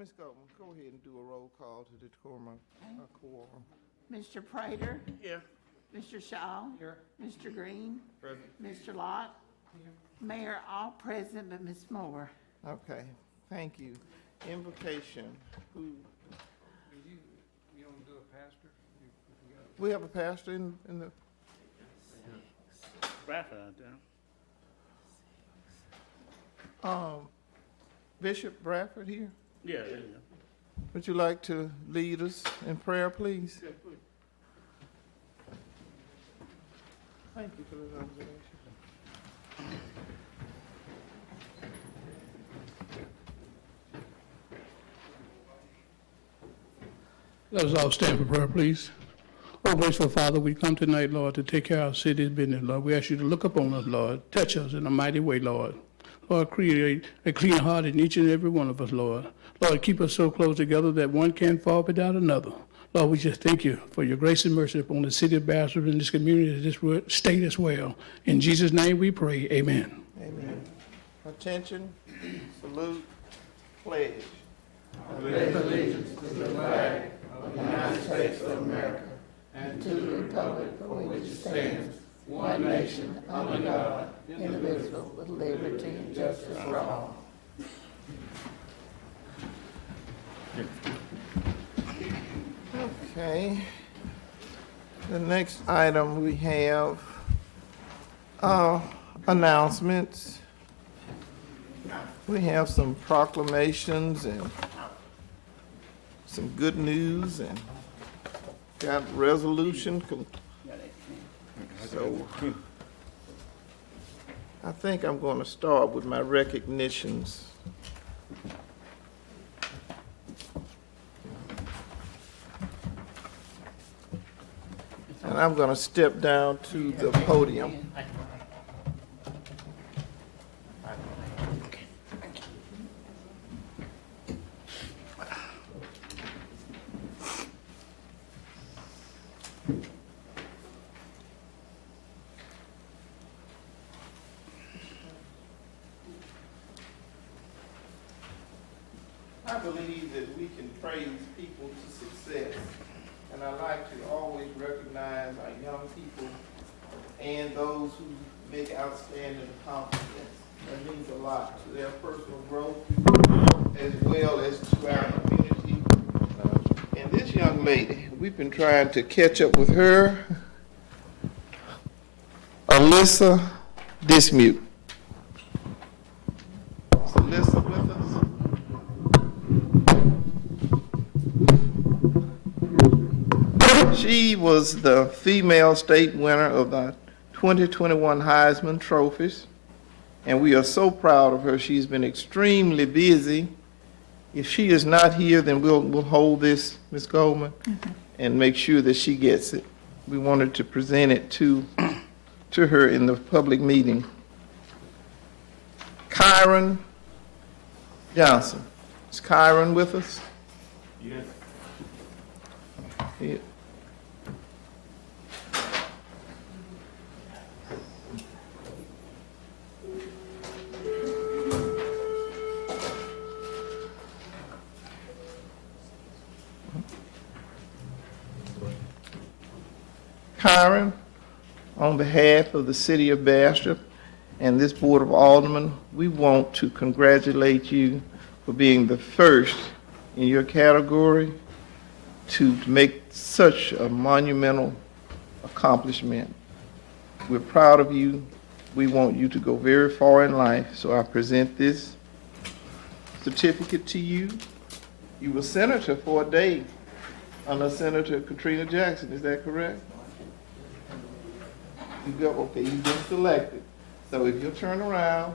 Ms. Goldman, go ahead and do a roll call to determine our quorum. Mr. Prater? Here. Mr. Shaw? Here. Mr. Green? Present. Mr. Lott? Mayor, all present but Ms. Moore. Okay, thank you. Invocation, who, You don't do a pastor? we have a pastor in the, Bradford out there. Bishop Bradford here? Yeah, there you go. Would you like to lead us in prayer, please? Thank you for the observation. Let us all stand for prayer, please. Oh, graceful Father, we come tonight, Lord, to take care of our city's business, Lord. We ask you to look upon us, Lord. Touch us in a mighty way, Lord. Lord, create a clean heart in each and every one of us, Lord. Lord, keep us so close together that one can't fall without another. Lord, we just thank you for your grace and mercy upon the city of Bastrop and this community, this state as well. In Jesus' name we pray, amen. Amen. Attention, salute, pledge. And to the republic for which it stands, one nation, under God, indivisible, with liberty and justice for all. Okay. The next item we have announcements. We have some proclamations and some good news and got resolution. So I think I'm going to start with my recognitions. And I'm going to step down to the podium. I believe that we can praise people to success, and I like to always recognize our young people and those who make outstanding accomplishments. That means a lot to their personal growth as well as to our community. And this young lady, we've been trying to catch up with her, Alyssa Dismute. Is Alyssa with us? She was the female state winner of the 2021 Heisman Trophies, and we are so proud of her. She's been extremely busy. If she is not here, then we'll hold this, Ms. Goldman, and make sure that she gets it. We wanted to present it to her in the public meeting. Kyron Johnson. Is Kyron with us? Yes. Yeah. Kyron, on behalf of the city of Bastrop and this Board of Aldermen, we want to congratulate you for being the first in your category to make such a monumental accomplishment. We're proud of you. We want you to go very far in life, so I present this certificate to you. You were senator for a day under Senator Katrina Jackson, is that correct? You go, okay, you've been selected. So if you'll turn around.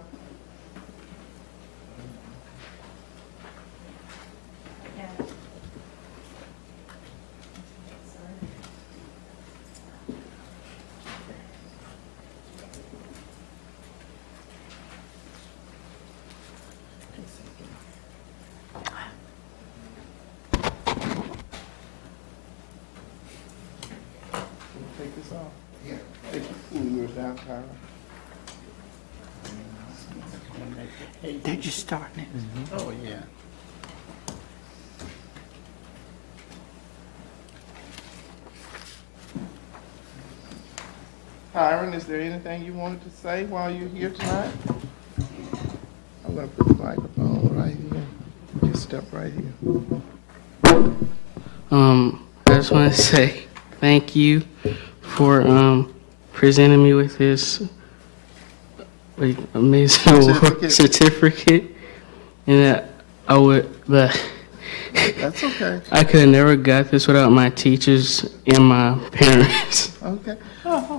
Take this off. Yeah. Take your cool yours down, Kyra. They're just starting it. Oh, yeah. Hiram, is there anything you wanted to say while you're here tonight? I'm going to put the microphone right here. Just step right here. I just want to say thank you for presenting me with this amazing award certificate, and that That's okay. I could have never got this without my teachers and my parents. Okay.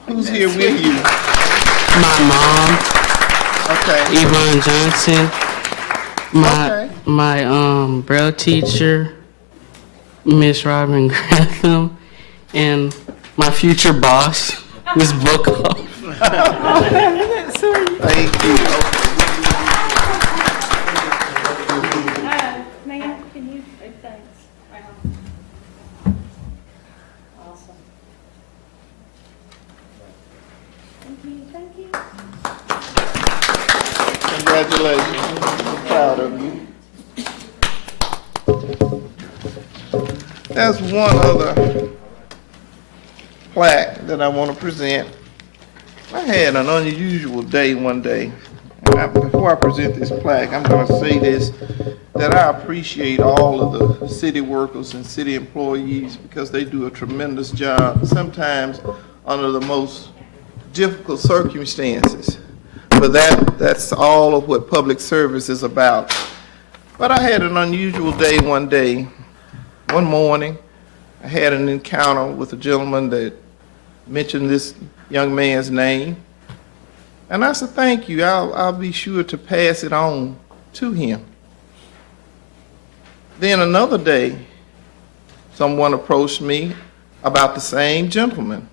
Who's here with you? My mom, Okay. Yvonne Johnson, Okay. my Braille teacher, Miss Robin Grantham, and my future boss, Miss Bookoff. Thank you. Ma'am, can you say thanks? Awesome. Thank you, thank you. Congratulations. I'm proud of you. There's one other plaque that I want to present. I had an unusual day one day. Before I present this plaque, I'm going to say this, that I appreciate all of the city workers and city employees because they do a tremendous job, sometimes under the most difficult circumstances. But that's all of what public service is about. But I had an unusual day one day. One morning, I had an encounter with a gentleman that mentioned this young man's name. And I said, thank you, I'll be sure to pass it on to him. Then another day, someone approached me about the same gentleman.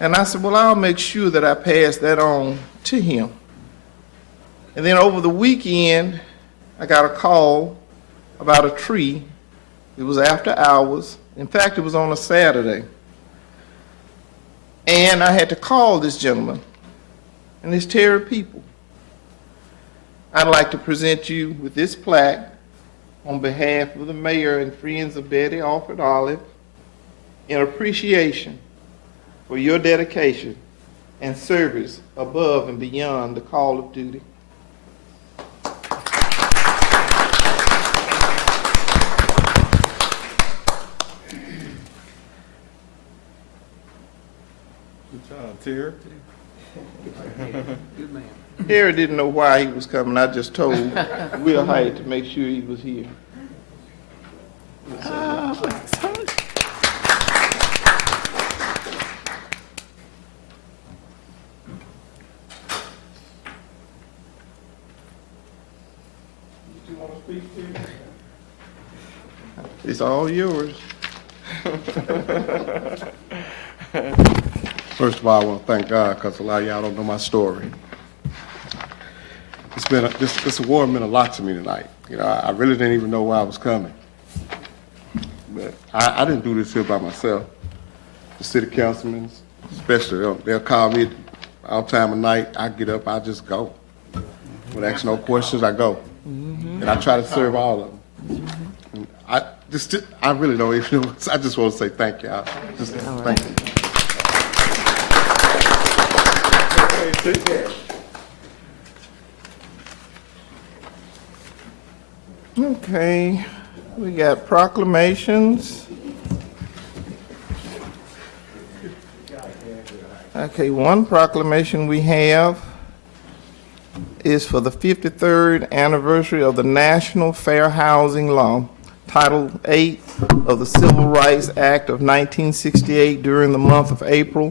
And I said, well, I'll make sure that I pass that on to him. And then over the weekend, I got a call about a tree. It was after hours. In fact, it was on a Saturday. And I had to call this gentleman and his Terry people. I'd like to present you with this plaque on behalf of the mayor and friends of Betty Alford Olive in appreciation for your dedication and service above and beyond the call of duty. Good job, Terry. Good man. Harry didn't know why he was coming. I just told Will Height to make sure he was here. Did you want to speak to him? It's all yours. First of all, I want to thank God because a lot of y'all don't know my story. This award meant a lot to me tonight. You know, I really didn't even know why I was coming. But I didn't do this here by myself. The city councilmen, especially, they'll call me all time of night. I get up, I just go. When ask no questions, I go. And I try to serve all of them. And I really don't even know. I just want to say thank y'all. Just thank you. Take care. Okay, we got proclamations. Okay, one proclamation we have is for the 53rd anniversary of the National Fair Housing Law, Title 8 of the Civil Rights Act of 1968 during the month of April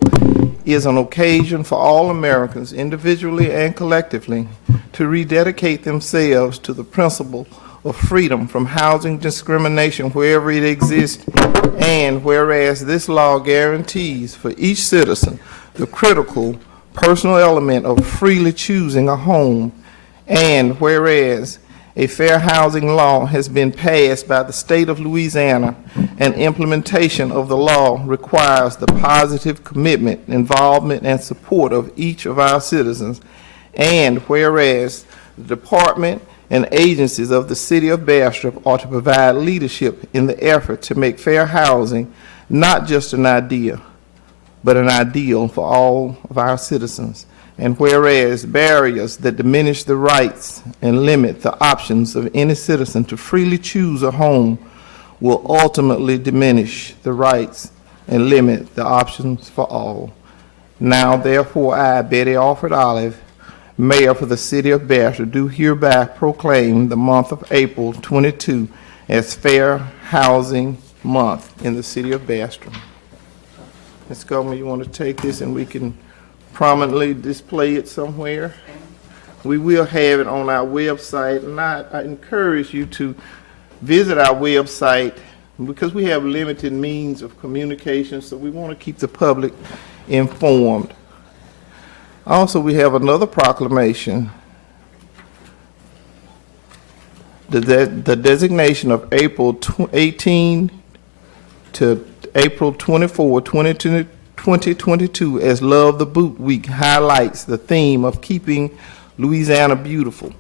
is an occasion for all Americans, individually and collectively, to rededicate themselves to the principle of freedom from housing discrimination wherever it exists, and whereas this law guarantees for each citizen the critical personal element of freely choosing a home, and whereas a fair housing law has been passed by the state of Louisiana, and implementation of the law requires the positive commitment, involvement, and support of each of our citizens, and whereas the department and agencies of the city of Bastrop are to provide leadership in the effort to make fair housing not just an idea, but an ideal for all of our citizens. And whereas barriers that diminish the rights and limit the options of any citizen to freely choose a home will ultimately diminish the rights and limit the options for all. Now, therefore, I, Betty Alfred Olive, Mayor for the City of Bastrop, do hereby proclaim the month of April 22 as Fair Housing Month in the City of Bastrop. Ms. Goldman, you want to take this and we can prominently display it somewhere? We will have it on our website, and I encourage you to visit our website because we have limited means of communication, so we want to keep the public informed. Also, we have another proclamation. The designation of April 18 to April 24, 2022 as Love the Boot Week highlights the theme of keeping Louisiana beautiful.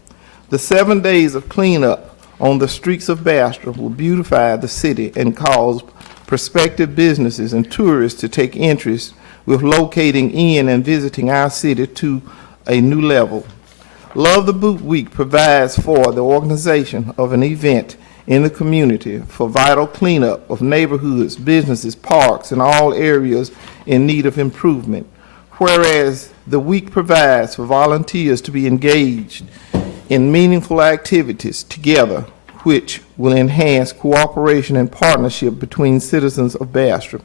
The 7 days of cleanup on the streets of Bastrop will beautify the city and cause prospective businesses and tourists to take interest with locating in and visiting our city to a new level. Love the Boot Week provides for the organization of an event in the community for vital cleanup of neighborhoods, businesses, parks, and all areas in need of improvement. Whereas the week provides for volunteers to be engaged in meaningful activities together, which will enhance cooperation and partnership between citizens of Bastrop.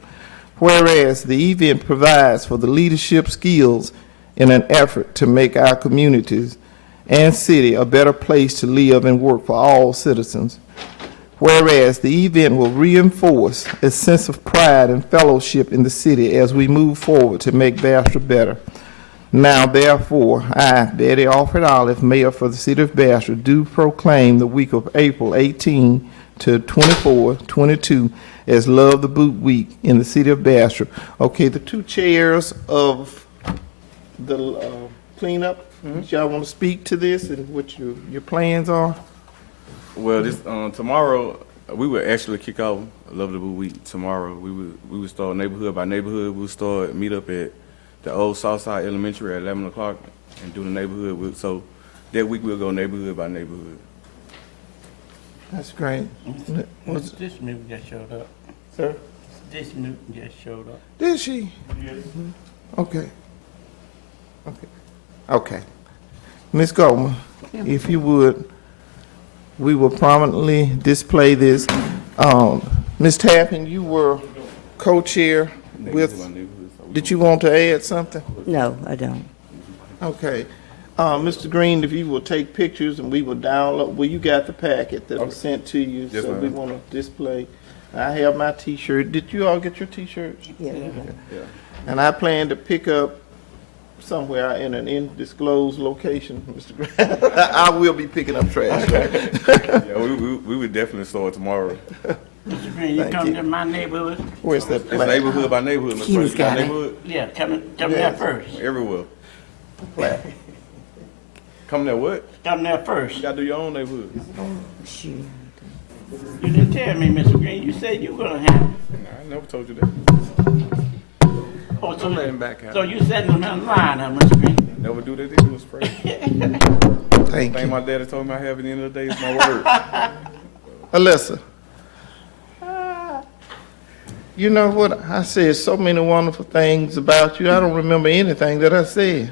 Whereas the event provides for the leadership skills in an effort to make our communities and city a better place to live and work for all citizens. Whereas the event will reinforce a sense of pride and fellowship in the city as we move forward to make Bastrop better. Now, therefore, I, Betty Alfred Olive, Mayor for the City of Bastrop, do proclaim the week of April 18 to 24, 22 as Love the Boot Week in the City of Bastrop. Okay, the two chairs of the cleanup, y'all want to speak to this and what your plans are? Well, this tomorrow we would actually kick off Love the Boot Week tomorrow. We would start neighborhood by neighborhood. We'll start meet up at the old Southside Elementary at 11 o'clock and do the neighborhood. So that week we'll go neighborhood by neighborhood. That's great. What's- This mutant just showed up. Sir? This mutant just showed up. Did she? Okay. Okay. Okay. Ms. Goldman, if you would, we will prominently display this. Ms. Tappan, you were co-chair with, did you want to add something? No, I don't. Okay. Mr. Green, if you will take pictures and we will download, well, you got the packet that was sent to you, Yes, so we ma'am. want to display. I have my T-shirt. Did you all get your T-shirts? Yeah. And I plan to pick up somewhere in an undisclosed location, Mr. Green. I will be picking up trash. Yeah, we would definitely start tomorrow. Mr. Green, you Thank come you. to my neighborhood? Where's that It's plaque? neighborhood by neighborhood. Mr. He's President. got it. Neighborhood Yeah, come there first. everywhere. Plaque. Come there what? Come there You first. gotta do your own neighborhood. Shoot. You didn't tell me, Mr. Green. You said you were gonna have it. Nah, I never told you that. Oh, so, I'm letting back out. so you setting them in line, huh, Mr. Green? Never do that either, Mr. President. Thank Thing you. my daddy told me I have at the end of the day is my word. Alyssa. You know what? I said so many wonderful things about you. I don't remember anything that I said.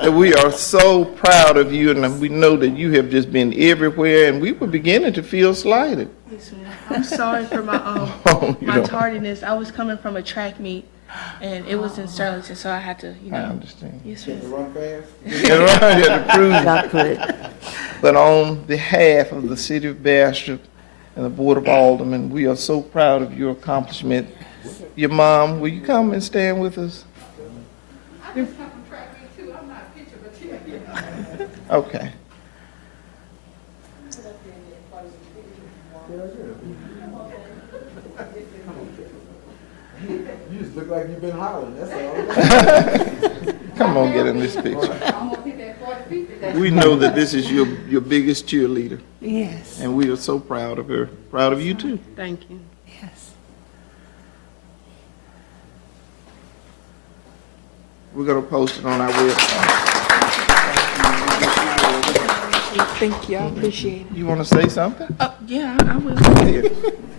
And we are so proud of you, and we know that you have just been everywhere, and we were beginning to feel slighted. I'm sorry for my Oh, you my don't- tardiness. I was coming from a track meet, and it was in Sterlington, so I had to, you I know. understand. Yes, sir. You're right, you had to prove it. God put it. But on behalf of the City of Bastrop and the Board of Aldermen, we are so proud of your accomplishment. Your mom, will you come and stand with us? Okay. You just look like you've been hollering, that's all. Come on, get in this picture. We know that this is your biggest cheerleader, Yes. and we are so proud of her. Proud of you, too. Thank you. Yes. We're going to post it on our website. Thank you. I appreciate it. You want to say something? Yeah, I will.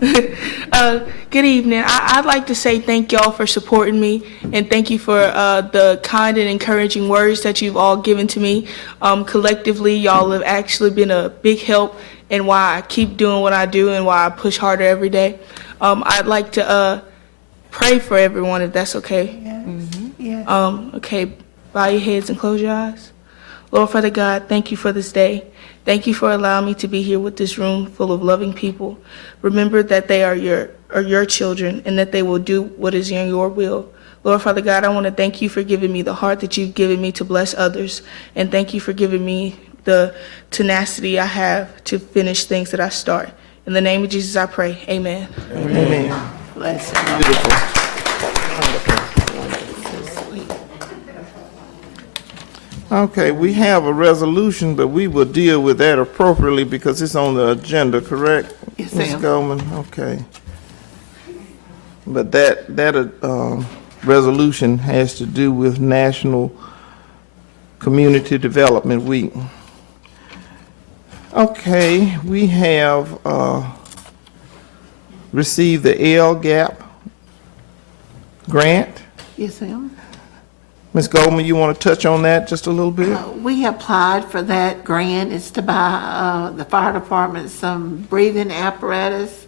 Yeah. Good evening. I'd like to say thank y'all for supporting me, and thank you for the kind and encouraging words that you've all given to me. Collectively, y'all have actually been a big help in why I keep doing what I do and why I push harder every day. I'd like to pray for everyone, if that's okay. Yes. Okay, bow your heads and close your eyes. Lord Father God, thank you for this day. Thank you for allowing me to be here with this room full of loving people. Remember that they are your children and that they will do what is in your will. Lord Father God, I want to thank you for giving me the heart that you've given me to bless others. And thank you for giving me the tenacity I have to finish things that I start. In the name of Jesus, I pray. Amen. Amen. Bless you. Beautiful. So sweet. Okay, we have a resolution, but we will deal with that appropriately because it's on the agenda, correct? Yes, Ms. ma'am. Goldman, okay. But that resolution has to do with National Community Development Week. Okay, we have received the LGAP grant. Yes, ma'am. Ms. Goldman, you want to touch on that just a little bit? We applied for that grant. It's to buy the fire department some breathing apparatus.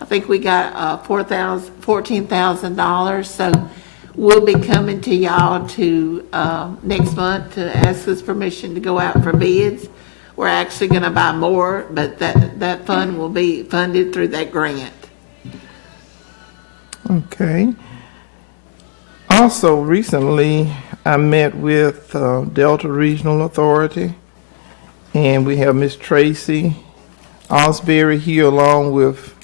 I think we got $14,000. So we'll be coming to y'all to next month to ask us permission to go out for bids. We're actually going to buy more, but that fund will be funded through that grant. Okay. Also, recently, I met with Delta Regional Authority, and we have Miss Tracy Osbury here along with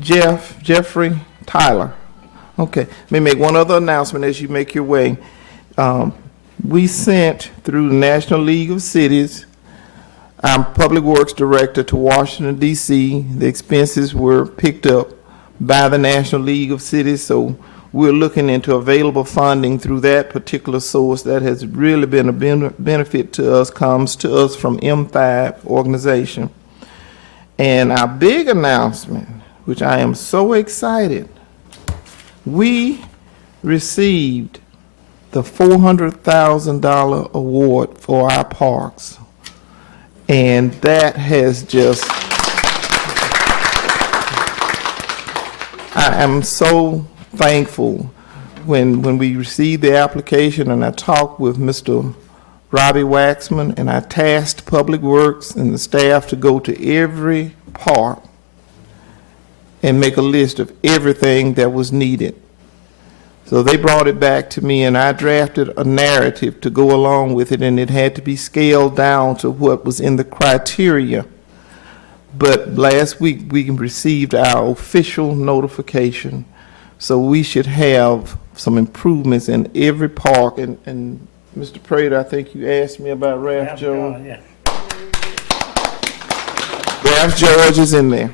Jeffrey Tyler. Okay, let me make one other announcement as you make your way. We sent through the National League of Cities, our Public Works Director to Washington, D.C. The expenses were picked up by the National League of Cities, so we're looking into available funding through that particular source that has really been a benefit to us, comes to us from M5 organization. And our big announcement, which I am so excited, we received the $400,000 award for our parks. And that has just, I am so thankful when we received the application, and I talked with Mr. Robbie Waxman, and I tasked Public Works and the staff to go to every park and make a list of everything that was needed. So they brought it back to me, and I drafted a narrative to go along with it, and it had to be scaled down to what was in the criteria. But last week, we received our official notification, so we should have some improvements in every park. And Mr. Prater, I think you asked me about Ralph George. Yeah. Ralph George is in there.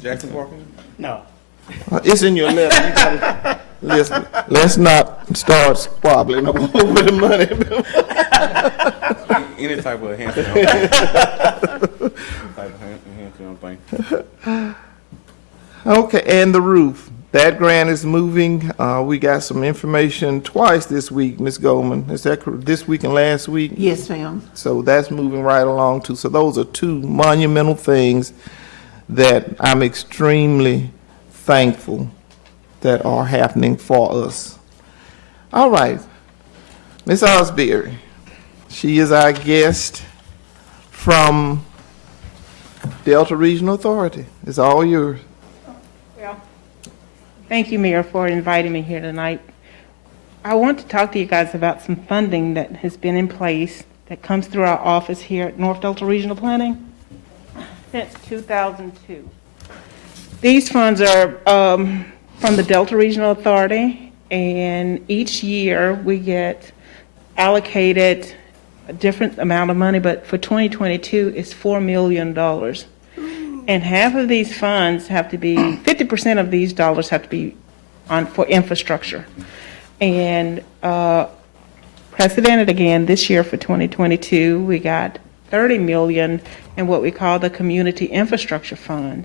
Jackson Park? No. It's in your letter. You gotta, let's not start squabbling over the money. Any type of enhancement. Thing. Okay, and the roof. That grant is moving. We got some information twice this week, Ms. Goldman. Is that this week and last week? Yes, ma'am. So that's moving right along too. So those are two monumental things that I'm extremely thankful that are happening for us. All right, Ms. Osbury, she is our guest from Delta Regional Authority. It's all yours. Well, thank you, Mayor, for inviting me here tonight. I want to talk to you guys about some funding that has been in place that comes through our office here at North Delta Regional Planning since 2002. These funds are from the Delta Regional Authority, and each year we get allocated a different amount of money, but for 2022 it's $4 million. And half of these funds have to be, 50% of these dollars have to be on for infrastructure. And precedented again this year for 2022, we got 30 million in what we call the Community Infrastructure Fund.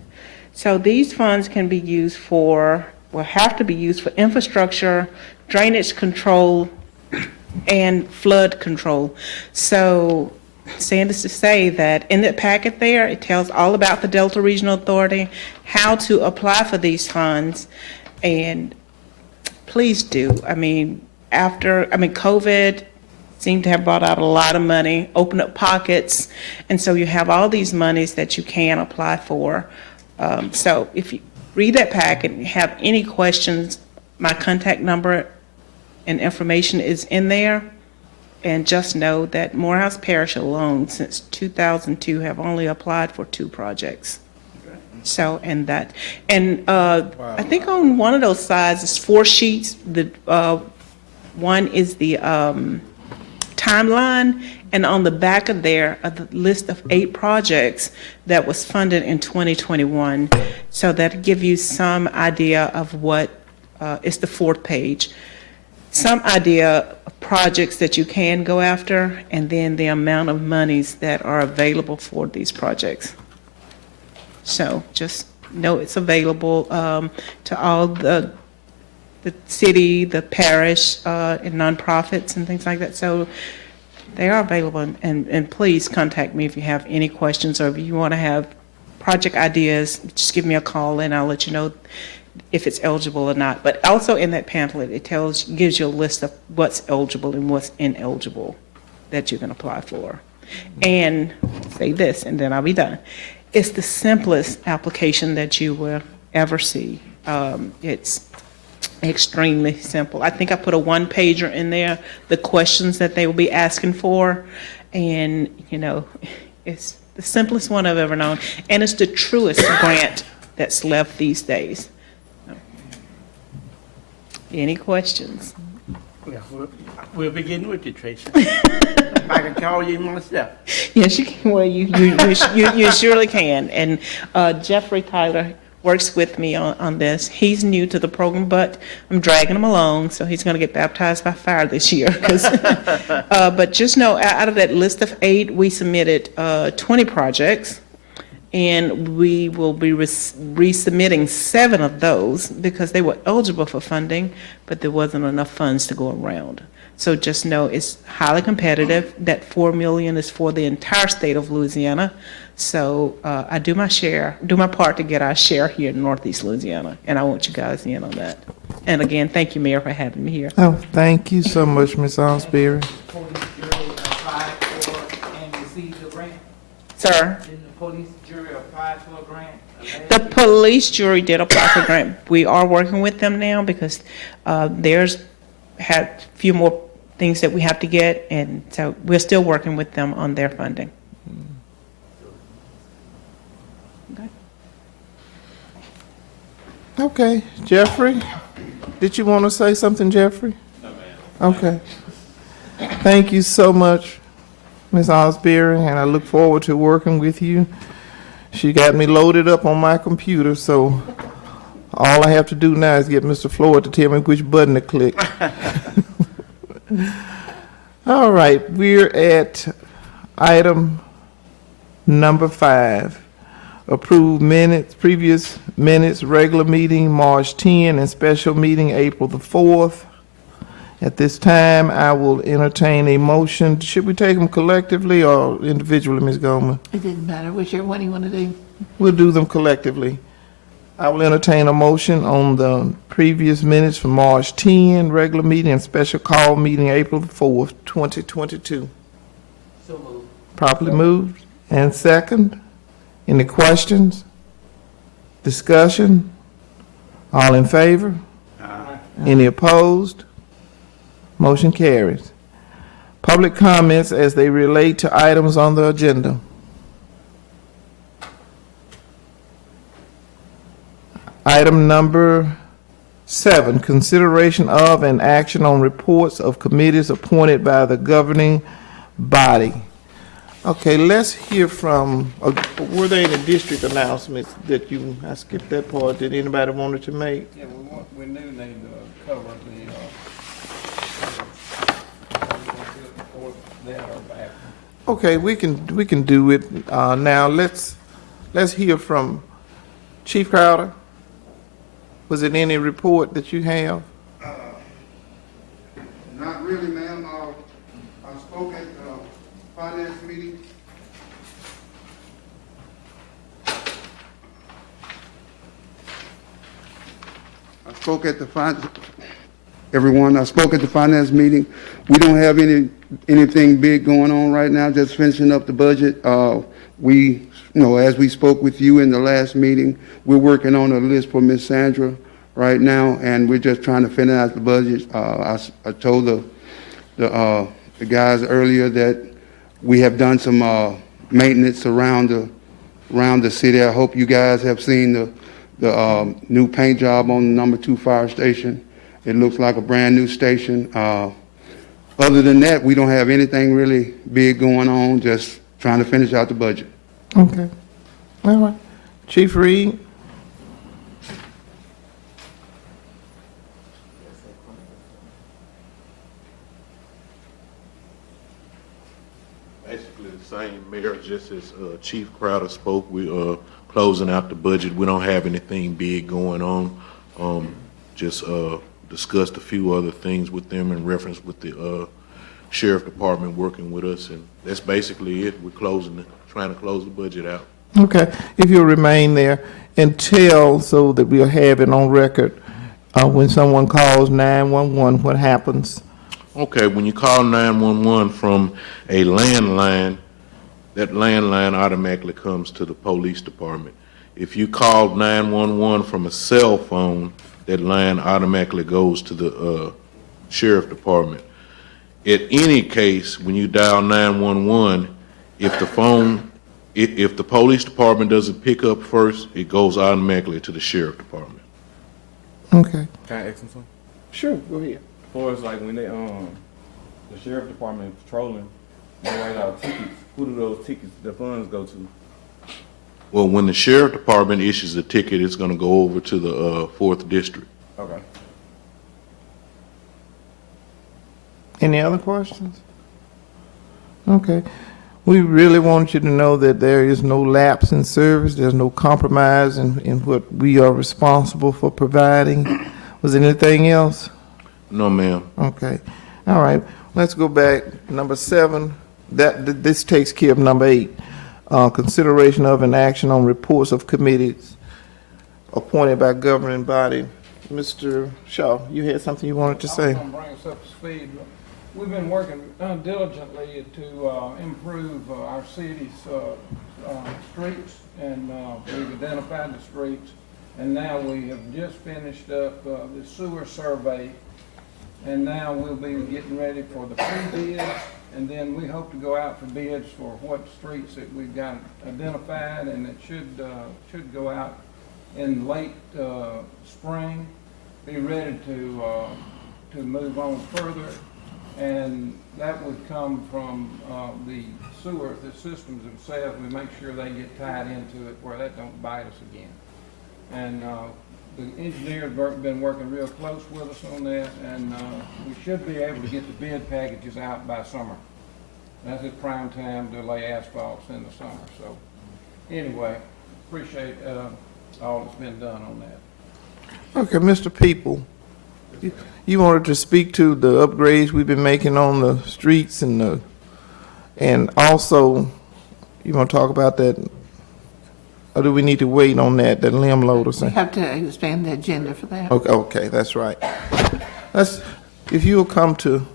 So these funds can be used for, will have to be used for infrastructure, drainage control, and flood control. So saying this to say that in the packet there, it tells all about the Delta Regional Authority, how to apply for these funds, and please do. I mean, COVID seemed to have brought out a lot of money, opened up pockets, and so you have all these monies that you can apply for. So if you read that packet and have any questions, my contact number and information is in there. And just know that Morehouse Parish alone, since 2002, have only applied for 2 projects. So, I think on one of those sides is 4 sheets. The one is the timeline, and on the back of there are the list of 8 projects that was funded in 2021. So that give you some idea of what is the 4th page. Some idea of projects that you can go after, and then the amount of monies that are available for these projects. So just know it's available to all the city, the parish, and nonprofits and things like that. So they are available, and please contact me if you have any questions, or if you want to have project ideas, just give me a call and I'll let you know if it's eligible or not. But also in that pamphlet, it gives you a list of what's eligible and what's ineligible that you can apply for. And say this, and then I'll be done. It's the simplest application that you will ever see. It's extremely simple. I think I put a 1-pager in there, the questions that they will be asking for, and it's the simplest one I've ever known, and it's the truest grant that's left these days. Any questions? Yeah, we'll begin with you, Tracy. If I can call you myself. Yes, you can. Well, you surely can. And Jeffrey Tyler works with me on this. He's new to the program, but I'm dragging him along, so he's going to get baptized by fire this year. But just know, out of that list of 8, we submitted 20 projects. And we will be resubmitting 7 of those because they were eligible for funding, but there wasn't enough funds to go around. So just know it's highly competitive. That $4 million is for the entire state of Louisiana. So I do my part to get our share here in Northeast Louisiana, and I want you guys in on that. And again, thank you, Mayor, for having me here. Oh, thank you so much, Ms. Osbury. Police jury applied for and received the grant? Sir? Didn't the police jury apply for a grant? The police jury did apply for a grant. We are working with them now because theirs had a few more things that we have to get, and so we're still working with them on their funding. Okay, Jeffrey, did you want to say something, Jeffrey? No, ma'am. Okay. Thank you so much, Ms. Osbury, and I look forward to working with you. She got me loaded up on my computer, so all I have to do now is get Mr. Floyd to tell me which button to click. All right, we're at item number 5. Approved minutes, previous minutes, regular meeting March 10 and special meeting April the 4th. At this time, I will entertain a motion. Should we take them collectively or individually, Ms. Goldman? It didn't matter, whichever one you want to do. We'll do them collectively. I will entertain a motion on the previous minutes from March 10, regular meeting and special call meeting April the 4th, 2022. So moved. Properly moved. And second? Any questions? Discussion? All in favor? Aye. Any opposed? Motion carries. Public comments as they relate to items on the agenda. Item number 7, consideration of and action on reports of committees appointed by the governing body. Okay, let's hear from, were there any district announcements that I skipped that part, that anybody wanted to make? Yeah, we do need to cover that or back. Okay, we can do it. Now, let's hear from Chief Crowder. Was it any report that you have? Not really, ma'am. I spoke at the finance meeting. I spoke at the finance meeting. We don't have anything big going on right now, just finishing up the budget. As we spoke with you in the last meeting, we're working on a list for Miss Sandra right now, and we're just trying to finalize the budget. I told the guys earlier that we have done some maintenance around the city. I hope you guys have seen the new paint job on the number 2 fire station. It looks like a brand new station. Other than that, we don't have anything really big going on, just trying to finish out the budget. Okay. All right. Chief Reed? Basically the same, Mayor, just as Chief Crowder spoke. We closing out the budget. We don't have anything big going on. Just discussed a few other things with them in reference with the sheriff department working with us, and that's basically it. We're trying to close the budget out. Okay. If you'll remain there and tell so that we'll have it on record, when someone calls 911, what happens? Okay, when you call 911 from a landline, that landline automatically comes to the police department. If you call 911 from a cell phone, that line automatically goes to the sheriff department. In any case, when you dial 911, if the police department doesn't pick up first, it goes automatically to the sheriff department. Okay. Can I ask them something? Sure, go ahead. For us, like when they the sheriff department patrolling, they write out tickets. Who do those tickets, the funds go to? Well, when the sheriff department issues a ticket, it's going to go over to the 4th district. Okay. Any other questions? Okay. We really want you to know that there is no lapse in service. There's no compromise in what we are responsible for providing. Was there anything else? No, ma'am. Okay. All right. Let's go back. Number 7. This takes care of number 8. Consideration of an action on reports of committees appointed by governing body. Mr. Shaw, you had something you wanted to say? I'm going to bring us up to speed. We've been working diligently to improve our city's streets, and we've identified the streets. And now we have just finished up the sewer survey, and now we'll be getting ready for the pre-bids, and then we hope to go out for bids for what streets that we've got identified, and it should go out in late spring, be ready to move on further. And that would come from the systems themselves. We make sure they get tied into it where that don't bite us again. And the engineers been working real close with us on that, and we should be able to get the bid packages out by summer. That's at prime time to lay asphalts in the summer. So anyway, appreciate all that's been done on that. Okay, Mr. People, you wanted to speak to the upgrades we've been making on the streets and also you want to talk about that, or do we need to wait on that limb loader We thing? have to expand the agenda for that. Okay, that's right. If you will come to,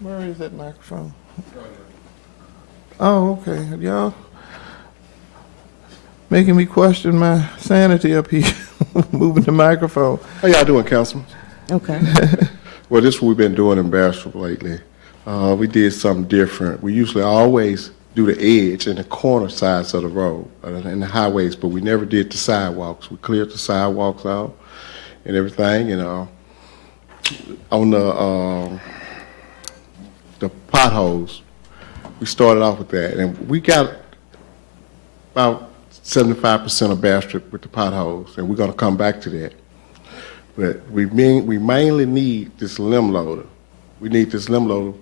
where is that microphone? Oh, okay, y'all making me question my sanity up here, moving the microphone. How y'all doing, Councilman? Okay. Well, this is what we've been doing in Bastrop lately. We did something different. We usually always do the edge and the corner sides of the road and the highways, but we never did the sidewalks. We cleared the sidewalks out and everything, on the potholes, we started off with that, and we got about 75% of Bastrop with the potholes, and we're going to come back to that. But we mainly need this limb loader. We need this limb loader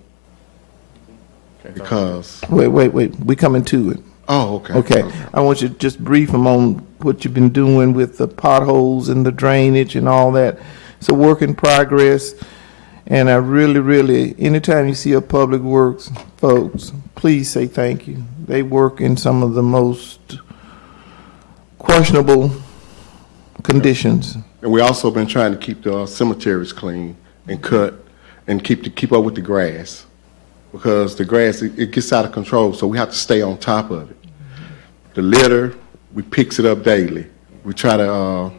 because, Wait, we coming to it. oh, okay. Okay, I want you to just brief them on what you've been doing with the potholes and the drainage and all that. It's a work in progress, and I really, anytime you see a public works folks, please say thank you. They work in some of the most questionable conditions. And we also been trying to keep the cemeteries clean and cut and keep up with the grass. Because the grass, it gets out of control, so we have to stay on top of it. The litter, we picks it up daily. We're trying to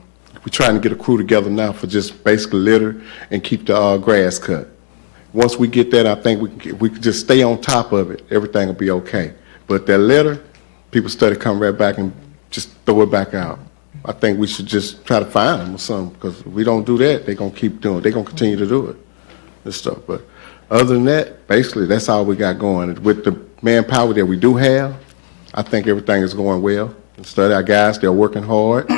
get a crew together now for just basically litter and keep the grass cut. Once we get that, I think if we can just stay on top of it, everything will be okay. But that litter, people started coming right back and just throw it back out. I think we should just try to find them or something, because if we don't do that, they're going to keep doing it. They're going to continue to do it and stuff. But other than that, basically, that's all we got going. With the manpower that we do have, I think everything is going well. Instead, our guys, they're working hard,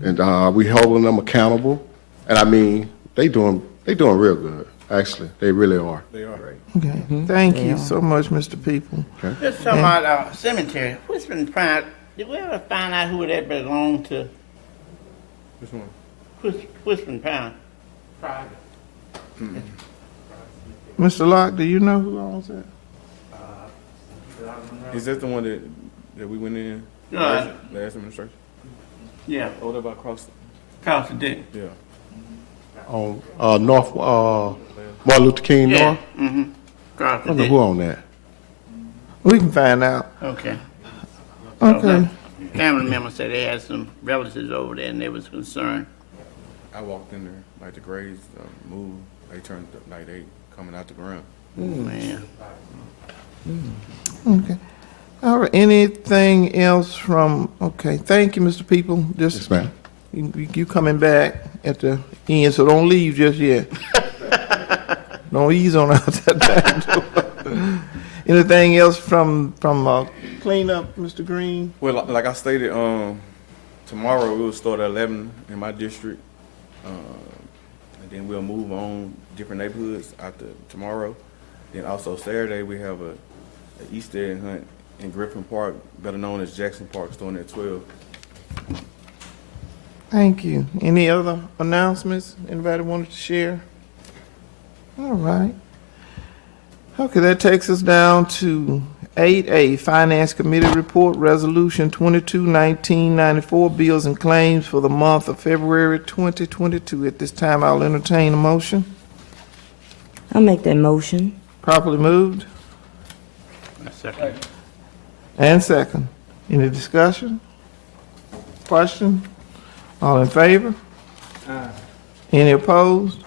and we holding them accountable. And I mean, they doing real good. Actually, they really are. They are right. Okay, thank you so much, Mr. People. Just talking about cemetery. Did we ever find out who that belonged to? Which one? Whispering Pound. Private. Mr. Locke, do you know who owns that? Is that the one that we went in Right. last administration? Yeah. Oh, what about across? Across the ditch. Yeah. On North, Martin Luther King North? Mm-hmm. Across I the don't know ditch. who owned that. We can find out. Okay. Okay. Family members said they had some relatives over there and they was concerned. I walked in there, like the graves moved. They turned like they coming out the ground. Man. Okay. All right, anything else from, okay, thank you, Mr. People. Just, Yes, ma'am. you coming back at the end, so don't leave just yet. Don't ease on out that back door. Anything else from cleanup, Mr. Green? Well, like I stated, tomorrow we will start at 11 in my district, and then we'll move on different neighborhoods after tomorrow. Then also Saturday we have a Easter egg hunt in Griffin Park, better known as Jackson Park, starting at 12. Thank you. Any other announcements anybody wanted to share? All right. Okay, that takes us down to 8A, Finance Committee Report, Resolution 22-1994, Bills and Claims for the month of February 2022. At this time, I'll entertain a motion. I'll make that motion. Properly moved Second. and second. Any discussion? Question? All in favor? Any opposed?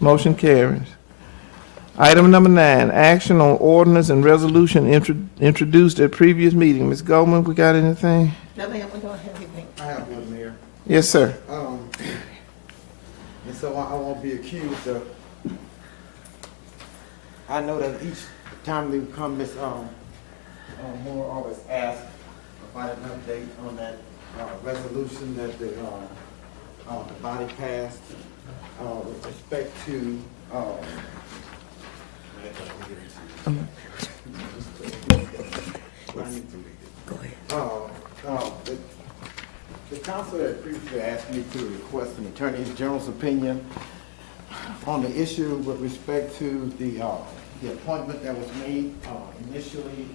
Motion carries. Item number 9, action on ordinance and resolution introduced at previous meeting. Ms. Goldman, we got anything? No, ma'am, we don't have anything. I have one, Mayor. Yes, sir. And so I won't be accused of, I know that each time they come, Ms. Moore always asks about an update on that resolution that the body passed with respect to Go ahead. the council had previously asked me to request an attorney general's opinion on the issue with respect to the appointment that was made initially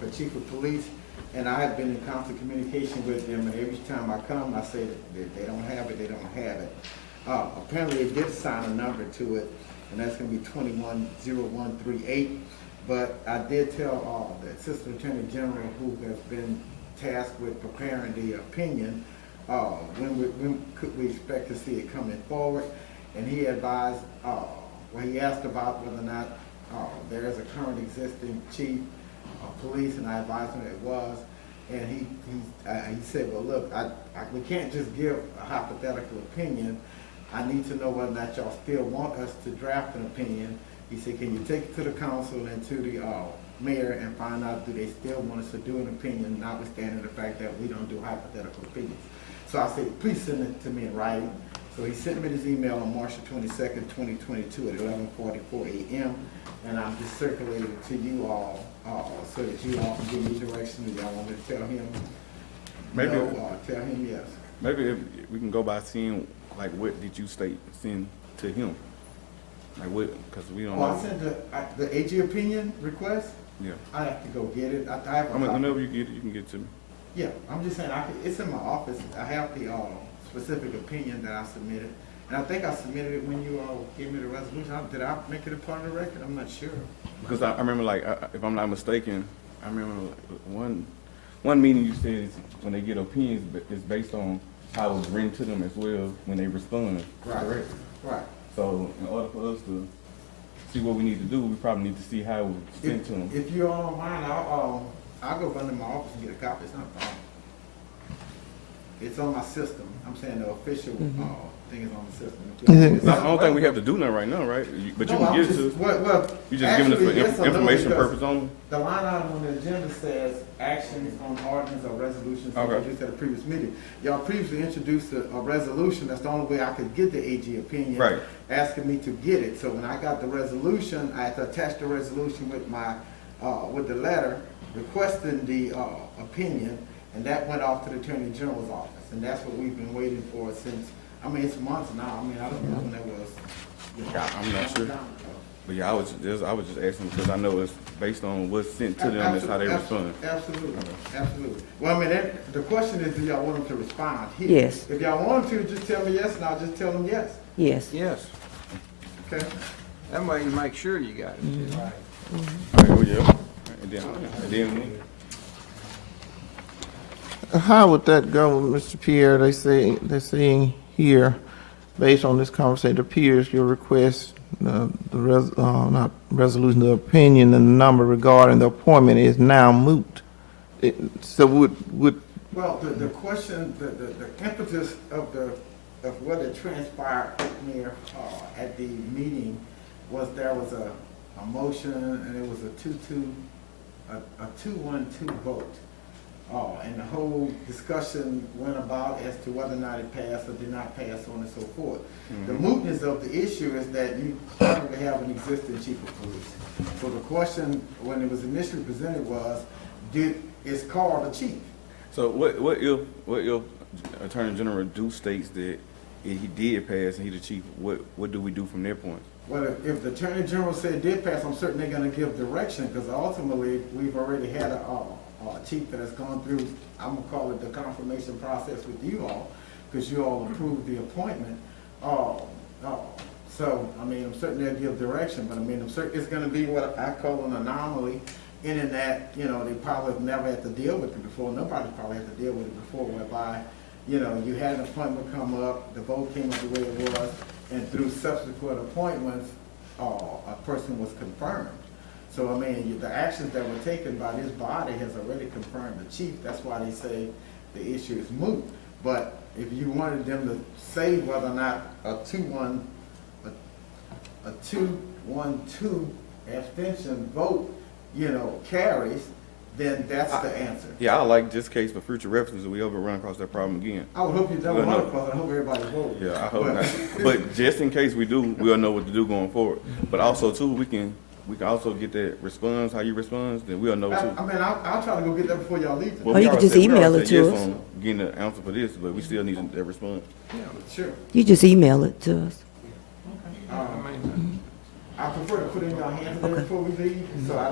for chief of police. And I have been in constant communication with them, and every time I come, I say that they don't have it, they don't have it. Apparently, they did assign a number to it, and that's going to be 210138. But I did tell the Assistant Attorney General, who has been tasked with preparing the opinion, when could we expect to see it coming forward? And he advised, he asked about whether or not there is a current existing chief of police, and I advised him it was. And he said, well, look, we can't just give a hypothetical opinion. I need to know whether or not y'all still want us to draft an opinion. He said, can you take it to the council and to the mayor and find out, do they still want us to do an opinion, notwithstanding the fact that we don't do hypothetical opinions? So I said, please send it to me in writing. So he sent me this email on March the 22nd, 2022 at 11:44 a.m. And I'm just circulating it to you all, so that you all can give me direction. If y'all want me to tell him Maybe- no, or tell him yes. Maybe if we can go by seeing, like, what did you send to him? Like what, because we don't Oh, know. I sent the AG opinion request. Yeah. I have to go get it. I have a I mean, copy. whenever you get it, you can get it to me. Yeah, I'm just saying, it's in my office. I have the specific opinion that I submitted. And I think I submitted it when you all gave me the resolution. Did I make it a part of the record? I'm not sure. Because I remember, like, if I'm not mistaken, I remember one meeting you said is when they get opinions, but it's based on how it was written to them as well when they respond. Right. Correct? Right. So in order for us to see what we need to do, we probably need to see how it was sent to them. If you all don't mind, I'll go run to my office and get a copy. It's not a problem. It's on my system. I'm saying the official thing is on the system. I don't think we have to do nothing right now, right? But you can get it to us. Well, You just giving us actually, for yes or no, information because purpose only? The line item on the agenda says actions on ordinance or resolutions Okay. introduced at a previous meeting. Y'all previously introduced a resolution. That's the only way I could get the AG opinion. Right. Asking me to get it. So when I got the resolution, I had to attach the resolution with my, with the letter requesting the, opinion, and that went off to the Attorney General's office. And that's what we've been waiting for since, I mean, it's months now. I mean, I don't know when that was. You know, Yeah, I'm not sure. But yeah, I was just asking because I know it's based on what's sent to them, that's how they respond. Absolutely, absolutely. Well, I mean, the question is, do y'all want them to respond here? Yes. If y'all want them to, just tell me yes, and I'll just tell them yes. Yes. Yes, Okay? that way you make sure you got it. All right, well, yeah. And then How would that go, Mr. Pierre? They're saying here, based on this conversation, it appears your request, not resolution, the opinion and the number regarding the appointment is now moot. So would Well, the question, the impetus of what had transpired here at the meeting was there was a motion and it was a 2-1-2 vote. And the whole discussion went about as to whether or not it passed or did not pass, so on and so forth. The mootness of the issue is that you currently have an existing chief of police. So the question, when it was initially presented, was, is Carl the chief? so what if Attorney General states that he did pass and he the chief, what do we do from their point? Well, if the Attorney General said it did pass, I'm certain they're gonna give direction, because ultimately, we've already had a chief that has gone through, I'm gonna call it the confirmation process with you all, because you all approved the appointment. So, I mean, I'm certain they'll give direction, but I mean, I'm certain it's gonna be what I call an anomaly, in that, you know, they probably have never had to deal with it before, nobody probably had to deal with it before, whereby, you know, you had an appointment come up, the vote came up the way it was, and through subsequent appointments, a person was confirmed. So, I mean, the actions that were taken by this body has already confirmed the chief. That's why they say the issue is moot. But if you wanted them to say whether or not a 2-1-2 abstention vote, you know, carries, then that's the answer. Yeah, I like this case for future references if we ever run across that problem again. I would hope you don't Well, run no. across it. I hope everybody votes. Yeah, I hope not. But just in case we do, we'll know what to do going forward. But also too, we can also get that response, how you respond, then we'll know too. I mean, I'll try to go get that before y'all leave. Well, Or we you can already just said- we email already it said to yes us. on getting the answer for this, but we still need that response. Sure. You just email it to us. I prefer to put it in your hands there before we leave, so I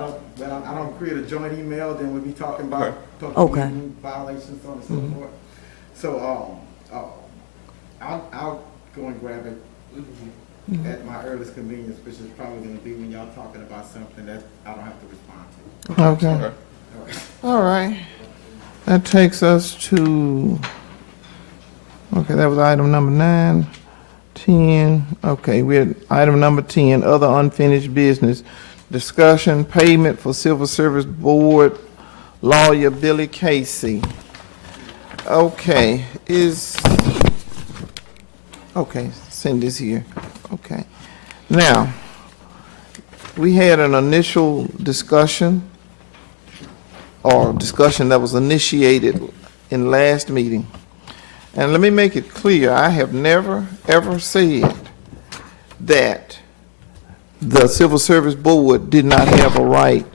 don't create a joint email, then we'll be talking about Okay. violations, so on and so forth. So, I'll go and grab it at my earliest convenience, which is probably gonna be when y'all talking about something that I don't have to respond to. Okay. All right. All right. That takes us to, okay, that was item number 9, 10. Okay, we had item number 10, other unfinished business. Discussion, payment for Civil Service Board lawyer Billy Casey. Okay, send this here. Okay. Now, we had an initial discussion that was initiated in last meeting. And let me make it clear, I have never, ever said that the Civil Service Board did not have a right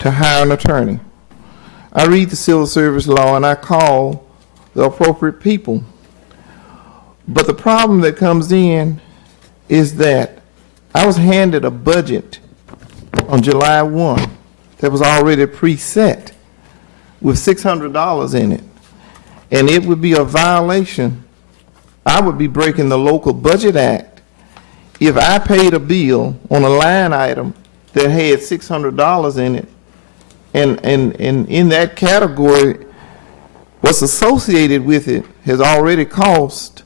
to hire an attorney. I read the civil service law and I call the appropriate people. But the problem that comes in is that I was handed a budget on July 1 that was already preset with $600 in it. And it would be a violation. I would be breaking the Local Budget Act if I paid a bill on a line item that had $600 in it. And in that category, what's associated with it has already cost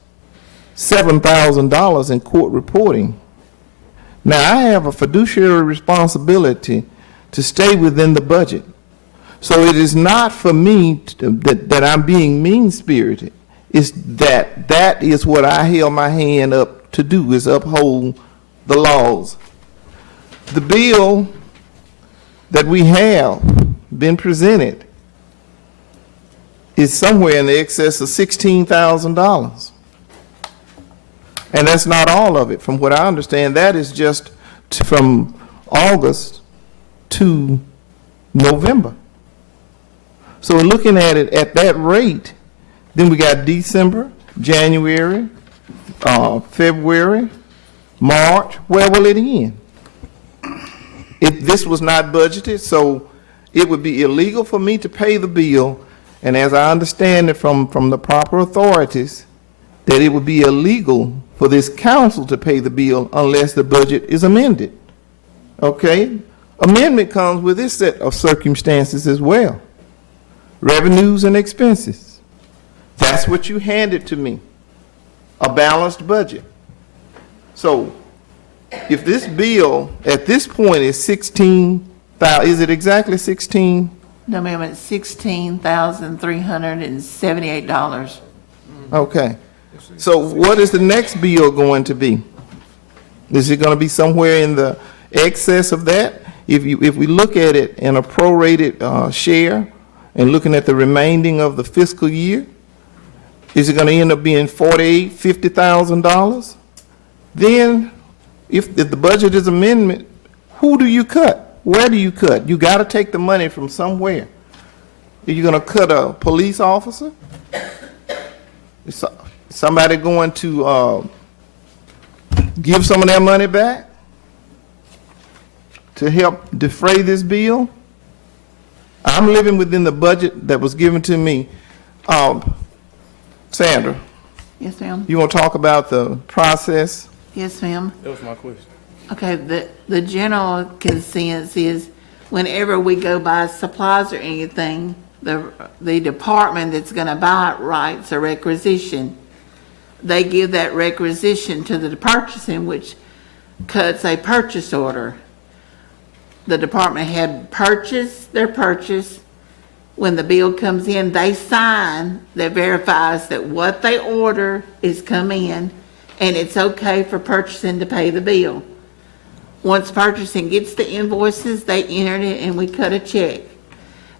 $7,000 in court reporting. Now, I have a fiduciary responsibility to stay within the budget. So it is not for me that I'm being mean-spirited. It's that is what I held my hand up to do, is uphold the laws. The bill that we have been presented is somewhere in the excess of $16,000. And that's not all of it. From what I understand, that is just from August to November. So looking at it at that rate, then we got December, January, February, March. Where will it end? If this was not budgeted, so it would be illegal for me to pay the bill, and as I understand it from the proper authorities, that it would be illegal for this council to pay the bill unless the budget is amended. Okay? Amendment comes with this set of circumstances as well. Revenues and expenses. That's what you handed to me. A balanced budget. So, if this bill at this point is 16,000, is it exactly 16? No, ma'am, it's $16,378. Okay. So what is the next bill going to be? Is it going to be somewhere in the excess of that? If we look at it in a prorated share and looking at the remaining of the fiscal year, is it going to end up being $48,000, $50,000? Then, if the budget is amendment, who do you cut? Where do you cut? You got to take the money from somewhere. Are you going to cut a police officer? Is somebody going to give some of their money back to help defray this bill? I'm living within the budget that was given to me. Sandra, Yes, ma'am. you want to talk about the process? Yes, ma'am. That was my question. Okay, the general consensus is whenever we go buy supplies or anything, the department that's gonna buy it writes a requisition. They give that requisition to the purchasing, which cuts a purchase order. The department had purchased their purchase. When the bill comes in, they sign that verifies that what they order is come in and it's okay for purchasing to pay the bill. Once purchasing gets the invoices, they enter it and we cut a check.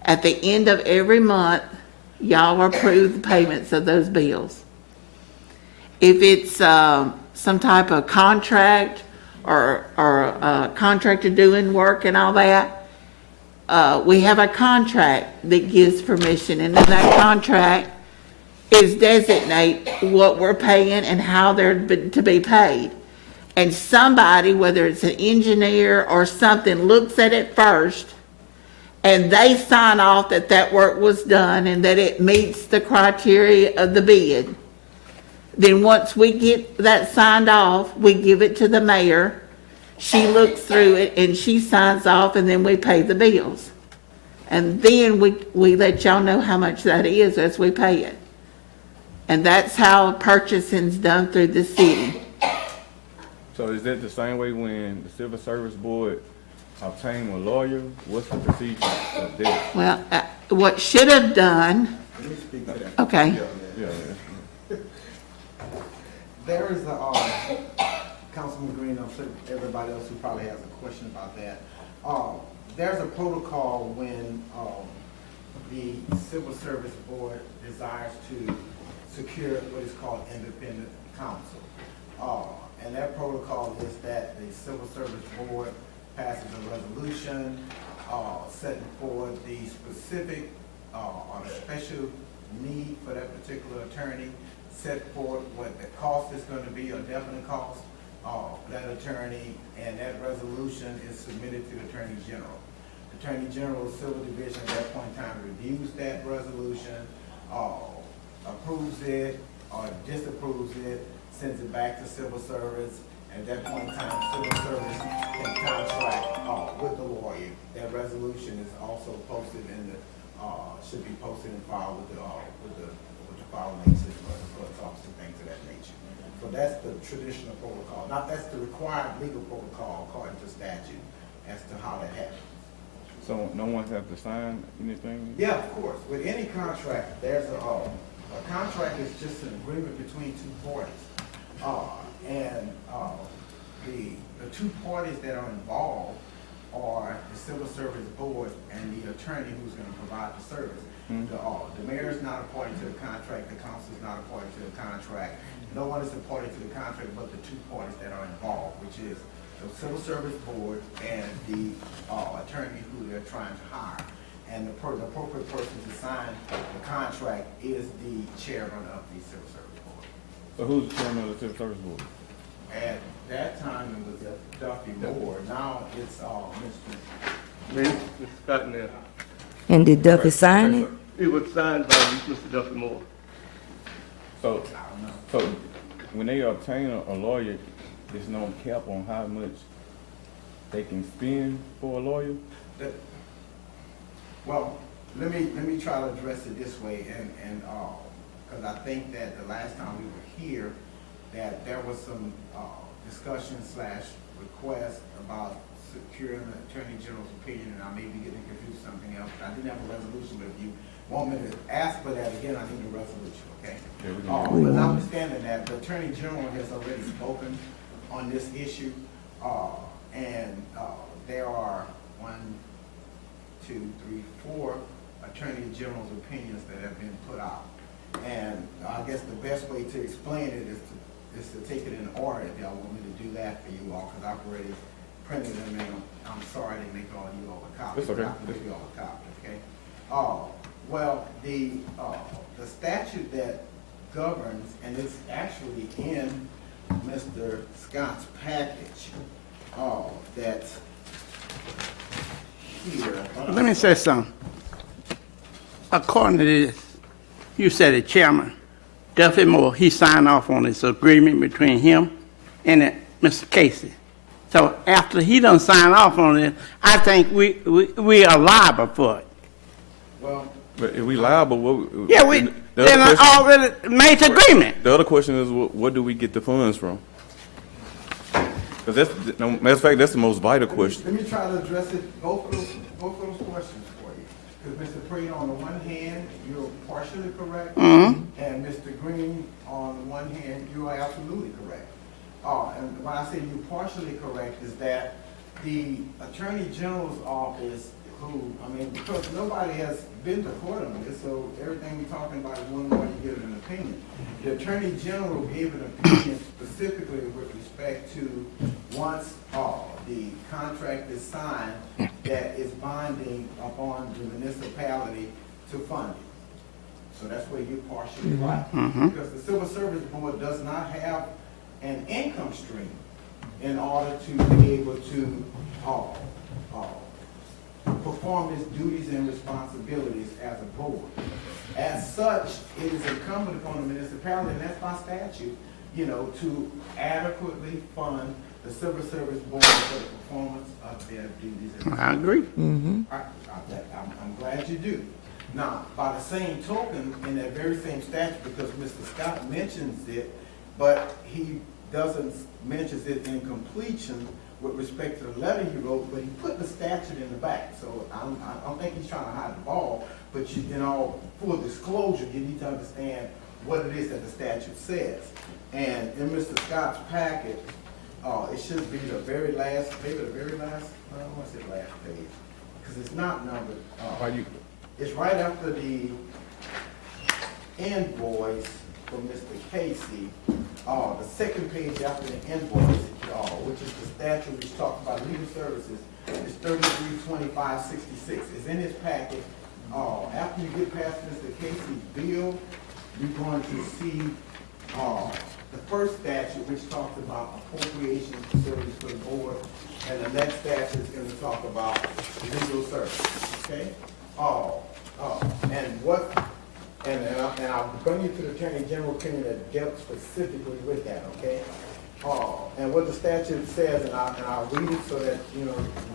At the end of every month, y'all approve the payments of those bills. If it's some type of contract or a contractor doing work and all that, we have a contract that gives permission, and in that contract is designate what we're paying and how they're to be paid. And somebody, whether it's an engineer or something, looks at it first, and they sign off that that work was done and that it meets the criteria of the bid. Then once we get that signed off, we give it to the mayor. She looks through it and she signs off, and then we pay the bills. And then we let y'all know how much that is as we pay it. And that's how purchasing's done through the city. So is that the same way when the Civil Service Board obtain a lawyer? What's the procedure of that? Well, what should have done, Let me speak to that. okay, Yeah. There is a, Councilman Green, I'm sure everybody else who probably has a question about that. There's a protocol when the Civil Service Board desires to secure what is called independent counsel. And that protocol is that the Civil Service Board passes a resolution setting forth the specific or the special need for that particular attorney, set forth what the cost is going to be, a definite cost of that attorney, and that resolution is submitted to the Attorney General. The Attorney General's Civil Division at that point in time reviews that resolution, approves it or disapproves it, sends it back to Civil Service. At that point in time, Civil Service can contract with the lawyer. That resolution is also posted in the, should be posted and filed with the filing agency for the clerk's office and things of that nature. So that's the traditional protocol. Now, that's the required legal protocol according to statute as to how that happens. So no one has to sign anything? Yeah, of course. With any contract, there's a contract is just an agreement between two parties. The two parties that are involved are the Civil Service Board and the attorney who's going to provide the service. The mayor is not a party to the contract, the council is not a party to the contract. No one is a party to the contract but the two parties that are involved, which is the Civil Service Board and the attorney who they're trying to hire. And the appropriate person to sign the contract is the chairman of the Civil Service Board. So who's the chairman of the Civil Service Board? At that time, it was Duffy Moore. Now it's Mr. Scott Nair. And did Duffy sign it? It was signed by Mr. Duffy Moore. So when they obtain a lawyer, there's no cap on how much they can spend for a lawyer? Well, let me try to address it this way, and because I think that the last time we were here, that there was some discussion / request about securing the Attorney General's opinion, and I may be getting confused with something else. But I didn't have a resolution, but if you want me to ask for that again, I need a resolution, okay? But notwithstanding that, the Attorney General has already spoken on this issue, and there are 1, 2, 3, 4 Attorney General's opinions that have been put out. And I guess the best way to explain it is to take it in order, if y'all want me to do that for you all, because I've already printed them, and I'm sorry I didn't make all you all a copy. That's okay. I'll give you all a copy, okay? Well, the statute that governs, and it's actually in Mr. Scott's package, that's here. Let me say something. According to this, you said the chairman, Duffy Moore, he signed off on this agreement between him and Mr. Casey. So after he done sign off on it, I think we are liable for it. Well, But if we liable, what? Yeah, we then already made the agreement. The other question is, what do we get the funds from? Because that's, no, matter of fact, that's the most vital question. Let me try to address it, both of those questions for you. Because Mr. Prater, on the one hand, you're partially correct, and Mr. Green, on the one hand, you are absolutely correct. And when I say you're partially correct, is that the Attorney General's office, because nobody has been to court on this, so everything we're talking about is one way to give an opinion. The Attorney General gave an opinion specifically with respect to once the contract is signed, that is binding upon the municipality to fund it. So that's where you're partially right. Because the Civil Service Board does not have an income stream in order to be able to perform its duties and responsibilities as a board. As such, it is incumbent upon the municipality, and that's by statute, to adequately fund the Civil Service Board for the performance of their duties. I agree. I'm glad you do. Now, by the same token, in that very same statute, because Mr. Scott mentions it, but he doesn't mention it in completion with respect to the letter he wrote, but he put the statute in the back. So I don't think he's trying to hide the ball, but full disclosure, you need to understand what it is that the statute says. And in Mr. Scott's packet, it should be the very last, I want to say last page, because it's not numbered. It's right after the invoice. for Mr. Casey, the second page after the invoice, which is the statute which talks about legal services, is 332566. It's in his packet. After you get past Mr. Casey's bill, you're going to see the first statute, which talks about appropriation facilities for the board, and the next statute is going to talk about legal services. Okay? And I'll bring you to the Attorney General opinion that dealt specifically with that. Okay? And what the statute says, and I'll read it so that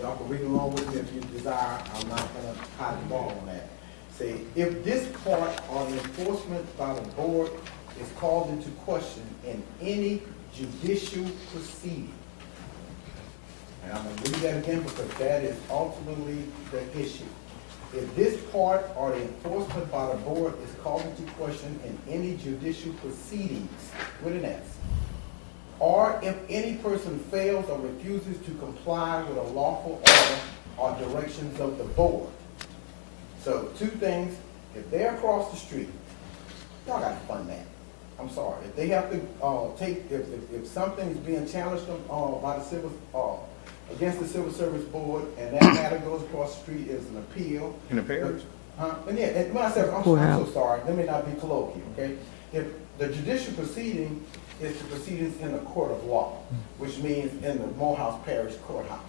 y'all can read along with me if you desire. I'm not going to hide the ball on that. Say, if this part or the enforcement by the board is called into question in any judicial proceeding, and I'm going to read that again because that is ultimately the issue. If this part or the enforcement by the board is called into question in any judicial proceedings, with an S, or if any person fails or refuses to comply with a lawful order or directions of the board. So, two things. If they're across the street, y'all got to fund that. I'm sorry. If they have to if something is being challenged by the against the Civil Service Board, and that matter goes across the street as an appeal. In the parish? And yeah, and when I said, I'm so sorry. Let me not be colloquial, okay? If the judicial proceeding is the proceedings in the court of law, which means in the Morehouse Parish Courthouse.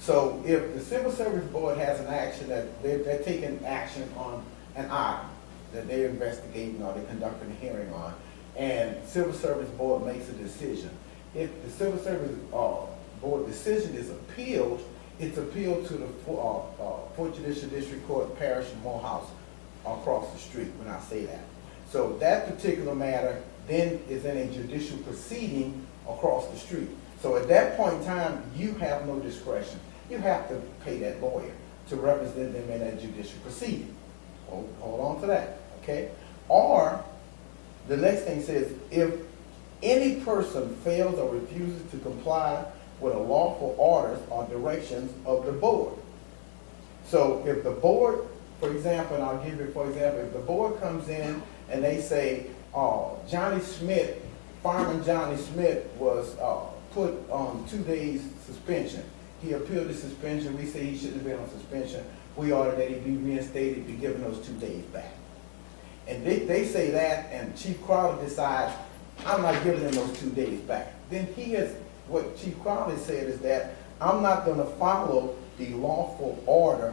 So if the Civil Service Board has an action that they're taking action on an item that they're investigating or they're conducting a hearing on, and Civil Service Board makes a decision. If the Civil Service Board decision is appealed, it's appealed to the 4th Judicial District Court, Parish of Morehouse, across the street when I say that. So that particular matter then is in a judicial proceeding across the street. So at that point in time, you have no discretion. You have to pay that lawyer to represent them in that judicial proceeding. Hold on to that, okay? Or the next thing says, if any person fails or refuses to comply with a lawful orders or directions of the board. So if the board, for example, and I'll give you for example, if the board comes in and they say, Johnny Smith, fireman Johnny Smith was put on 2 days suspension. He appealed the suspension. We say he shouldn't have been on suspension. We order that he be reinstated, be given those 2 days back. And they say that, and Chief Crowder decides, I'm not giving him those 2 days back. Then what Chief Crowder said is that I'm not going to follow the lawful order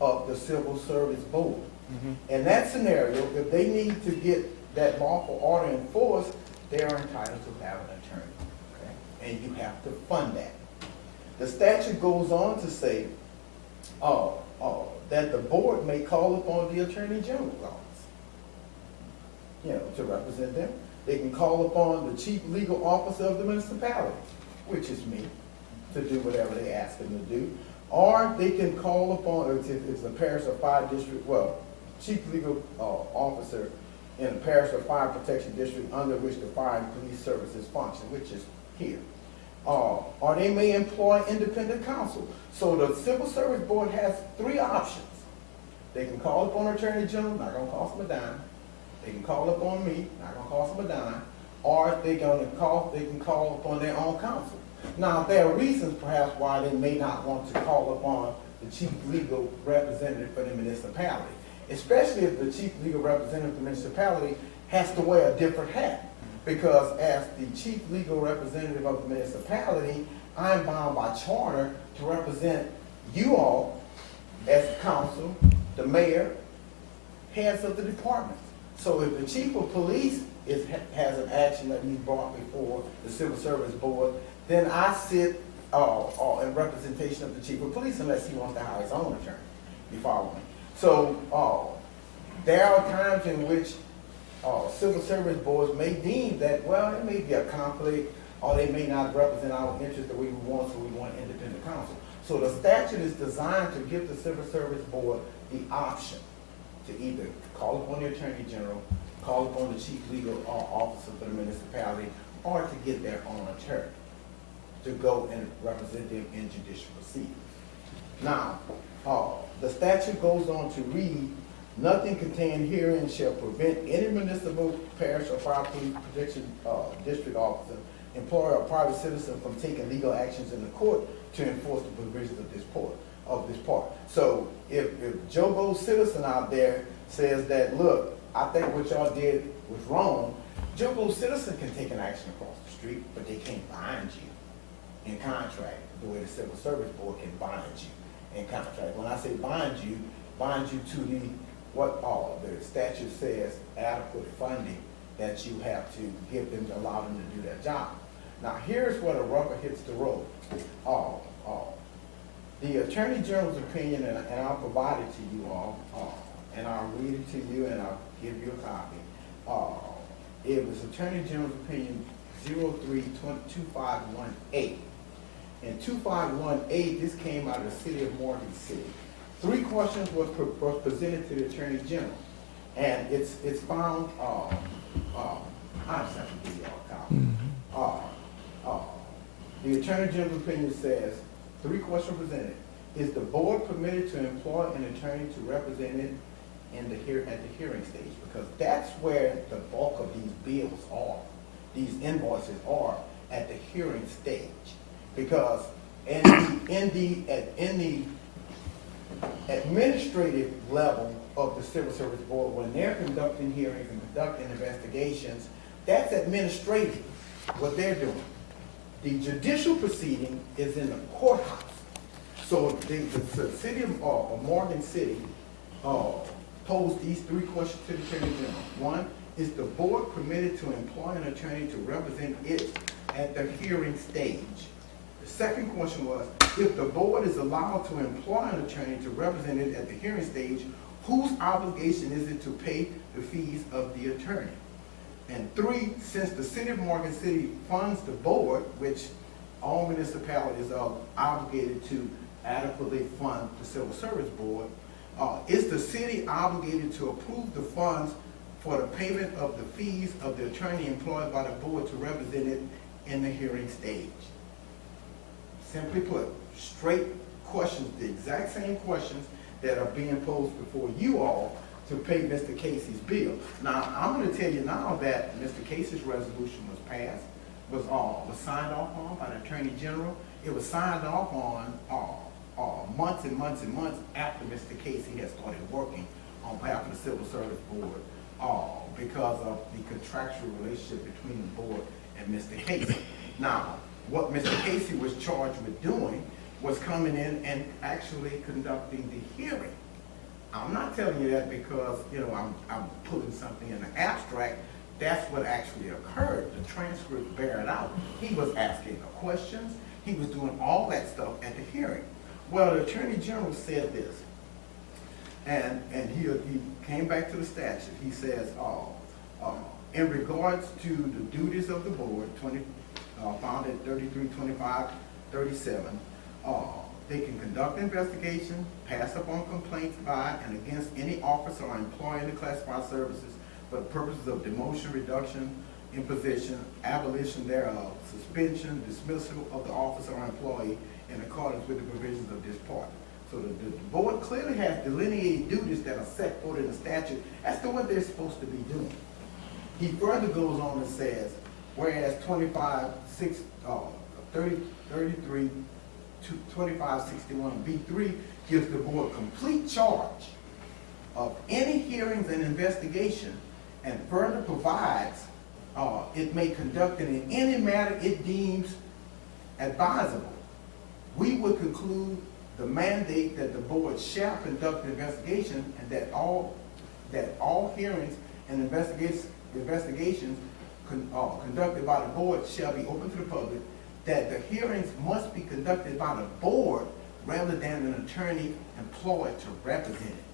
of the Civil Service Board. Mm-hmm. In that scenario, if they need to get that lawful order enforced, they are entitled to have an attorney. Okay? And you have to fund that. The statute goes on to say that the board may call upon the Attorney General's office, to represent them. They can call upon the chief legal officer of the municipality, which is me, to do whatever they ask them to do. Or they can call upon, if it's a parish or fire district, chief legal officer in a parish or fire protection district under which the fire and police services function, which is here. Or they may employ independent counsel. So the Civil Service Board has 3 options. They can call upon Attorney General, not going to cost them a dime. They can call upon me, not going to cost them a dime. Or they can call upon their own counsel. Now, there are reasons perhaps why they may not want to call upon the chief legal representative for the municipality, especially if the chief legal representative of the municipality has to wear a different hat. Because as the chief legal representative of the municipality, I'm bound by charter to represent you all as council, the mayor, heads of the departments. So if the chief of police has an action that he's brought before the Civil Service Board, then I sit in representation of the chief of police unless he wants to hire his own attorney. You follow me? So there are times in which civil service boards may deem that, well, it may be a conflict, or they may not represent our interests the way we want, so we want independent counsel. So the statute is designed to give the Civil Service Board the option to either call upon the Attorney General, call upon the chief legal officer for the municipality, or to get their own attorney to go and represent them in judicial proceedings. Now, the statute goes on to read Nothing contained herein shall prevent any municipal, parish, or fire police protection district officer, employer, or private citizen from taking legal actions in the court to enforce the provisions of this part. So if Joe Blow citizen out there says that, look, I think what y'all did was wrong, Joe Blow citizen can take an action across the street, but they can't bind you in contract the way the Civil Service Board can bind you in contract. When I say bind you to what the statute says, adequate funding that you have to give them to allow them to do their job. Now, here's where the rubber hits the road. The Attorney General's opinion, and I'll provide it to you all, and I'll read it to you, and I'll give you a copy. It was Attorney General's opinion 03-2518. In 2518, this came out of the city of Morgan City. 3 questions was presented to the Attorney General, and it's found. I just have to give you all a copy. The Attorney General's opinion says 3 questions presented: is the board permitted to employ an attorney to represent it at the hearing stage? Because that's where the bulk of these bills are, these invoices are at the hearing stage. Because in the administrative level of the Civil Service Board, when they're conducting hearings and conducting investigations, that's administrative, what they're doing. The judicial proceeding is in the courthouse. So the city of Morgan City posed these 3 questions to the Attorney General. 1, is the board permitted to employ an attorney to represent it at the hearing stage? The second question was, if the board is allowed to employ an attorney to represent it at the hearing stage, whose obligation is it to pay the fees of the attorney? And 3, since the city of Morgan City funds the board, which all municipalities are obligated to adequately fund the Civil Service Board, is the city obligated to approve the funds for the payment of the fees of the attorney employed by the board to represent it in the hearing stage? Simply put, straight questions, the exact same questions that are being posed before you all to pay Mr. Casey's bill. Now, I'm going to tell you now that Mr. Casey's resolution was passed, was signed off on by the Attorney General. It was signed off on months and months and months after Mr. Casey had started working on behalf of the Civil Service Board because of the contractual relationship between the board and Mr. Casey. Now, what Mr. Casey was charged with doing was coming in and actually conducting the hearing. I'm not telling you that because, I'm putting something in the abstract. That's what actually occurred. The transcripts bear it out. He was asking the questions. He was doing all that stuff at the hearing. Well, the Attorney General said this, and he came back to the statute. He says, in regards to the duties of the board, found at 332537, they can conduct investigation, pass upon complaints by and against any officer or employee in the classified services for the purposes of demotion, reduction, imposition, abolition thereof, suspension, dismissal of the officer or employee in accordance with the provisions of this part. So the board clearly has delineated duties that are set forth in the statute as to what they're supposed to be doing. He further goes on and says, whereas 2561B3 gives the board complete charge of any hearings and investigation, and further provides it may conduct it in any matter it deems advisable. We would conclude the mandate that the board shall conduct the investigation, and that all hearings and investigations conducted by the board shall be open to the public, that the hearings must be conducted by the board rather than an attorney employed to represent it.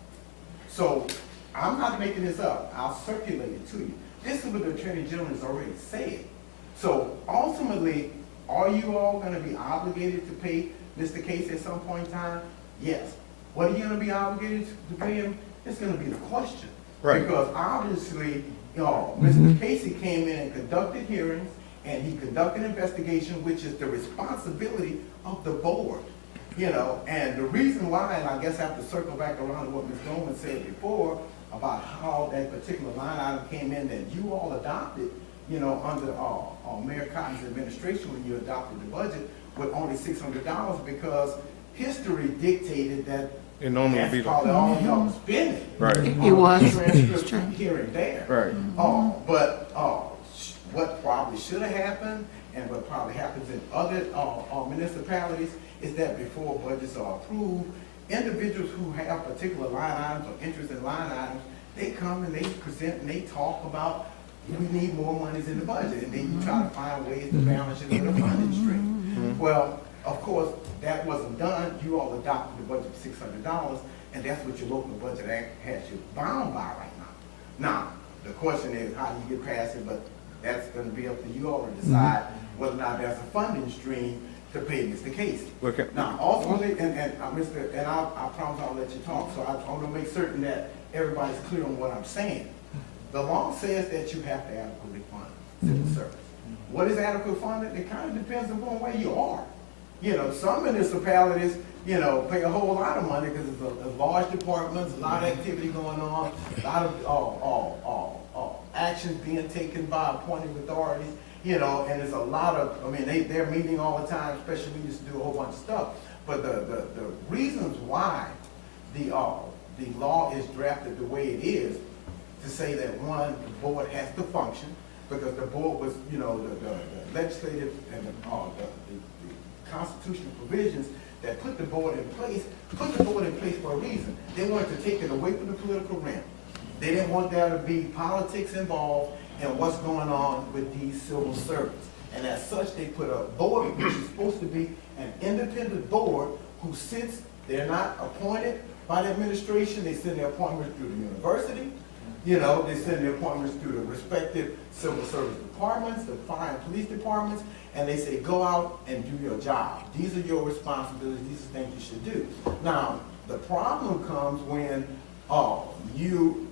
So I'm not making this up. I'll circulate it to you. This is what the Attorney General has already said. So ultimately, are you all going to be obligated to pay Mr. Casey at some point in time? Yes. What are you going to be obligated to pay him? It's going to be the question. Right. Because obviously, Mr. Casey came in and conducted hearings, and he conducted an investigation, which is the responsibility of the board. You know, and the reason why, and I guess I have to circle back around to what Ms. Goldman said before about how that particular line item came in that you all adopted, you know, under Mayor Cotton's administration when you adopted the budget with only $600 because history dictated that It normally be that's probably all y'all was spending. Right. It was. Transcripts here and there. Right. But what probably should have happened and what probably happens in other municipalities is that before budgets are approved, individuals who have particular line items or interest in line items, they come and they present and they talk about we need more monies in the budget, and then you try to find ways to balance it with a funding stream. Well, of course, that wasn't done. You all adopted the budget of $600, and that's what your local budget act has you bound by right now. Now, the question is, how do you get past it? But that's going to be up to you all to decide whether or not there's a funding stream to pay Mr. Casey. Okay. Now, ultimately, and Mr. And I promise I'll let you talk. So I want to make certain that everybody's clear on what I'm saying. The law says that you have to adequately fund civil service. What is adequate funding? It kind of depends upon where you are. You know, some municipalities, you know, pay a whole lot of money because it's a large departments, a lot of activity going on, a lot of actions being taken by appointed authorities, you know, and there's a lot of, I mean, they're meeting all the time, special meetings to do a whole bunch of stuff. But the reasons why the law is drafted the way it is, to say that one, the board has to function, because the board was, you know, the legislative and the constitutional provisions that put the board in place for a reason. They wanted to take it away from the political realm. They didn't want there to be politics involved in what's going on with these civil servants. And as such, they put a board, which is supposed to be an independent board who sits, they're not appointed by the administration, they send their appointments through the university. You know, they send their appointments through the respective civil service departments, the fire and police departments, and they say, go out and do your job. These are your responsibilities, these are things you should do. Now, the problem comes when you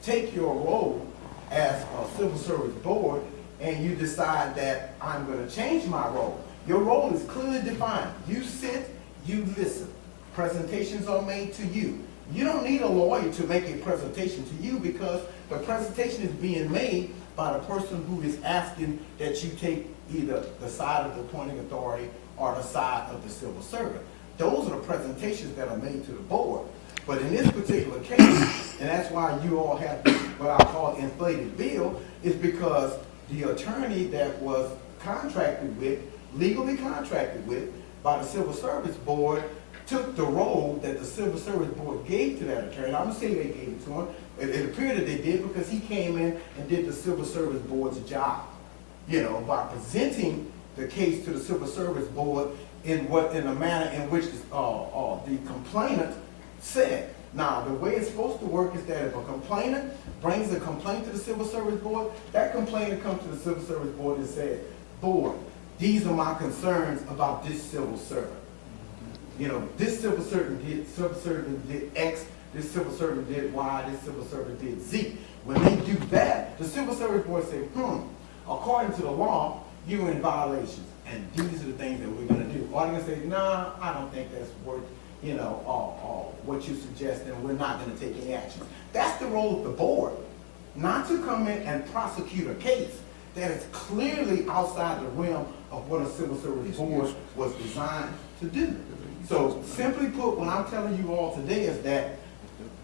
take your role as a civil service board and you decide that I'm going to change my role. Your role is clearly defined. You sit, you listen. Presentations are made to you. You don't need a lawyer to make a presentation to you because the presentation is being made by the person who is asking that you take either the side of the appointing authority or the side of the civil servant. Those are the presentations that are made to the board. But in this particular case, and that's why you all have this, what I call inflated bill, is because the attorney that was contracted with, legally contracted with by the Civil Service Board, took the role that the Civil Service Board gave to that attorney. I'm going to say they gave it to him. It appeared that they did because he came in and did the Civil Service Board's job, you know, by presenting the case to the Civil Service Board in a manner in which the complainant said. Now, the way it's supposed to work is that if a complainant brings a complaint to the Civil Service Board, that complainant comes to the Civil Service Board and says, Board, these are my concerns about this civil servant. You know, this civil servant did X, this civil servant did Y, this civil servant did Z. When they do that, the Civil Service Board say, according to the law, you're in violations, and these are the things that we're going to do. Or they're going to say, nah, I don't think that's worth, you know, what you suggest, and we're not going to take any action. That's the role of the board, not to come in and prosecute a case that is clearly outside the realm of what a Civil Service Board was designed to do. So simply put, what I'm telling you all today is that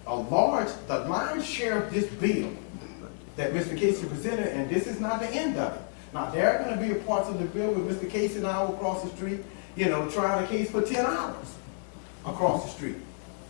the lion's share of this bill that Mr. Casey presented, and this is not the end of it. Now, there are going to be parts of the bill where Mr. Casey and I will cross the street, you know, trying a case for 10 hours across the street.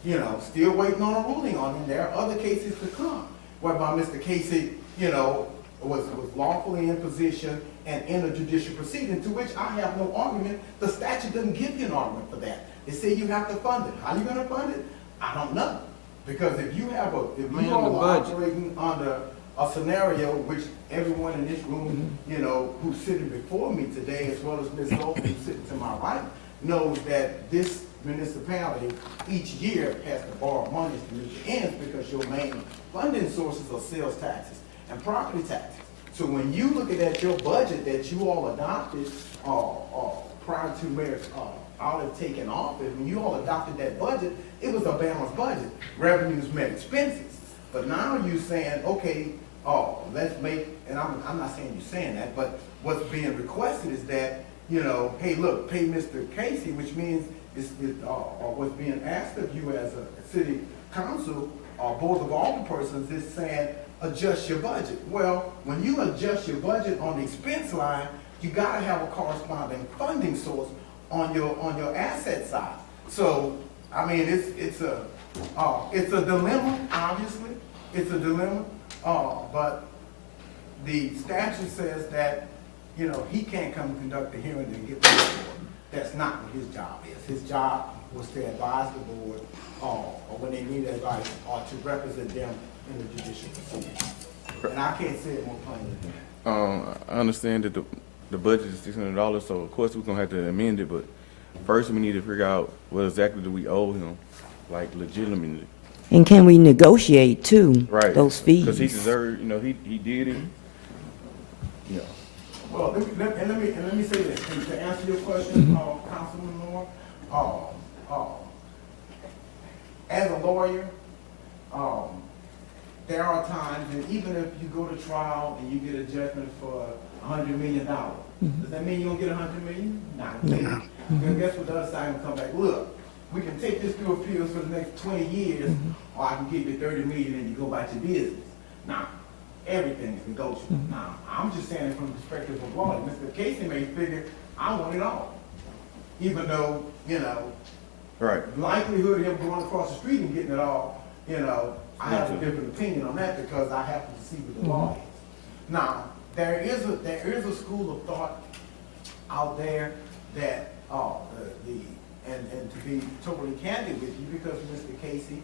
You know, still waiting on a ruling on him. There are other cases to come whereby Mr. Casey, you know, was lawfully in position and in a judicial proceeding, to which I have no argument. The statute doesn't give you an argument for that. They say you have to fund it. How are you going to fund it? I don't know. Because if you all are operating under a scenario which everyone in this room, you know, who's sitting before me today, as well as Ms. Goldman, who's sitting to my right, knows that this municipality each year has to borrow money to meet the ends because your main funding sources are sales taxes and property taxes. So when you look at your budget that you all adopted prior to Mayor Olive taking office, when you all adopted that budget, it was a balanced budget. Revenues met expenses. But now you're saying, okay, let's make, and I'm not saying you're saying that, but what's being requested is that, hey, look, pay Mr. Casey, which means what's being asked of you as a city council or board of alderpersons is saying, adjust your budget. Well, when you adjust your budget on the expense line, you gotta have a corresponding funding source on your asset side. So, I mean, it's a dilemma, obviously. It's a dilemma, but the statute says that, he can't come and conduct the hearing and get the report. That's not what his job is. His job was to advise the board, or when they need advice, or to represent them in the judicial proceedings. And I can't say it more plainly than that. I understand that the budget is $600, so of course we're gonna have to amend it, but first we need to figure out what exactly do we owe him, like legitimately. And can we negotiate too? Right. Those fees? Because he deserved, he did it. Yeah. Well, let me say this, and to answer your question, Councilman Moore, as a lawyer, there are times, and even if you go to trial and you get a judgment for $100 million, does that mean you don't get $100 million? Not really. Then guess what the other side will come back, look, we can take this through appeals for the next 20 years, or I can give you $30 million and you go about your business. Now, everything is negotiable. Now, I'm just saying it from the perspective of law. Mr. Casey may figure, I want it all. Even though, Right. likelihood of him going across the street and getting it all, I have a different opinion on that because I happen to see what the law is. Now, there is a school of thought out there that, and to be totally candid with you, because Mr. Casey,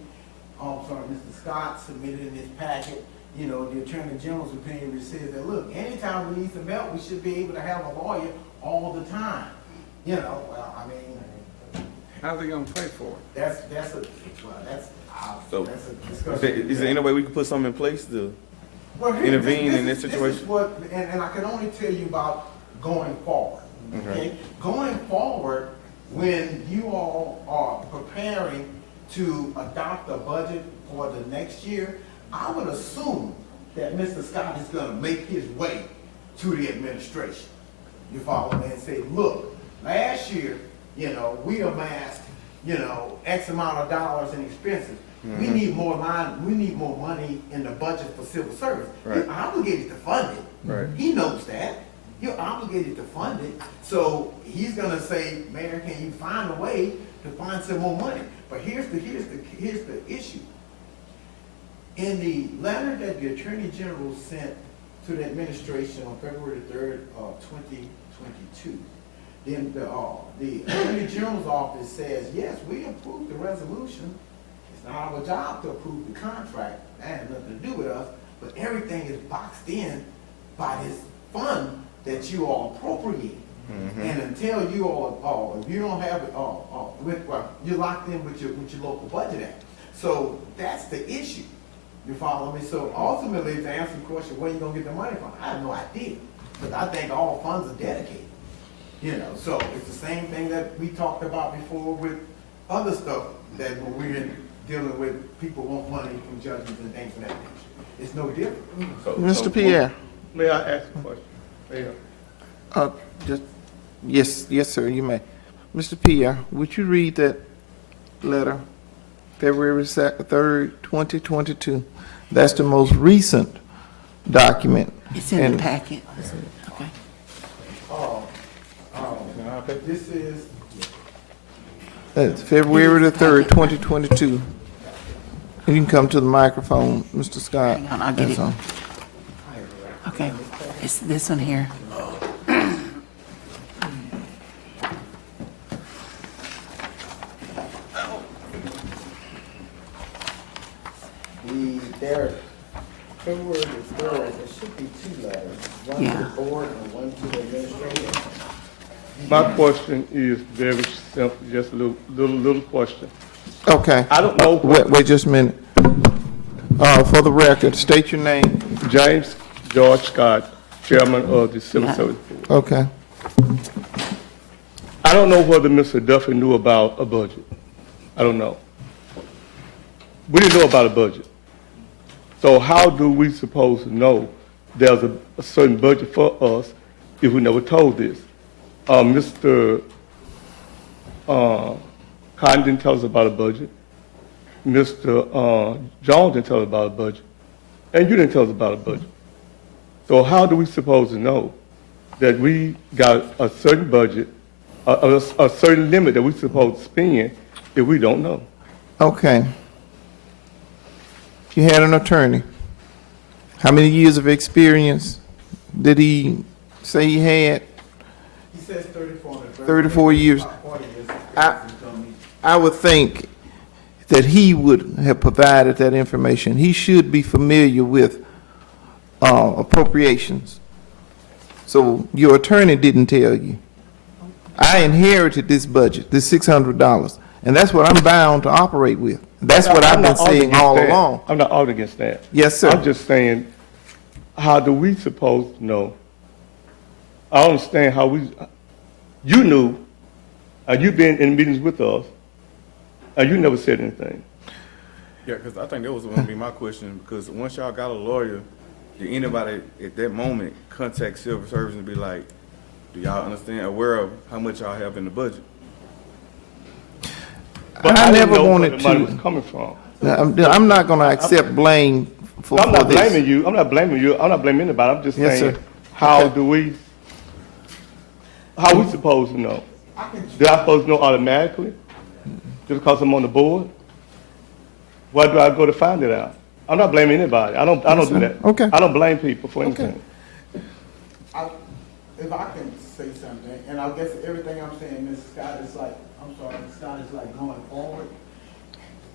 Mr. Scott submitted in his packet, the Attorney General's opinion, which says that, look, anytime we need some help, we should be able to have a lawyer all the time. Well, I mean, How's he gonna pay for it? that's a discussion. Is there any way we can put something in place to Well, here, intervene in this This situation? is what, and I can only tell you about going forward. Okay? Going forward, when you all are preparing to adopt a budget for the next year, I would assume that Mr. Scott is gonna make his way to the administration. You follow me? And say, look, last year, we amassed, X amount of dollars in expenses. We need more money in the budget for civil service. Right. You're obligated to fund it. Right. He knows that. You're obligated to fund it. So he's gonna say, Mayor, can you find a way to find some more money? But here's the issue. In the letter that the Attorney General sent to the administration on February 3rd of 2022, then the Attorney General's office says, yes, we approved the resolution. It's not our job to approve the contract. That has nothing to do with us, but everything is boxed in by this fund that you all appropriate. And until you all, if you don't have it, you're locked in with your local budget act. So that's the issue. You follow me? So ultimately, to answer the question, where you gonna get the money from? I have no idea, but I think all funds are dedicated. So it's the same thing that we talked about before with other stuff that when we're dealing with people want money from judges and things of that nature. It's no different. Mr. Pierre? May I ask a question? Mayor? Yes, sir, you may. Mr. Pierre, would you read that letter, February 3rd, 2022? That's the most recent document. It's in the packet. Okay. This is, That's February the 3rd, 2022. You can come to the microphone, Mr. Scott. Hang on, I'll get That's it. all. Okay, it's this one here. February the 3rd, there should be two letters, one to Yeah. the board and one to the administration. My question is very simple, just a little question. Okay. I don't know what Wait just a minute. For the record, state your name. James George Scott, Chairman of the Civil Yeah. Service Board. Okay. I don't know whether Mr. Duffy knew about a budget. I don't know. We didn't know about a budget. So how do we supposed to know there's a certain budget for us if we never told this? Mr. Cotton didn't tell us about a budget. Mr. Jones didn't tell us about a budget. And you didn't tell us about a budget. So how do we supposed to know that we got a certain budget, a certain limit that we're supposed to spend if we don't know? Okay. You had an attorney. How many years of experience did he say he had? He says 34. 34 years. I would think that he would have provided that information. He should be familiar with appropriations. So your attorney didn't tell you. I inherited this budget, this $600, and that's what I'm bound to operate with. That's what I've been saying all along. I'm not arguing against that. Yes, sir. I'm just saying, how do we supposed to know? I don't understand how you knew, you've been in meetings with us, and you never said anything. Yeah, because I think that was going to be my question, because once y'all got a lawyer, did anybody at that moment contact civil service and be like, do y'all understand, aware of how much y'all have in the budget? But I didn't never know wanted where the money to. was coming from. I'm not going to accept blame for I'm not this. blaming you. I'm not blaming you. I'm not blaming anybody. I'm just Yes, saying, sir. how we supposed to know? Did I supposed to know automatically? Just because I'm on the board? Why do I go to find it out? I'm not blaming anybody. I don't do that. Okay. I don't blame people for anything. If I can say something, and I guess everything I'm saying, Mrs. Scott, is like, I'm sorry, Mrs. Scott, is like going forward.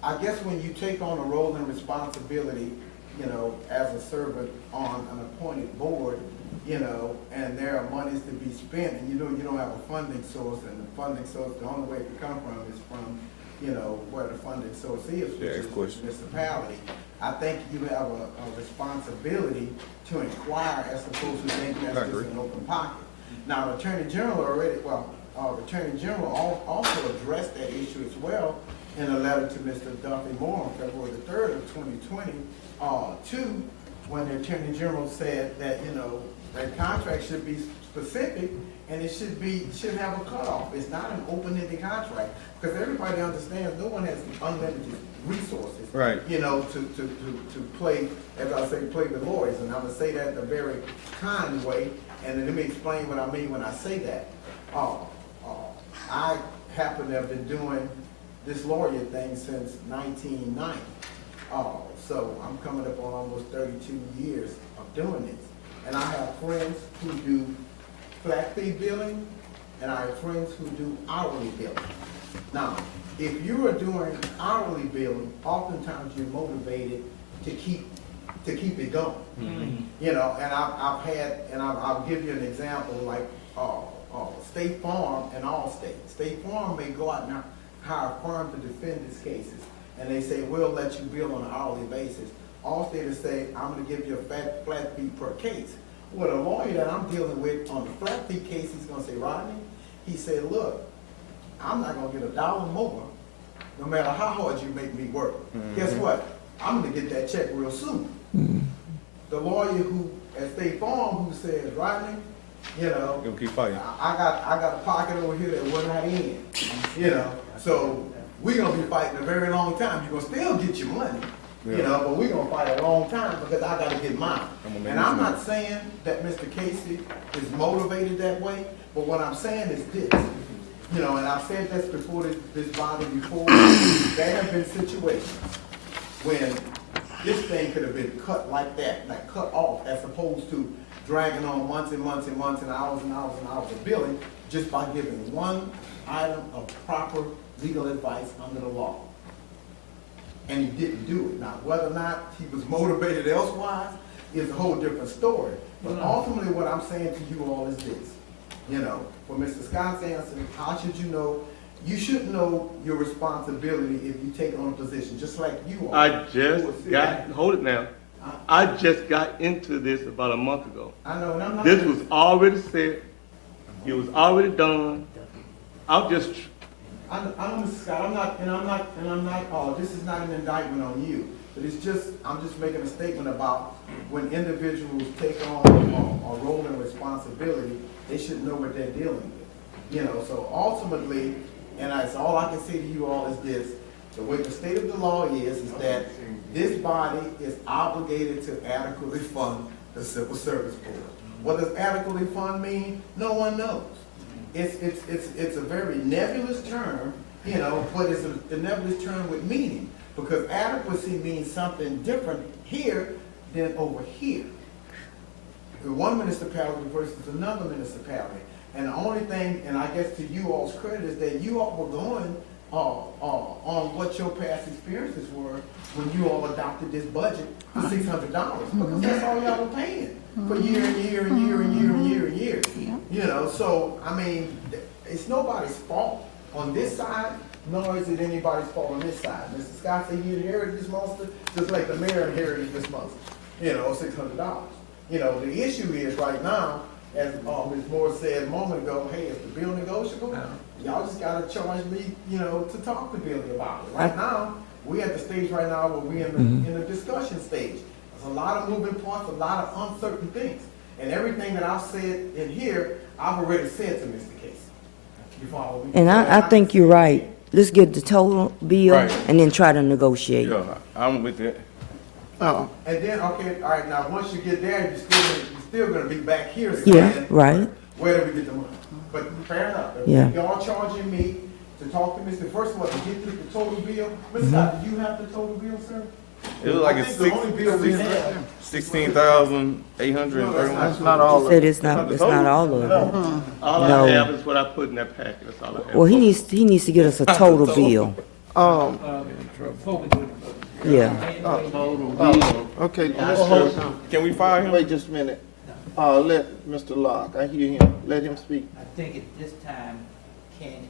I guess when you take on a role and responsibility, you know, as a servant on an appointed board, you know, and there are monies to be spent, and you know you don't have a funding source, and the funding source, the only way it can come from is from, you know, where the funding source is, which is the municipality. I think you have a responsibility to inquire as opposed to think that's just an open pocket. Now, the Attorney General the Attorney General also addressed that issue as well in a letter to Mr. Duffy Moore on February the 3rd of 2022, when the Attorney General said that, you know, that contract should be specific and it should have a cutoff. It's not an open-ended contract, because everybody understands no one has unlimited resources. Right. You know, to play, as I say, play the lawyers, and I'm gonna say that in a very kind way, and then let me explain what I mean when I say that. I happen to have been doing this lawyer thing since 1990. So I'm coming up on almost 32 years of doing this. And I have friends who do flat fee billing, and I have friends who do hourly billing. Now, if you are doing hourly billing, oftentimes you're motivated to keep it going. Mm-hmm. You know, and I'll give you an example, like State Farm and Allstate. State Farm may go out and hire a firm to defend its cases, and they say, we'll let you bill on an hourly basis. Allstate will say, I'm gonna give you a flat fee per case. Well, the lawyer that I'm dealing with on the flat fee case, he's gonna say, Rodney, he said, look, I'm not gonna get $1 more, no matter how hard you make me work. Mm-hmm. Guess what? I'm gonna get that check real soon. Mm-hmm. The lawyer who at State Farm who says, Rodney, you know, keep fighting. I got a pocket over here that we're not in. You know, so we're gonna be fighting a very long time. You're gonna still get your money. Yeah. You know, but we're gonna fight a long time because I gotta get mine. And I'm not saying that Mr. Casey is motivated that way, but what I'm saying is this. You know, and I've said this before this body before. There have been situations when this thing could have been cut like that, like cut off, as opposed to dragging on months and months and months and hours and hours and hours of billing, just by giving one item of proper legal advice under the law. And he didn't do it. Now, whether or not he was motivated elsewise is a whole different story. But ultimately what I'm saying to you all is this. You know, for Mr. Scott's answer, how should you know? You should know your responsibility if you take on a position, just like you are. Hold it now. I just got into this about a month ago. I know, and I'm not. This was already said. It was already done. I'll just, I know, Mr. Scott, I'm not, this is not an indictment on you, but I'm just making a statement about when individuals take on a role and responsibility, they should know what they're dealing with. You know, so ultimately, and that's all I can say to you all is this, the way the state of the law is that this body is obligated to adequately fund the Civil Service Board. What does adequately fund mean? No one knows. It's a very nebulous term, you know, but it's a nebulous term with meaning, because adequacy means something different here than over here. One municipality versus another municipality. And the only thing, and I guess to you all's credit, is that you all were going on what your past experiences were when you all adopted this budget for $600, because that's all y'all were paying for year and year and year and year and year and year. You know, so, I mean, it's nobody's fault on this side, nor is it anybody's fault on this side. Mr. Scott said he inherited this monster, just like the mayor inherited this monster, you know, $600. You know, the issue is right now, as Ms. Moore said a moment ago, hey, is the bill negotiable? Y'all just gotta charge me, you know, to talk to Billy about it. Right now, we at the stage right now where we in the discussion stage. There's a lot of moving parts, a lot of uncertain things. And everything that I've said in here, I've already said to Mr. Casey. You follow me? And I think you're right. Let's get the total bill Right. and then try to negotiate. Yeah, I'm with that. And then, okay, all right, now, once you get there, you're still gonna be back here Yeah, saying, right. where do we get the money? But fair enough. Yeah. If y'all charging me to talk to Mr. First of all, to get the total bill, Mr. Scott, do you have the total bill, sir? It was like I it's think the only bill we have. 16,831. That's Not all of Said it. it's not all of it. all No. I have is what I put in that packet, that's all I have. Well, he needs to get us a total bill. Yeah. Okay, Can we fire him? wait just a minute. Let Mr. Locke, I hear him, let him speak. I think at this time, can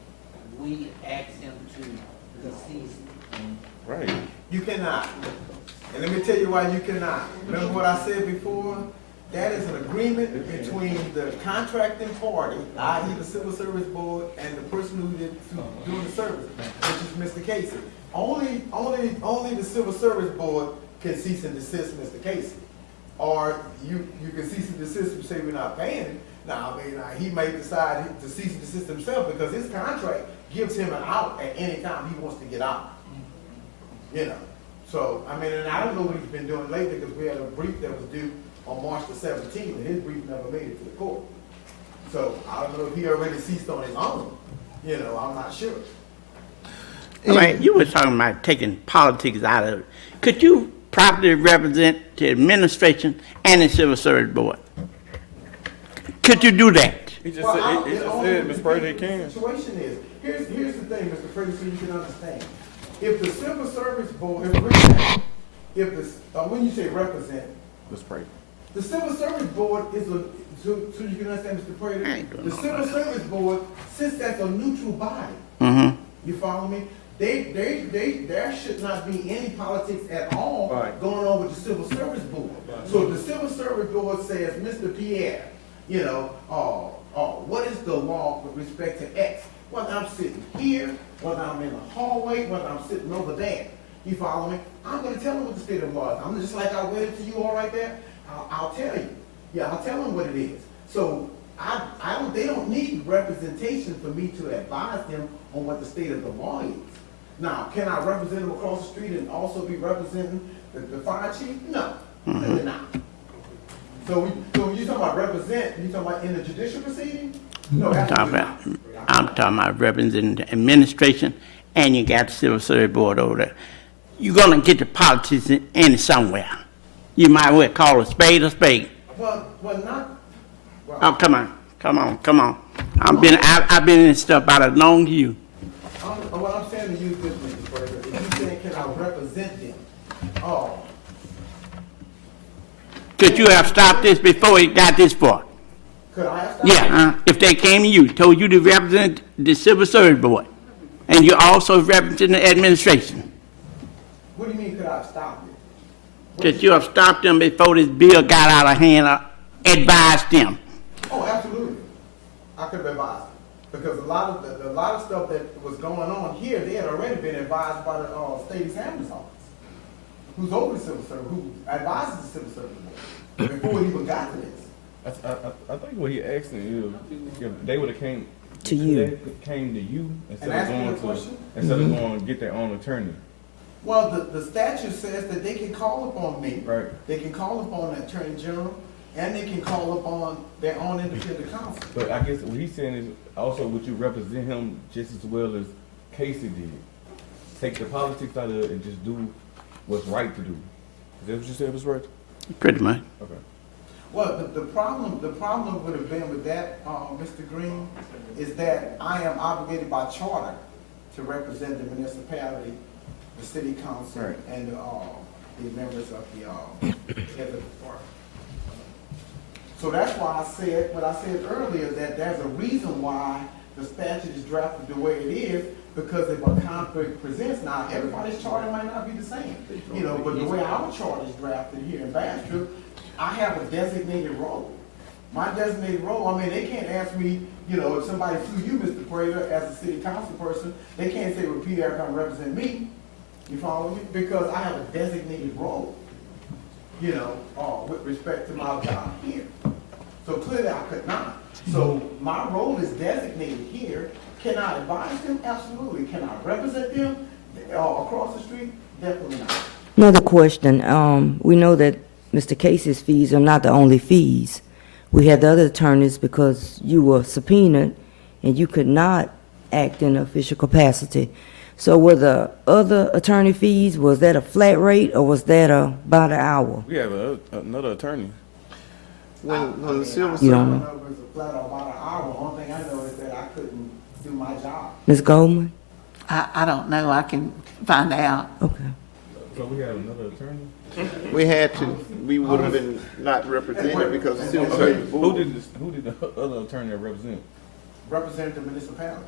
we ask him to cease and Right. You cannot. And let me tell you why you cannot. Remember what I said before? That is an agreement between the contracting party, i.e. the Civil Service Board, and the person who did doing the service, which is Mr. Casey. Only the Civil Service Board can cease and desist Mr. Casey. Or you can cease and desist and say we're not paying him. Now, I mean, he may decide to cease and desist himself because his contract gives him an out at any time he wants to get out. You know, so, I mean, and I don't know what he's been doing lately because we had a brief that was due on March the 17th and his brief never made it to the court. So I don't know if he already ceased on his own. You know, I'm not sure. All right, you were talking about taking politics out of it. Could you properly represent the administration and the Civil Service Board? Could you do that? He just said, Ms. Brady, he can. The situation is, here's the thing, Mr. Brady, so you can understand. If the Civil Service Board, when you say represent, Ms. Brady. the Civil Service Board is so you can understand, Mr. Prater, the Civil Service Board, since that's a neutral body, you follow me? There should not be any politics at all going on with the Civil Service Board. So if the Civil Service Board says, Mr. Pierre, you know, what is the law with respect to X? Whether I'm sitting here, whether I'm in the hallway, whether I'm sitting over there, you follow me? I'm going to tell them what the state of law is. I'm just like I read it to you all right there. I'll tell you. Yeah, I'll tell them what it is. So they don't need representation for me to advise them on what the state of the law is. Now, can I represent them across the street and also be representing the fire chief? No, they're not. So when you talking about represent, you talking about in the judicial proceeding? No, I'm talking about representing the administration, and you got the Civil Service Board over there. You're gonna get the politics in somewhere. You might well call a spade a spade. Well, not. Well, Oh, come on. I've been in this stuff about as long as you. What I'm saying to you is this, Mr. Prater, if you saying, can I represent them? Oh, Could you have stopped this before it got this far? could I have stopped? Yeah, if they came to you, told you to represent the Civil Service Board, and you also represent the administration, What do you mean, could I have stopped it? could you have stopped them before this bill got out of hand or advised them? Oh, absolutely. I could have advised them. Because a lot of stuff that was going on here, they had already been advised by the state examiner's office, who's over the civil service, who advises the civil service board before we even got to this. I think what he asking is if they would have came To you. they came to you instead And of ask me going the question? instead of going to get their own attorney. Well, the statute says that they can call upon me. Right. They can call upon the attorney general, and they can call upon their own independent counsel. But I guess what he's saying is also would you represent him just as well as Casey did? Take the politics out of it and just do what's right to do. Is that what you said was right? Pretty much. Okay. Well, the problem would have been with that, Mr. Green, is that I am obligated by charter to represent the municipality, the city council, Right. and the members of the head of the department. So that's why I said what I said earlier, that there's a reason why the statute is drafted the way it is, because if a conflict presents, now everybody's charter might not be the same, you know, but the way our charter is drafted here in Bastrop, I have a designated role. My designated role, I mean, they can't ask me, you know, if somebody sue you, Mr. Prater, as a city council person, they can't say, well, Pierre, come represent me. You follow me? Because I have a designated role, you know, with respect to my job here. So clearly I could not. So my role is designated here. Can I advise them? Absolutely. Can I represent them across the street? Definitely not. Another question, we know that Mr. Casey's fees are not the only fees. We had the other attorneys because you were subpoenaed and you could not act in official capacity. So were the other attorney fees, was that a flat rate or was that by the hour? We have another attorney. When the civil You service, don't know. I don't know if it's a flat or about an hour. Only thing I know is that I couldn't do my job. Ms. Goldman? I don't know, I can find out. Okay. So we have another attorney? we had to, we would have been not represented because the civil service Who board. did the other attorney represent Represent the municipality.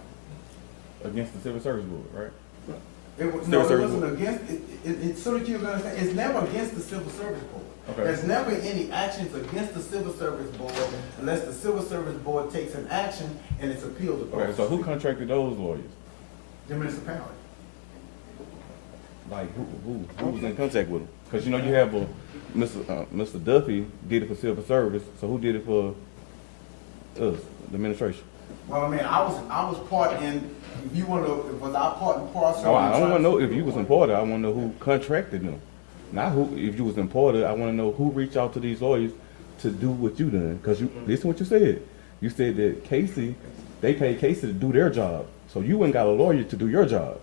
against the civil service board, right? It was, Civil no, it service wasn't board. against, it, so that you understand, it's never against the civil service board. Okay. There's never any actions against the civil service board unless the civil service board takes an action and it's appealed upon. Okay, so who contracted those lawyers? The municipality. Like who was in contact with them? Because you know you have Mr. Duffy did it for civil service, so who did it for us, the administration? Well, I mean, I was part in, if you want to, was I part and parcel? Oh, I don't want to know if you was in Porter. I want to know who contracted them. Not who. If you was in Porter, I want to know who reached out to these lawyers to do what you done. Because you listen to what you said. You said that Casey, they paid Casey to do their job, so you ain't got a lawyer to do your job.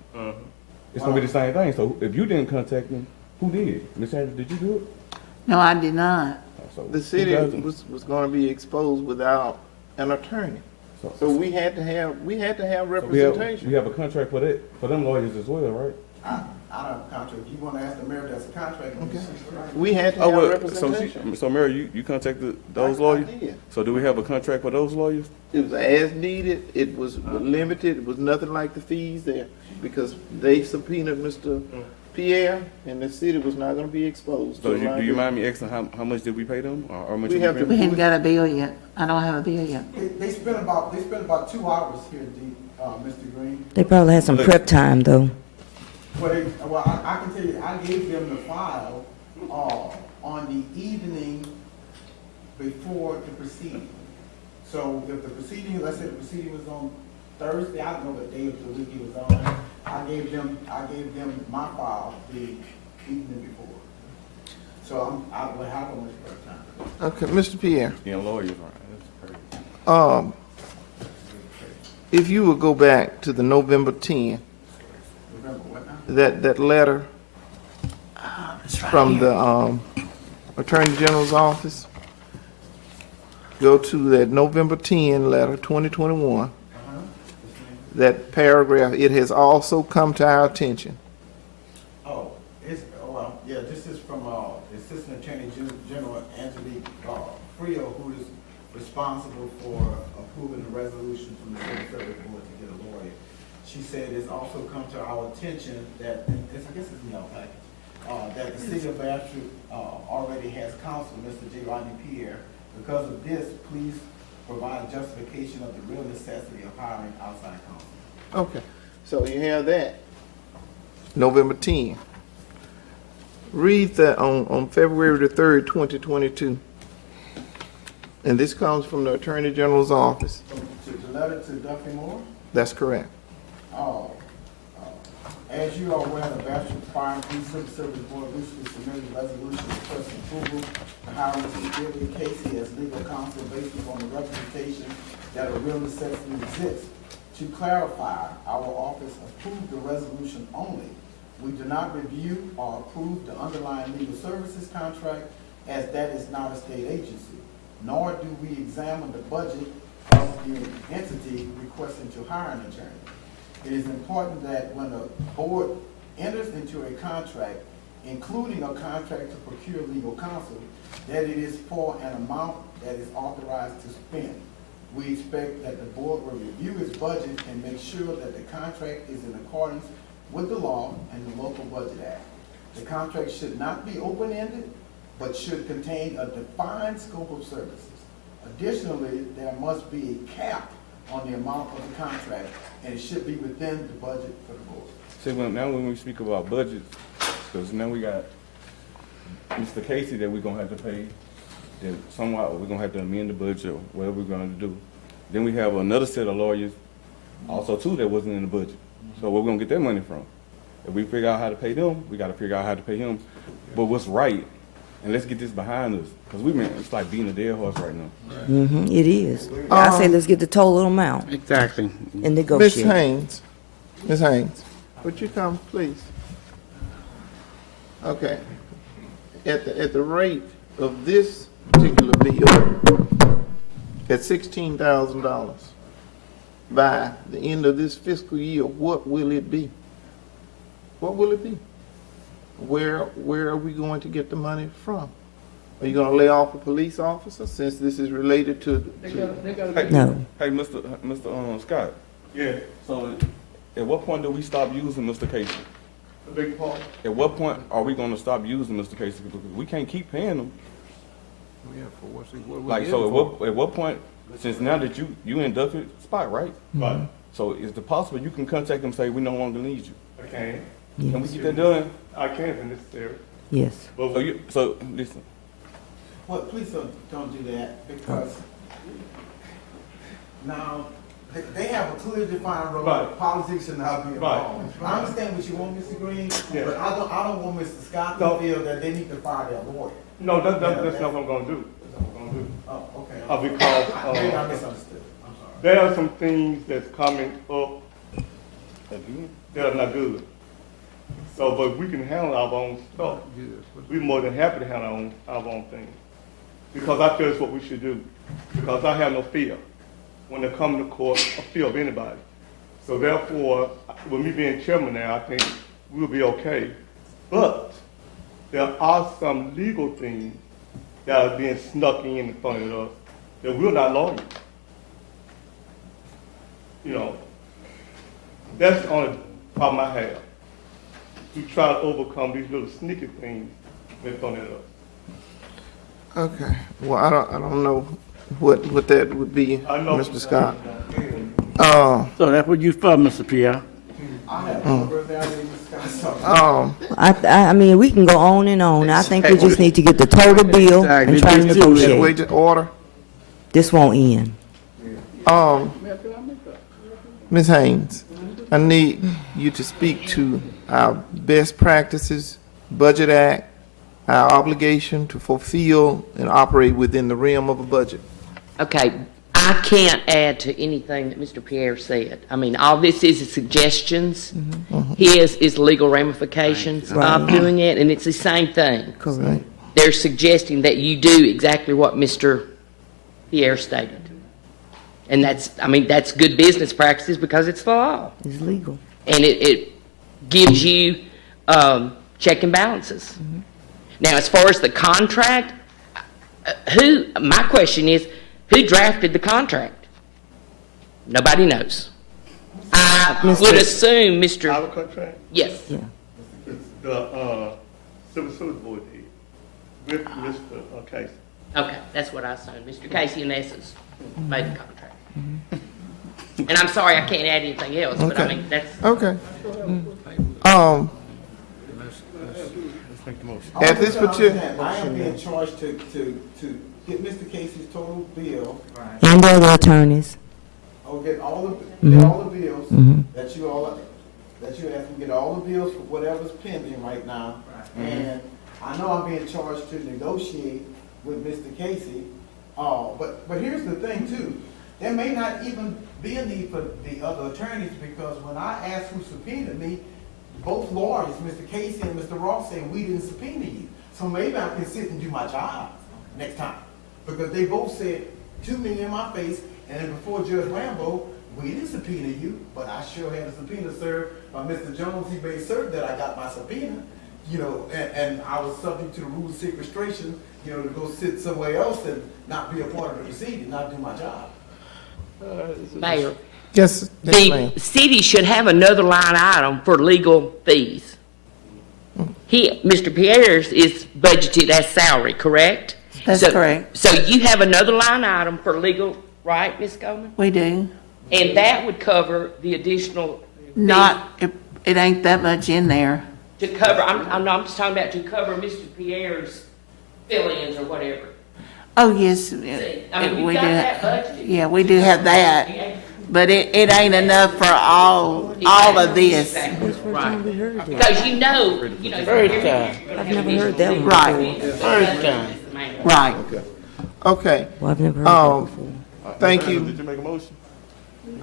It's gonna be the same thing. So if you didn't contact them, who did? Ms. Andrews, did you do it? No, I did not. So The who city does it? was gonna be exposed without an attorney. So we had to have So we representation. have a contract for that for them lawyers as well, right? I don't have a contract. If you want to ask the mayor, that's a contract. Okay. We had to Oh have well, representation. so Mary, you contacted those I lawyers? did. So do we have a contract for those lawyers? It was as needed, it was limited, it was nothing like the fees there, because they subpoenaed Mr. Pierre, and the city was not gonna be exposed. So to do you liability. mind me asking how much did we pay them, or how much We did have pay to- We them? ain't got a bill yet. I don't have a bill yet. They spent about 2 hours here, Mr. Green. They probably had some prep time, though. Well, I can tell you, I gave them the file, on the evening before the proceeding. So if the proceeding, let's say the proceeding was on Thursday, I don't know what day of the week it was on, I gave them my file the evening before. So I will have a much better time. Okay, Mr. Pierre, Yeah, lawyers, right, that's crazy. if you would go back to the November 10, Remember what now? that letter It's right from here. the Attorney General's office, go to that November 10 letter, 2021, that paragraph, it has also come to our attention. Yeah, this is from Assistant Attorney General Angelique Frio, who is responsible for approving the resolution from the Civil Service Board to get a lawyer. She said it's also come to our attention that, and I guess it's in your package, that the city of Bastrop already has counsel, Mr. J. Rodney Pierre. Because of this, please provide justification of the real necessity of hiring outside counsel. Okay, so you have that, November 10. Read that on February the 3rd, 2022. And this comes from the Attorney General's office. The letter to Duffy Moore? That's correct. As you are aware, the Bastrop Fire and Police Service Board recently submitted a resolution requesting approval to hire Mr. Casey as legal counsel based upon the representation that a real necessity exists. To clarify, our office approved the resolution only. We do not review or approve the underlying legal services contract, as that is not a state agency, nor do we examine the budget of the entity requesting to hire an attorney. It is important that when a board enters into a contract, including a contract to procure legal counsel, that it is for an amount that is authorized to spend. We expect that the board will review its budget and make sure that the contract is in accordance with the law and the Local Budget Act. The contract should not be open-ended, but should contain a defined scope of services. Additionally, there must be a cap on the amount of the contract, and it should be within the budget for the board. See, now when we speak about budgets, because now we got Mr. Casey that we're gonna have to pay, then somehow we're gonna have to amend the budget or whatever we're gonna do. Then we have another set of lawyers, also too, that wasn't in the budget. So where we gonna get that money from? If we figure out how to pay them, we gotta figure out how to pay him. But what's right, and let's get this behind us, because it's like beating a dead horse right now. It is. I say let's get the total amount Exactly. and Ms. negotiate. Haynes, would you come, please? Okay. At the rate of this particular bill, at $16,000, by the end of this fiscal year, what will it be? What will it be? Where are we going to get the money from? Are you going to lay off a police officer since this is related to? No. Hey, Mr. Scott. Yeah. So, at what point do we stop using Mr. Casey? A big part. At what point are we gonna stop using Mr. Casey? Because we can't keep paying him. Yeah, for what's it, what we Like, get so for? at what point, since now that you in Duffy's spot, right? Right. So is it possible you can contact them and say, we no longer need you? I can. Can we get that done? I can if necessary. Yes. But So listen, Well, please don't do that, because now, they have a clearly defined role. Right. Politics should not be involved. I understand what you want, Mr. Green, Yeah. but I don't want Mr. Scott No. to feel that they need to fire their lawyer. no, that's not what I'm gonna do. That's not what I'm gonna do. Oh, okay. Because Maybe I misunderstood. I'm sorry. there are some things that's coming up that are not good. So, but we can handle our own stuff. We're more than happy to handle our own things. Because I feel it's what we should do. Because I have no fear when they come to court, or fear of anybody. So therefore, with me being chairman now, I think we'll be okay. But there are some legal things that are being snuck in front of us that we're not lawyers. You know, that's the only problem I have. To try to overcome these little sneaky things in front of us. Okay, well, I don't know what that would be, I know. Mr. Scott. So that's what you for, Mr. Pierre? I have no value, Mr. Scott. I mean, we can go on and on. I think we just need to get the total bill and try to negotiate. Wage order. This won't end. Ms. Haynes, I need you to speak to our best practices, Budget Act, our obligation to fulfill and operate within the realm of a budget. Okay, I can't add to anything that Mr. Pierre said. I mean, all this is suggestions. His is legal ramifications of doing it, and it's the same thing. Correct. They're suggesting that you do exactly what Mr. Pierre stated. And that's good business practices because it's the law. It's legal. And it gives you check and balances. Now, as far as the contract, my question is, who drafted the contract? Nobody knows. I would assume Mr. Our contract, Yes. Yeah. the Civil Service Board did with Mr. Casey. Okay, that's what I assumed. Mr. Casey and Essex made the contract. And I'm sorry, I can't add anything else, but I Okay. mean, that's, Okay. Let's make the motion. At this particular, I am being charged to get Mr. Casey's total bill, And the other attorneys. or get all the bills Mhm. that you all, that you asked me, get all the bills for whatever's pending right now. And I know I'm being charged to negotiate with Mr. Casey, but here's the thing too. There may not even be a need for the other attorneys, because when I asked who subpoenaed me, both lawyers, Mr. Casey and Mr. Ross, said we didn't subpoena you. So maybe I can sit and do my job next time. Because they both said to me in my face, and then before Judge Rambo, we didn't subpoena you, but I sure had a subpoena served by Mr. Jones. He made certain that I got my subpoena, and I was subject to the rules of sequestration, to go sit somewhere else and not be a part of the proceeding, not do my job. Mayor, yes, ma'am. the city should have another line item for legal fees. Mr. Pierre's is budgeted as salary, correct? That's correct. So you have another line item for legal, right, Ms. Goldman? We do. And that would cover the additional fee It ain't that much in there. to cover, I'm just talking about to cover Mr. Pierre's fill-ins or whatever. Oh, yes. I mean, We you've got do. that budgeted. Yeah, we do have that, but it ain't enough for all of this. Right. Because First time. I've never heard that one Right. before. First time. Right. Okay. Well, I've never heard that before. Thank you. Did you make a motion?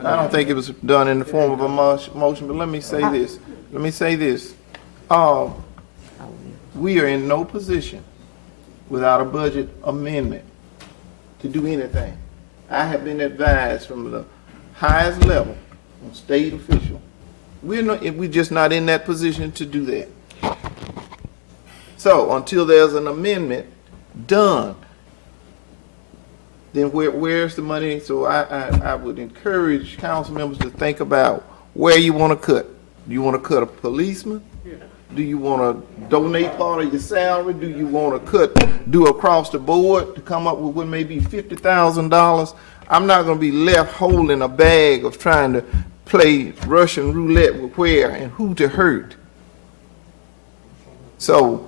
I don't think it was done in the form of a motion, but let me say this. We are in no position without a budget amendment to do anything. I have been advised from the highest level, from state official, we're just not in that position to do that. So until there's an amendment done, then where's the money? So I would encourage council members to think about where you want to cut. Do you want to cut a policeman? Do you want to donate part of your salary? Do you want to do across the board to come up with what may be $50,000? I'm not going to be left holding a bag of trying to play Russian roulette with where and who to hurt. So,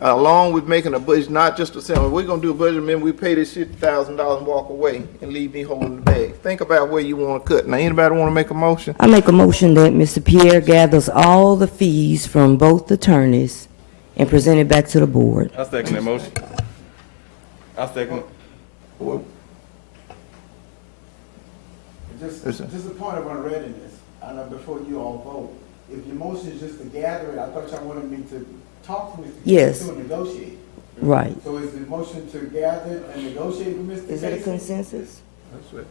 along with making a budget, not just to say, we're going to do a budget, man, we pay this $50,000 and walk away and leave me holding the bag. Think about where you want to cut. Now, anybody want to make a motion? I make a motion that Mr. Pierre gathers all the fees from both attorneys and present it back to the board. I second that motion. I second it. Just a point of unreadiness, I know before you all vote, if your motion is just to gather it, I thought y'all wanted me to talk to Mr. Yes. Casey to negotiate. Right. So is the motion to gather and negotiate with Mr. Casey? Is it a consensus? That's it.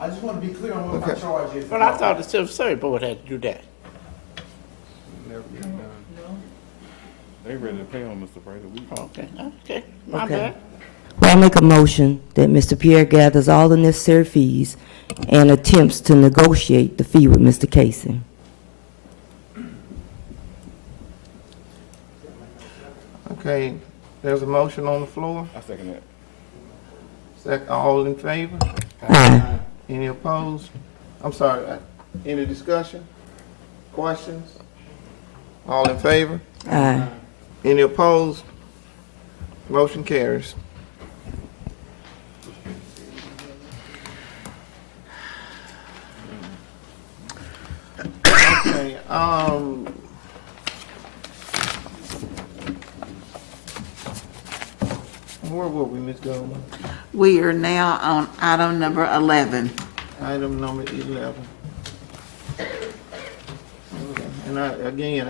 I just want to be clear on what my charge is. But I thought the civil service board had to do that. Never get done. They ready to pay on Mr. Prater. Okay, my Okay. bad. Well, I make a motion that Mr. Pierre gathers all the necessary fees and attempts to negotiate the fee with Mr. Casey. Okay, there's a motion on the floor. I second that. All in favor? Aye. Any opposed? I'm sorry, any discussion? Questions? All in favor? Aye. Any opposed? Motion carries. Okay, where were we, Ms. Goldman? We are now on item number 11. Item number 11. And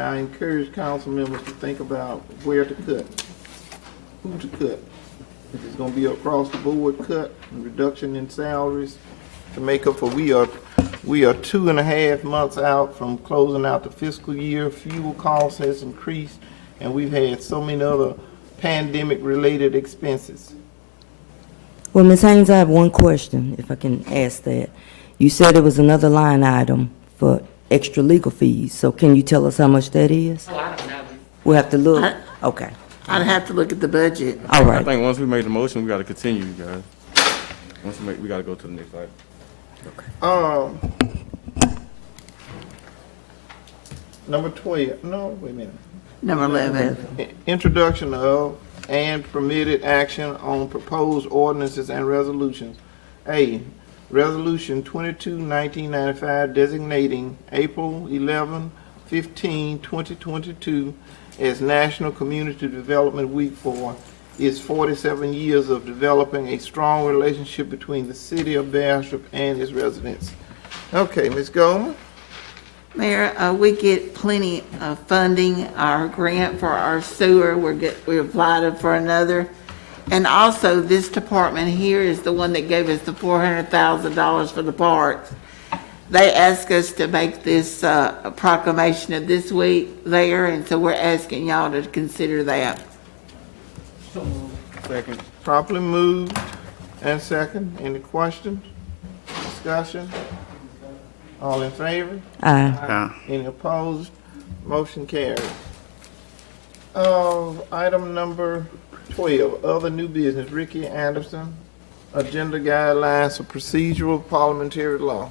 I encourage council members to think about where to cut, who to cut. If it's gonna be across the board cut, reduction in salaries to make up for, we are 2.5 months out from closing out the fiscal year. Fuel costs has increased, and we've had so many other pandemic-related expenses. Well, Ms. Haynes, I have one question, if I can ask that. You said there was another line item for extra legal fees, so can you tell us how much that is? Oh, I don't know. We'll have to look. Okay. I'd have to look at the budget. All I right. think once we made the motion, we got to continue, you guys. Once we gotta go to the next item. Number 12, no, wait a minute. Number 11. Introduction of and permitted action on proposed ordinances and resolutions. A, Resolution 22, 1995 designating April 11, 15, 2022 as National Community Development Week for its 47 years of developing a strong relationship between the city of Bastrop and its residents. Okay, Ms. Goldman? Mayor, we get plenty of funding. Our grant for our sewer, we applied for another. And also, this department here is the one that gave us the $400,000 for the parks. They asked us to make this proclamation of this week there, and so we're asking y'all to consider that. Second. Properly moved and second. Any questions? Discussion? All in favor? Aye. Any opposed? Motion carries. Item number 12, other new business. Ricky Anderson, agenda guidelines for procedural parliamentary law.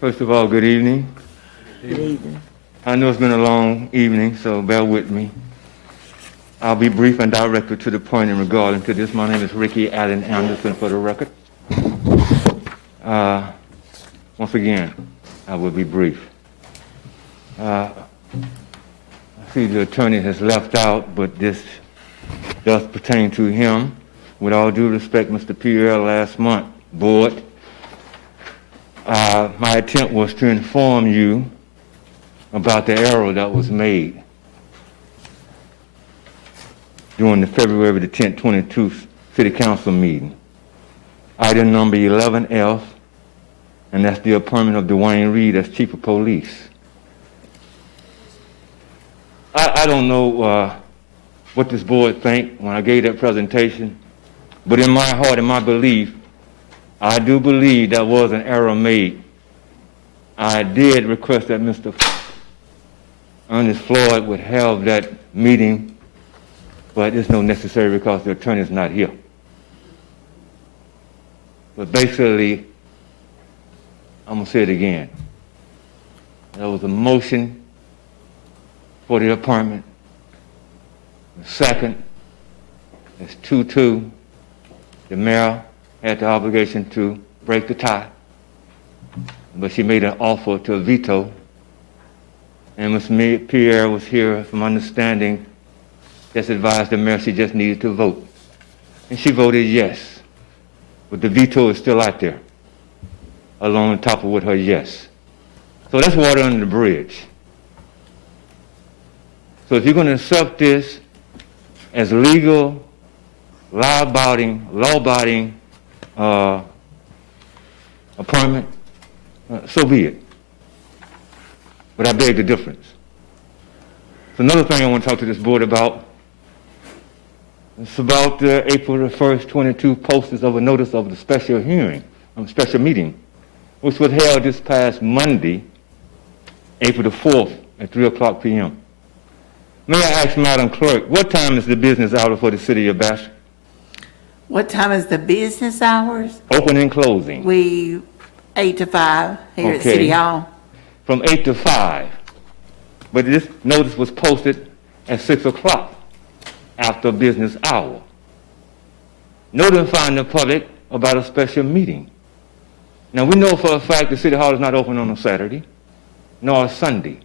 First of all, good evening. Good evening. I know it's been a long evening, so bear with me. I'll be brief and direct to the point in regard to this. My name is Ricky Allen Anderson for the record. Once again, I will be brief. I see the attorney has left out, but this does pertain to him. With all due respect, Mr. Pierre, last month, board, my attempt was to inform you about the error that was made during the February the 10th, 22 City Council meeting. Item number 11F, and that's the appointment of Dwayne Reed as Chief of Police. I don't know what this board think when I gave that presentation, but in my heart and my belief, I do believe that was an error made. I did request that Mr. Ernest Floyd would have that meeting, but it's no necessary because the attorney is not here. But basically, I'm going to say it again. There was a motion for the appointment. The second is 2-2. The mayor had the obligation to break the tie, but she made an offer to veto. And Ms. Pierre was here, from understanding, just advised the mayor she just needed to vote. And she voted yes. But the veto is still out there, along on top of with her yes. So that's water under the bridge. So if you're going to accept this as legal, law-abiding appointment, so be it. But I beg the difference. So another thing I want to talk to this board about, it's about the April the 1st, 22 posters of a notice of the special hearing, special meeting, which was held this past Monday, April the 4th at 3:00 p.m. May I ask Madam Clerk, what time is the business hour for the city of Bastrop? What time is the business hours? Open and closing. 8 to 5 here at City Hall. From 8 to 5. But this notice was posted at 6:00 after business hour, notifying the public about a special meeting. Now, we know for a fact the City Hall is not open on a Saturday, nor a Sunday.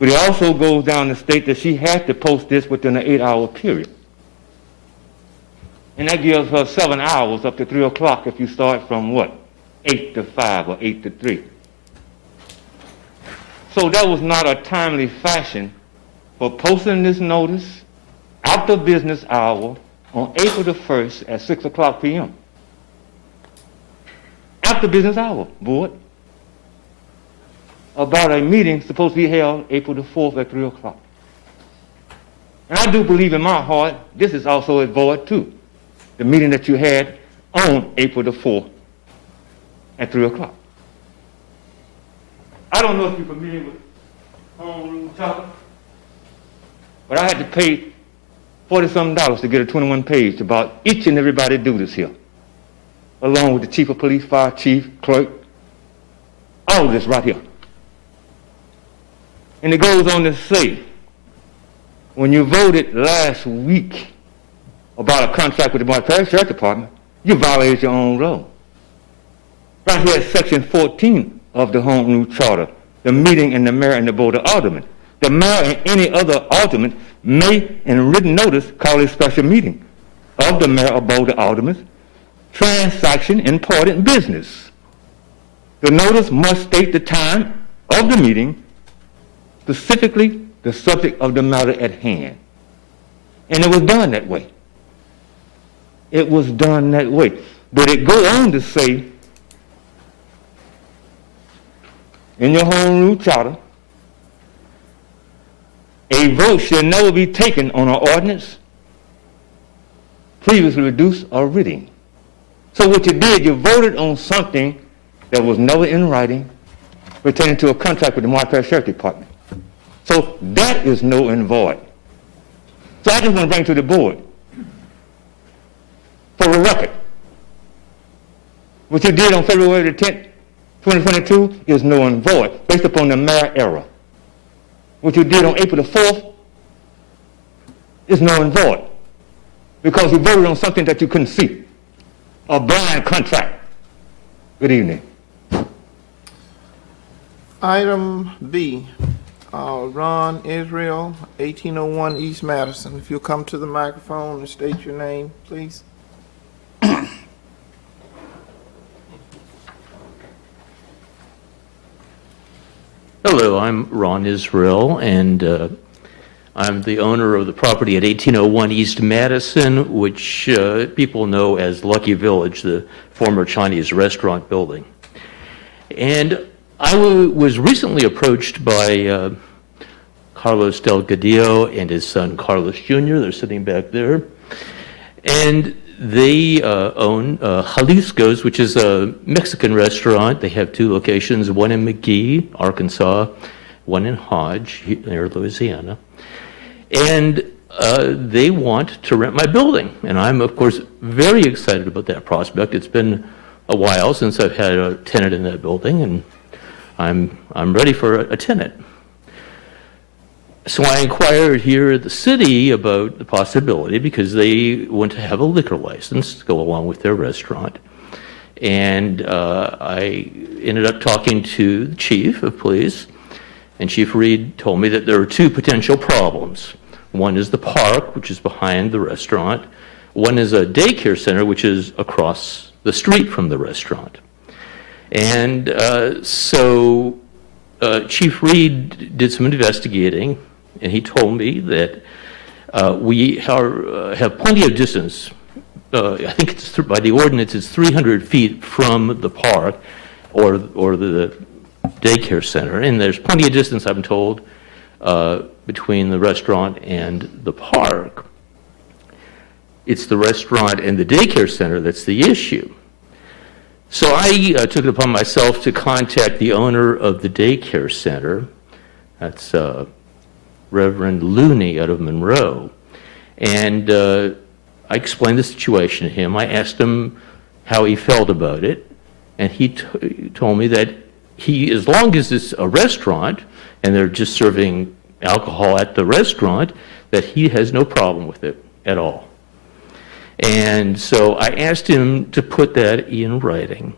But it also goes down to state that she had to post this within an 8-hour period. And that gives her 7 hours up to 3:00 if you start from what? 8 to 5 or 8 to 3. So that was not a timely fashion for posting this notice after business hour on April the 1st at 6:00 p.m. After business hour, board. About a meeting supposed to be held April the 4th at 3:00. And I do believe in my heart this is also a void too. the meeting that you had on April the 4th at 3 o'clock. I don't know if you're familiar with home rule charter, but I had to pay $40-something to get a 21-page about each and everybody do this here, along with the chief of police, fire chief, clerk, all of this right here. And it goes on to say, when you voted last week about a contract with the Montpelier Sheriff Department, you violated your own law. Right here at section 14 of the Home Rule Charter, the meeting and the mayor and the board of aldermen. The mayor and any other alderman may, in written notice, call a special meeting of the mayor or board of aldermen, transaction important business. The notice must state the time of the meeting, specifically the subject of the matter at hand. And it was done that way. It was done that way. But it go on to say, in your home rule charter, a vote shall never be taken on an ordinance previously reduced or reading. So what you did, you voted on something that was never in writing pertaining to a contract with the Montpelier Sheriff Department. So that is null and void. So I just want to bring to the board, for the record, what you did on February the 10th, 2022 is null and void based upon the mayor error. What you did on April the 4th is null and void because you voted on something that you couldn't see, a blind contract. Good evening. Item B, Ron Israel, 1801 East Madison. If you'll come to the microphone and state your name, please. Hello, I'm Ron Israel, and I'm the owner of the property at 1801 East Madison, which people know as Lucky Village, the former Chinese restaurant building. And I was recently approached by Carlos Delgadillo and his son Carlos Jr. They're sitting back there. And they own Jalisco's, which is a Mexican restaurant. They have two locations, one in McGee, Arkansas, one in Hodge, near Louisiana. And they want to rent my building. And I'm, of course, very excited about that prospect. It's been a while since I've had a tenant in that building, and I'm ready for a tenant. So I inquired here at the city about the possibility because they want to have a liquor license to go along with their restaurant. And I ended up talking to the chief of police, and Chief Reed told me that there are two potential problems. One is the park, which is behind the restaurant. One is a daycare center, which is across the street from the restaurant. And so Chief Reed did some investigating, and he told me that we have plenty of distance. I think it's by the ordinance, it's 300 feet from the park or the daycare center, and there's plenty of distance, I'm told, between the restaurant and the park. It's the restaurant and the daycare center that's the issue. So I took it upon myself to contact the owner of the daycare center. That's Reverend Looney out of Monroe. And I explained the situation to him. I asked him how he felt about it. And he told me that as long as it's a restaurant and they're just serving alcohol at the restaurant, that he has no problem with it at all. And so I asked him to put that in writing.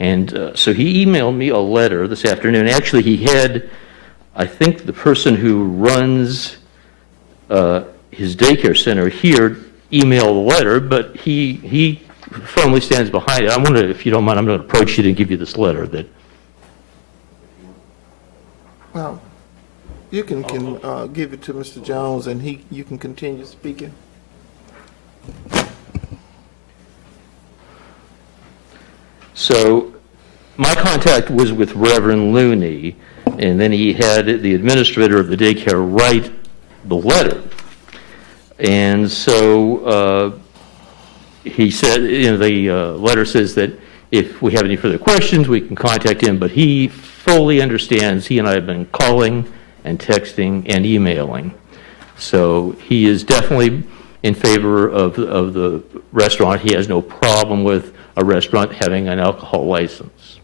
And so he emailed me a letter this afternoon. Actually, he had, I think, the person who runs his daycare center here email the letter, but he firmly stands behind it. I wonder if you don't mind, I'm going to approach you and give you this letter. That. Well, you can give it to Mr. Jones, and you can continue speaking. So my contact was with Reverend Looney, and then he had the administrator of the daycare write the letter. And so he said, the letter says that if we have any further questions, we can contact him, but he fully understands. He and I have been calling and texting and emailing. So he is definitely in favor of the restaurant. He has no problem with a restaurant having an alcohol license.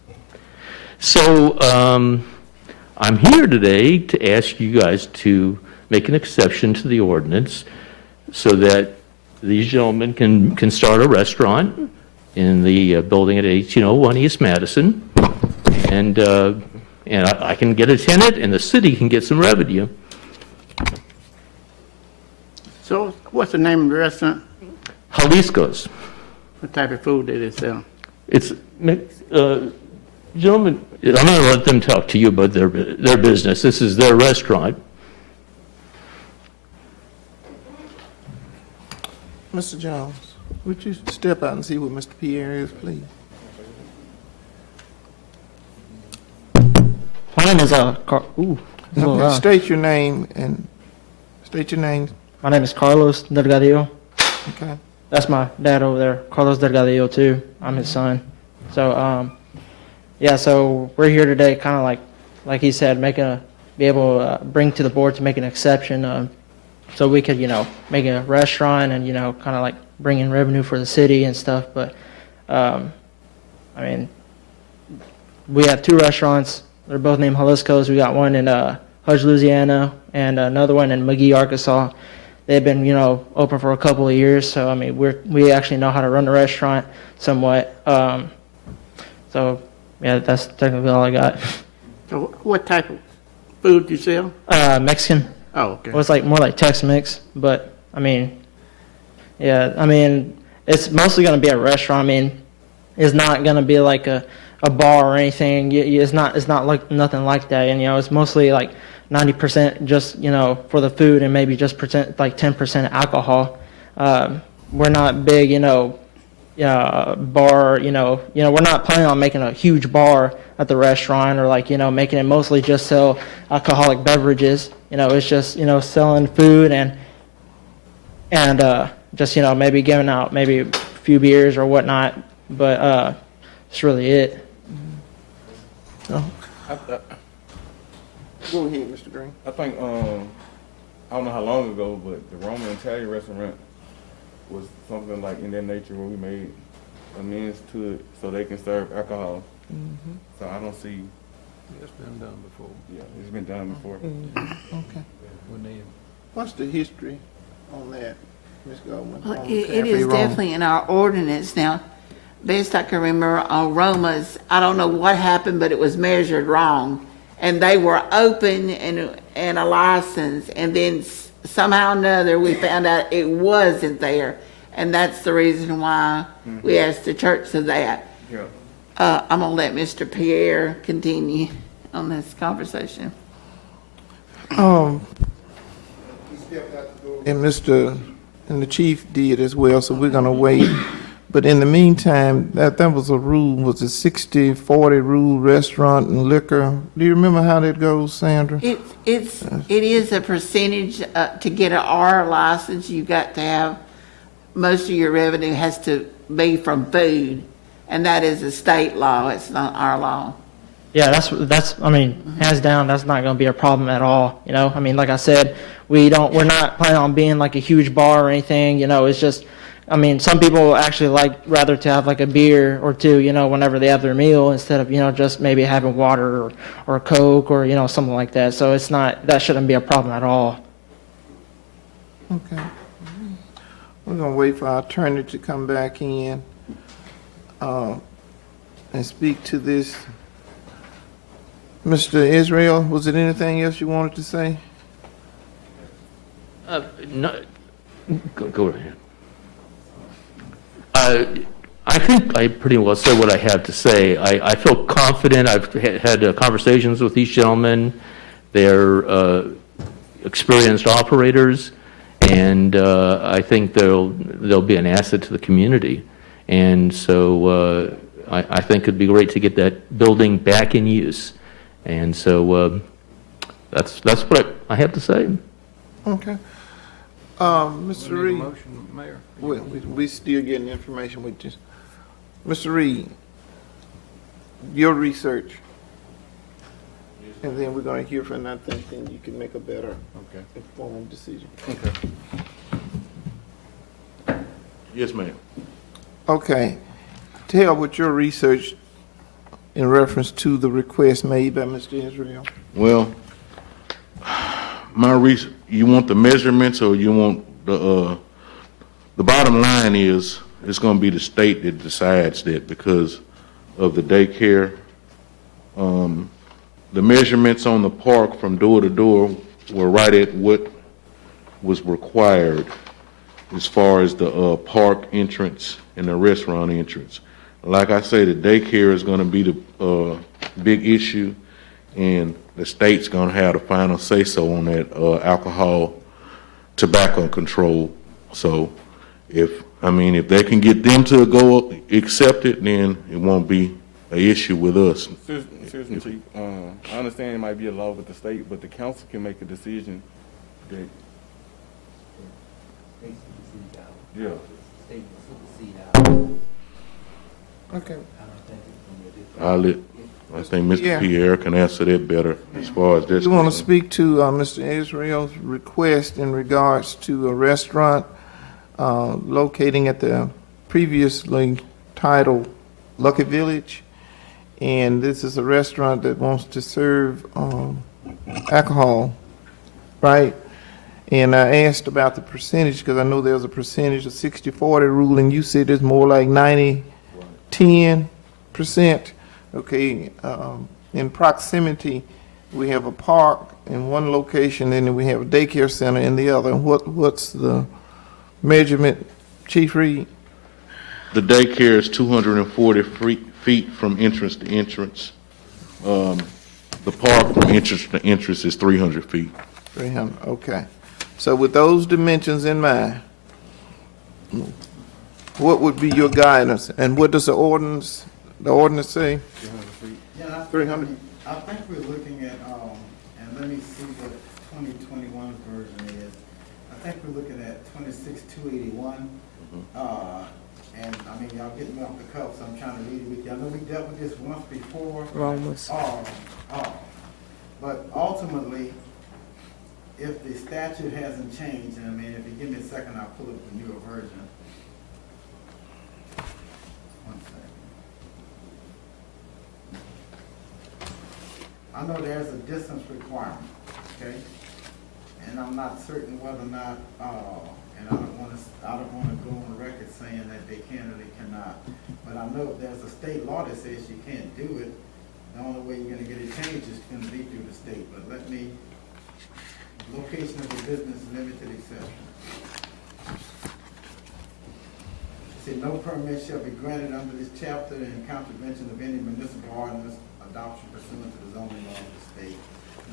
So I'm here today to ask you guys to make an exception to the ordinance so that these gentlemen can start a restaurant in the building at 1801 East Madison, and I can get a tenant, and the city can get some revenue. So what's the name of the restaurant? Jalisco's. What type of food do they sell? It's, gentlemen, I'm going to let them talk to you about their business. This is their restaurant. Mr. Jones, would you step out and see what Mr. Pierre is, please? My name is Okay, state your name and state your name. My name is Carlos Delgadillo. Okay. That's my dad over there, Carlos Delgadillo too. I'm his son. So yeah, so we're here today, kind of like he said, be able to bring to the board to make an exception, so we could make a restaurant and kind of like bring in revenue for the city and stuff. But I mean, we have two restaurants. They're both named Jalisco's. We got one in Hudge, Louisiana, and another one in McGee, Arkansas. They've been, open for a couple of years. So I mean, we actually know how to run the restaurant somewhat. So yeah, that's technically all I got. So what type of food do you sell? Mexican. Oh, okay. Well, it's more like Tex-Mex, but I mean, yeah, I mean, it's mostly going to be a restaurant. I mean, it's not going to be like a bar or anything. It's not like nothing like that. And it's mostly like 90% just for the food and maybe just 10% alcohol. We're not big bar. We're not planning on making a huge bar at the restaurant or making it mostly just sell alcoholic beverages. It's just selling food and just maybe giving out maybe a few beers or whatnot, but that's really it. Oh. Go ahead, Mr. Green. I think I don't know how long ago, but the Roman Italian restaurant was something like in that nature where we made amends to it so they can serve alcohol. Mm-hmm. So I don't see. It's been done before. Yeah, it's been done before. Okay. When they What's the history on that, Ms. Goldman? Well, on it Cafe is Roma? definitely in our ordinance now. Best I can remember on Roma's, I don't know what happened, but it was measured wrong. And they were open and a license, and then somehow or another, we found out it wasn't there. And that's the reason why we asked the church for that. Yeah. I'm gonna let Mr. Pierre continue on this conversation. And the chief did as well, so we're gonna wait. But in the meantime, that was a rule, was a 60-40 rule, restaurant and liquor. Do you remember how that goes, Sandra? It is a percentage, to get an R license, you've got to have, most of your revenue has to be from food. And that is a state law, it's not our law. Yeah, that's. I mean, hands down, that's not going to be a problem at all. I mean, like I said, we're not planning on being like a huge bar or anything. It's just, I mean, some people actually rather to have like a beer or two, whenever they have their meal instead of, just maybe having water or Coke or, something like that. So that shouldn't be a problem at all. Okay. We're gonna wait for our attorney to come back in and speak to this. Mr. Israel, was there anything else you wanted to say? No, go ahead. I think I pretty well said what I have to say. I feel confident. I've had conversations with these gentlemen. They're experienced operators, and I think they'll be an asset to the community. And so I think it'd be great to get that building back in use. And so that's what I have to say. Okay. Mr. We need a Reed, motion, Mayor. we still getting information with this. Mr. Reed, your research. And then we're gonna hear from, I think, then you can make a better Okay. informed decision. Okay. Yes, ma'am. Okay. Tell what your research in reference to the request made by Mr. Israel. Well, you want the measurements or you want the bottom line is, it's gonna be the state that decides that because of the daycare. The measurements on the park from door to door were right at what was required as far as the park entrance and the restaurant entrance. Like I say, the daycare is gonna be the big issue, and the state's gonna have the final say-so on that alcohol, tobacco control. So if they can get them to go accept it, then it won't be an issue with us. Seriously, Chief, I understand it might be a law with the state, but the council can make a decision that, yeah. Okay. I think Mr. Yeah. Pierre can answer that better as far as this. You want to concerned. speak to Mr. Israel's request in regards to a restaurant locating at the previously titled Lucky Village? And this is a restaurant that wants to serve alcohol, right? And I asked about the percentage because I know there's a percentage of 60-40 rule, and you said it's more like 90-10%. Okay, in proximity, we have a park in one location, and then we have a daycare center in the other. What's the measurement, Chief Reed? The daycare is 240 feet from entrance to entrance. The park from entrance to entrance is 300 feet. 300, okay. So with those dimensions in mind, what would be your guidance? And what does the ordinance say? Yeah, 300? I think we're looking at, and let me see what 2021 version is. I think we're looking at 26,281. And I mean, y'all getting me off the cuff, so I'm trying to read it with you. I know we dealt with this once before. Romans. But ultimately, if the statute hasn't changed, and I mean, if you give me a second, I'll pull up the newer version. One second. I know there's a distance requirement, okay? And I'm not certain whether or not, and I don't want to go on record saying that they can or they cannot. But I know there's a state law that says you can't do it. The only way you're going to get it changed is going to be through the state. But let me, location of the business limited exception. See, no permit shall be granted under this chapter in contravention of any municipal ordinance adoption pursuant to the zoning law of the state.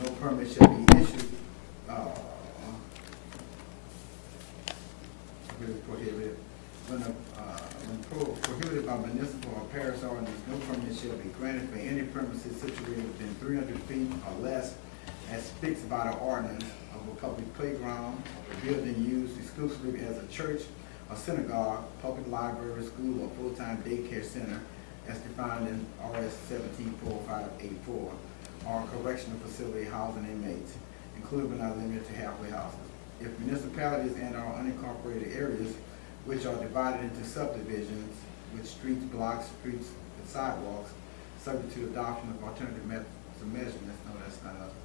No permit shall be issued, prohibited. When prohibited by municipal or parish ordinance, no permit shall be granted for any premises situated within 300 feet or less as fixed by the ordinance of a public playground, of a building used exclusively as a church, a synagogue, public library, school, or full-time daycare center as defined in RS 174584, or a correctional facility housing inmates, including but not limited to halfway houses. If municipalities and/or unincorporated areas which are divided into subdivisions with streets, blocks, streets, and sidewalks, subject to the adoption of alternative methods of measurement, no, that's not us.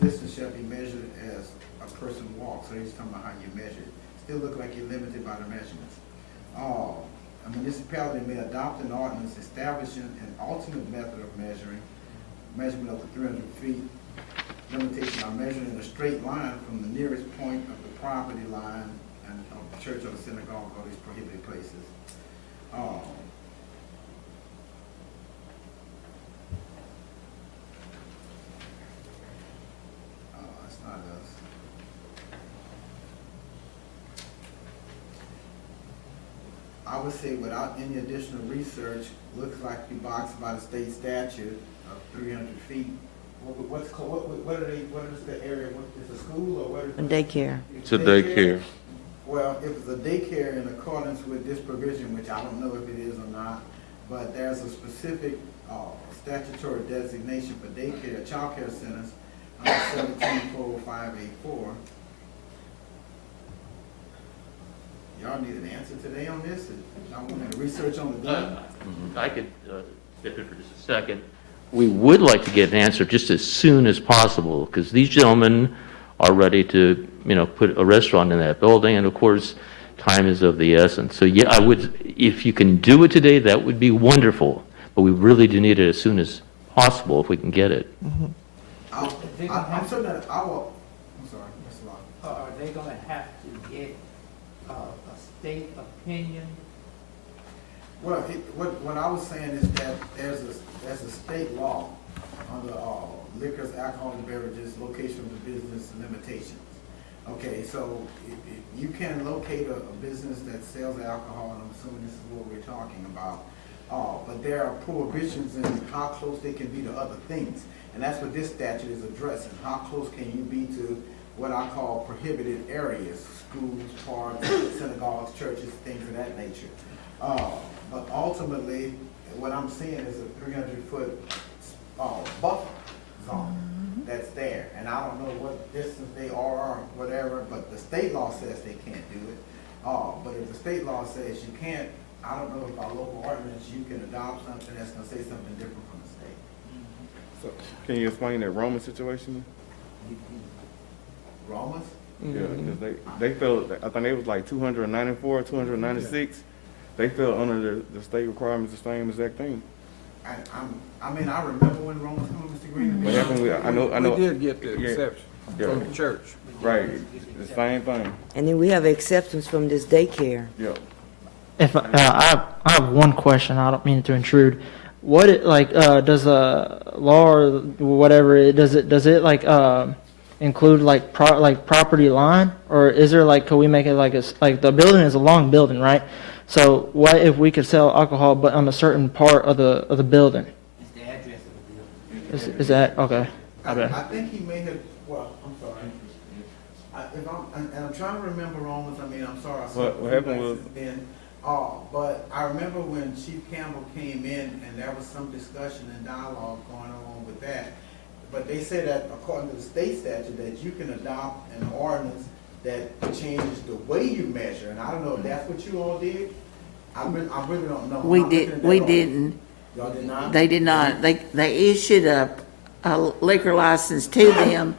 The distance shall be measured as a person walks, so he's talking about how you measure it. Still look like you're limited by the measurements. A municipality may adopt an ordinance establishing an alternate method of measurement up to 300 feet, limitation on measuring in a straight line from the nearest point of the property line and of the church or the synagogue or these prohibited places. That's not us. I would say without any additional research, looks like you boxed by the state statute of 300 feet what are they, what is the area, what is the school or what is? A daycare. It's a daycare. Well, if it's a daycare in accordance with this provision, which I don't know if it is or not, but there's a specific statutory designation for daycare, childcare centers, under 1740584. Y'all need an answer today on this? Y'all want to research on the gun? I could step in for just a second. We would like to get an answer just as soon as possible, because these gentlemen are ready to, put a restaurant in that building, and of course, time is of the essence. So yeah, I would, if you can do it today, that would be wonderful, but we really do need it as soon as possible if we can get it. I'm sure that I will, I'm sorry, Mr. Locke. Are they gonna have to get a state opinion? Well, what I was saying is that there's a state law on the liquors, alcohol, and beverages, location of the business limitations. Okay, so you can locate a business that sells alcohol, and I'm assuming this is what we're talking about. But there are prohibitions in how close they can be to other things. And that's what this statute is addressing. How close can you be to what I call prohibited areas, schools, parks, synagogues, churches, things of that nature. But ultimately, what I'm seeing is a 300-foot buffer zone that's there. And I don't know what distance they are or whatever, but the state law says they can't do it. But if the state law says you can't, I don't know if by local ordinance you can adopt something that's going to say something different from the state. So, can you explain that Roman situation? Romans? Yeah, because they felt, I think it was like 294, 296. They fell under the state requirements, the same exact thing. I mean, I remember when Romans came, Mr. Green. What happened with, I know. We did get the exception from the church. Right, the same thing. And then we have acceptance from this daycare. Yeah. If I have one question, I don't mean to intrude. What does a law or whatever does it include property line, or is there could we make it like the building is a long building, right? So what if we could sell alcohol but on a certain part of the building? It's the address of the building. Is that okay? I think he may have, well, I'm sorry. I'm trying to remember Romans, I mean, I'm sorry. What happened was, but I remember when Chief Campbell came in and there was some discussion and dialogue going on with that. But they said that according to the state statute that you can adopt an ordinance that changes the way you measure. And I don't know if that's what you all did. I really don't know. We didn't. Y'all did not? They did not. They issued a liquor license to them,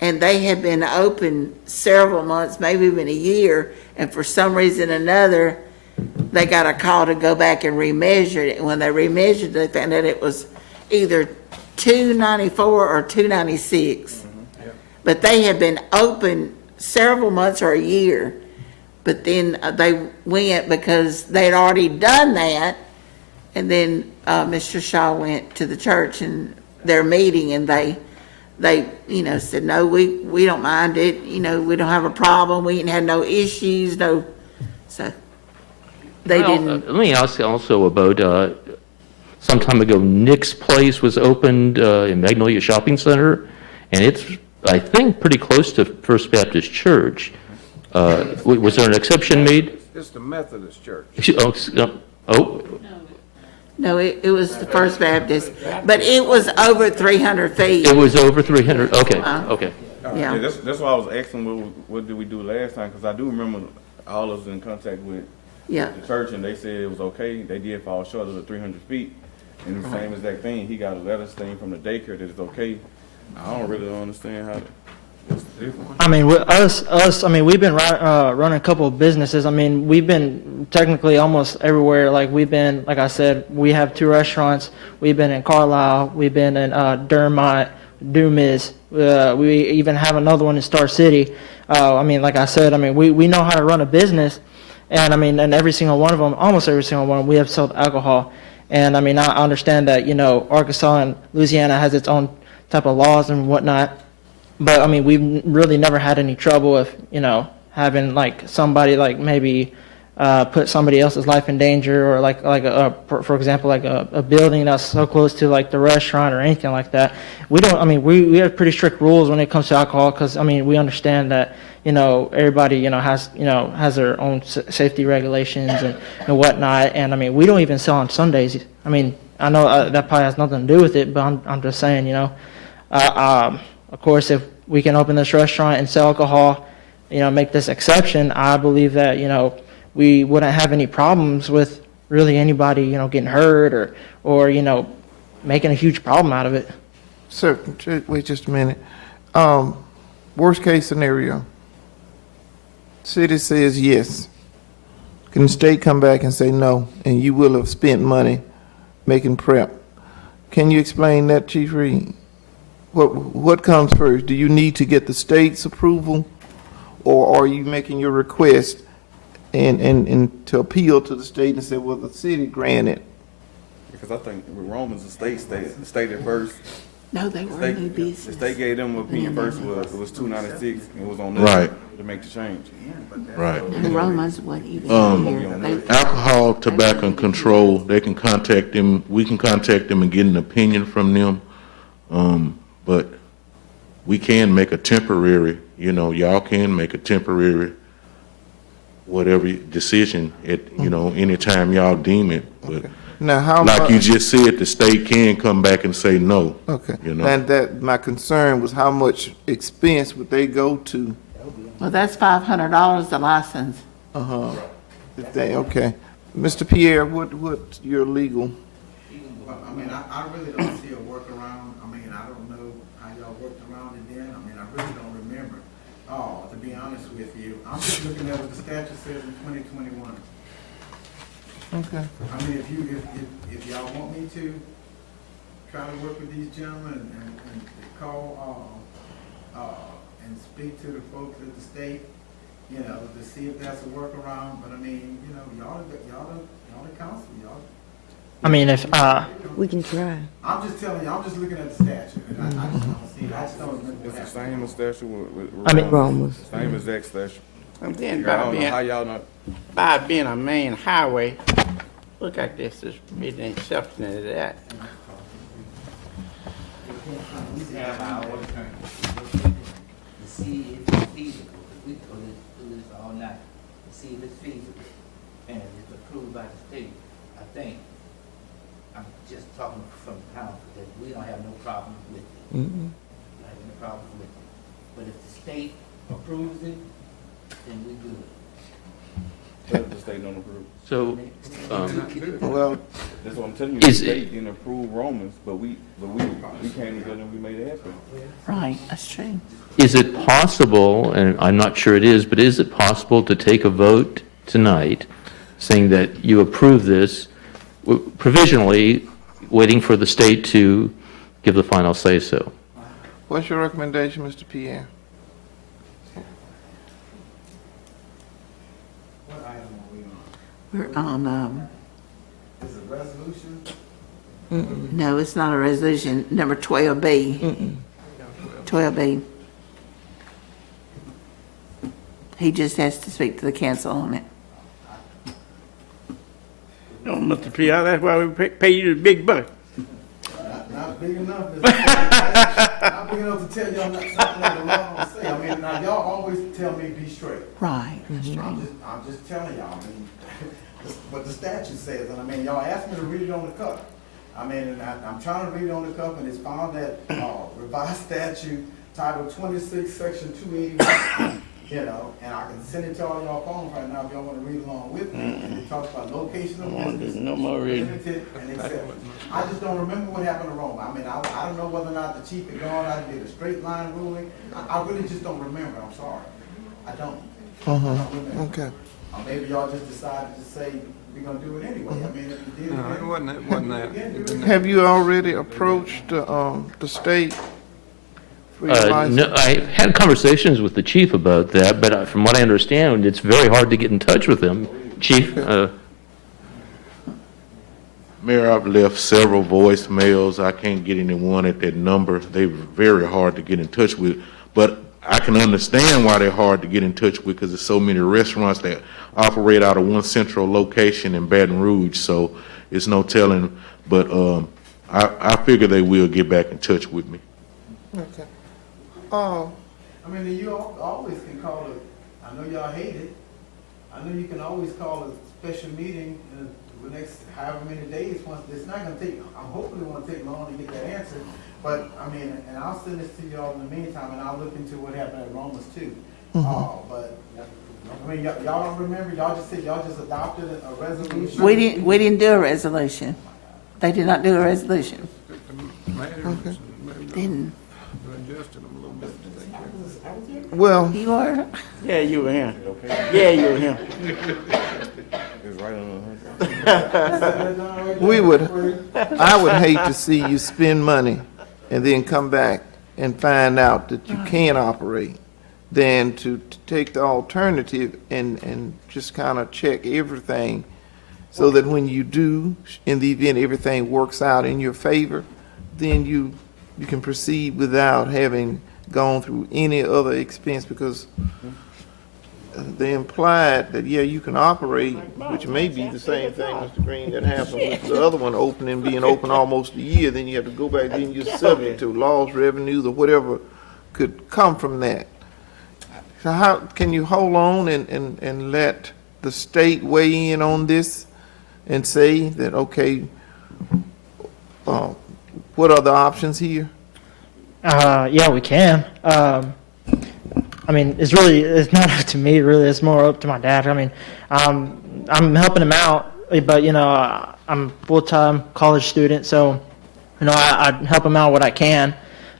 and they had been open several months, maybe even a year, and for some reason or another, they got a call to go back and remeasure it. And when they remeasured, they found out it was either 294 or 296. But they had been open several months or a year, but then they went because they'd already done that, and then Mr. Shaw went to the church and their meeting, and they said, no, we don't mind it, we don't have a problem, we ain't had no issues, so they didn't. Let me ask also about, some time ago, Nick's Place was opened in Magnolia Shopping Center, and it's, I think, pretty close to First Baptist Church. Was there an exception made? It's the Methodist church. No, it was the First Baptist, but it was over 300 feet. It was over 300, okay. Yeah. That's why I was asking what did we do last time, because I do remember all of us in contact with Yeah. the church, and they said it was okay. They did fall short of the 300 feet. And the same exact thing, he got a letter saying from the daycare that it's okay. I don't really understand how it's different. I mean, with us. I mean, we've been running a couple of businesses. I mean, we've been technically almost everywhere. We've been, like I said, we have 2 restaurants. We've been in Carlisle. We've been in Dermot, Dumas. We even have another one in Star City. I mean, like I said, I mean, we know how to run a business, and I mean, and every single one of them, almost every single one, we have sold alcohol. And I mean, I understand that Arkansas and Louisiana has its own type of laws and whatnot. But I mean, we've really never had any trouble with, having somebody maybe put somebody else's life in danger, or for example, like a building that's so close to like the restaurant or anything like that. We don't, I mean, we have pretty strict rules when it comes to alcohol, because, I mean, we understand that, everybody, has their own safety regulations and whatnot. And I mean, we don't even sell on Sundays. I mean, I know that probably has nothing to do with it, but I'm just saying, of course, if we can open this restaurant and sell alcohol, make this exception, I believe that, we wouldn't have any problems with really anybody, getting hurt or making a huge problem out of it. Sir, wait just a minute. Worst case scenario, city says yes. Can the state come back and say no, and you will have spent money making prep? Can you explain that, Chief Reed? What comes first? Do you need to get the state's approval, or are you making your request and to appeal to the state and say, well, the city granted? Because I think with Romans, the state stated first. No, they were new business. The state gave them an opinion first, was $296, and it was on them Right. to make the change. Right. And Romans wasn't even here. Alcohol, tobacco, and control, they can contact them, we can contact them and get an opinion from them. But we can make a temporary, y'all can make a temporary whatever decision at, anytime y'all deem it. But Now, how like much? you just said, the state can come back and say no. Okay. And that my concern was how much expense would they go to? Well, that's $500 a license. Okay. Mr. Pierre, what's your legal? Well, I mean, I really don't see a workaround. I mean, I don't know how y'all worked around it then. I mean, I really don't remember. Oh, to be honest with you, I'm just looking at what the statute says in 2021. Okay. I mean, if y'all want me to try to work with these gentlemen and call, and speak to the folks at the state, to see if that's a workaround, but I mean, y'all the council, y'all. I mean, if, We can try. I'm just telling you, I'm just looking at the statute, and I just don't see it. I just don't remember It's what the happened. same as statute with I mean- Romans. Same exact statute. And then I don't know how y'all not. by being a main highway, look at this, there's been an exception to that. We have our attorney to see if it's feasible, because we could do this all night, to see if it's feasible, and if it's approved by the state. I think, I'm just talking from council, that we don't have no problem with it. Mm-mm. We don't have no problem with it. But if the state approves it, then we good. The state don't approve. So, Well, That's what I'm telling you. The Is state didn't approve Romans, but we came together and we made it happen. Right, that's true. is it possible, and I'm not sure it is, but is it possible to take a vote tonight saying that you approve this provisionally, waiting for the state to give the final say-so? what's your recommendation, Mr. Pierre? What item are we on? We're on, Is it resolution? no, it's not a resolution, number 12B. 12B. He just has to speak to the council on it. No, Mr. Pierre, that's why we pay you the big bucks. Not big enough. Not big enough to tell y'all something that the law don't say. I mean, now y'all always tell me be straight. Right, that's right. I'm just telling y'all, I mean, what the statute says, and I mean, y'all asked me to read it on the cuff. I mean, and I'm trying to read it on the cuff, and it's found that, revised statute, Title 26, Section 281, and I can send it to all y'all phones right now if y'all wanna read along with me. And it talks about location of business. No more reading. Limited and exception. I just don't remember what happened to Rome. I mean, I don't know whether or not the chief had gone out and did a straight line ruling. I really just don't remember, I'm sorry. I don't. I don't remember. Okay. Or maybe y'all just decided to say, we're gonna do it anyway. I mean, if you did it. No, it wasn't that. Have you already approached the state for your license? No, I had conversations with the chief about that, but from what I understand, it's very hard to get in touch with him. Chief, Mayor, I've left several voicemails. I can't get anyone at that number. They're very hard to get in touch with. But I can understand why they're hard to get in touch with because there's so many restaurants that operate out of one central location in Baton Rouge, so it's no telling. But I figure they will get back in touch with me. Okay. I mean, you always can call it, I know y'all hate it, I know you can always call a special meeting in the next however many days. It's not gonna take, I'm hoping it won't take long to get that answer, but, I mean, and I'll send this to y'all in the meantime, and I'll look into what happened at Romans too. But, I mean, y'all don't remember, y'all just said y'all just adopted a resolution? We didn't do a resolution. They did not do a resolution. Okay. Didn't. Well, You are? Yeah, you were him. Yeah, you were him. It's right on I would hate to see you spend money and then come back and find out that you can't operate, than to take the alternative and just kind of check everything so that when you do, in the event everything works out in your favor, then you can proceed without having gone through any other expense, because they implied that, yeah, you can operate, which may be the same thing, Mr. Green, that happened with the other one opening, being open almost a year, then you have to go back, then you're subject to lost revenues or whatever could come from that. So how, can you hold on and let the state weigh in on this and say that, okay, what are the options here? Yeah, we can. I mean, it's not up to me, really. It's more up to my dad. I mean, I'm helping him out, but, you know, I'm a full-time college student, so, you know, I help him out what I can.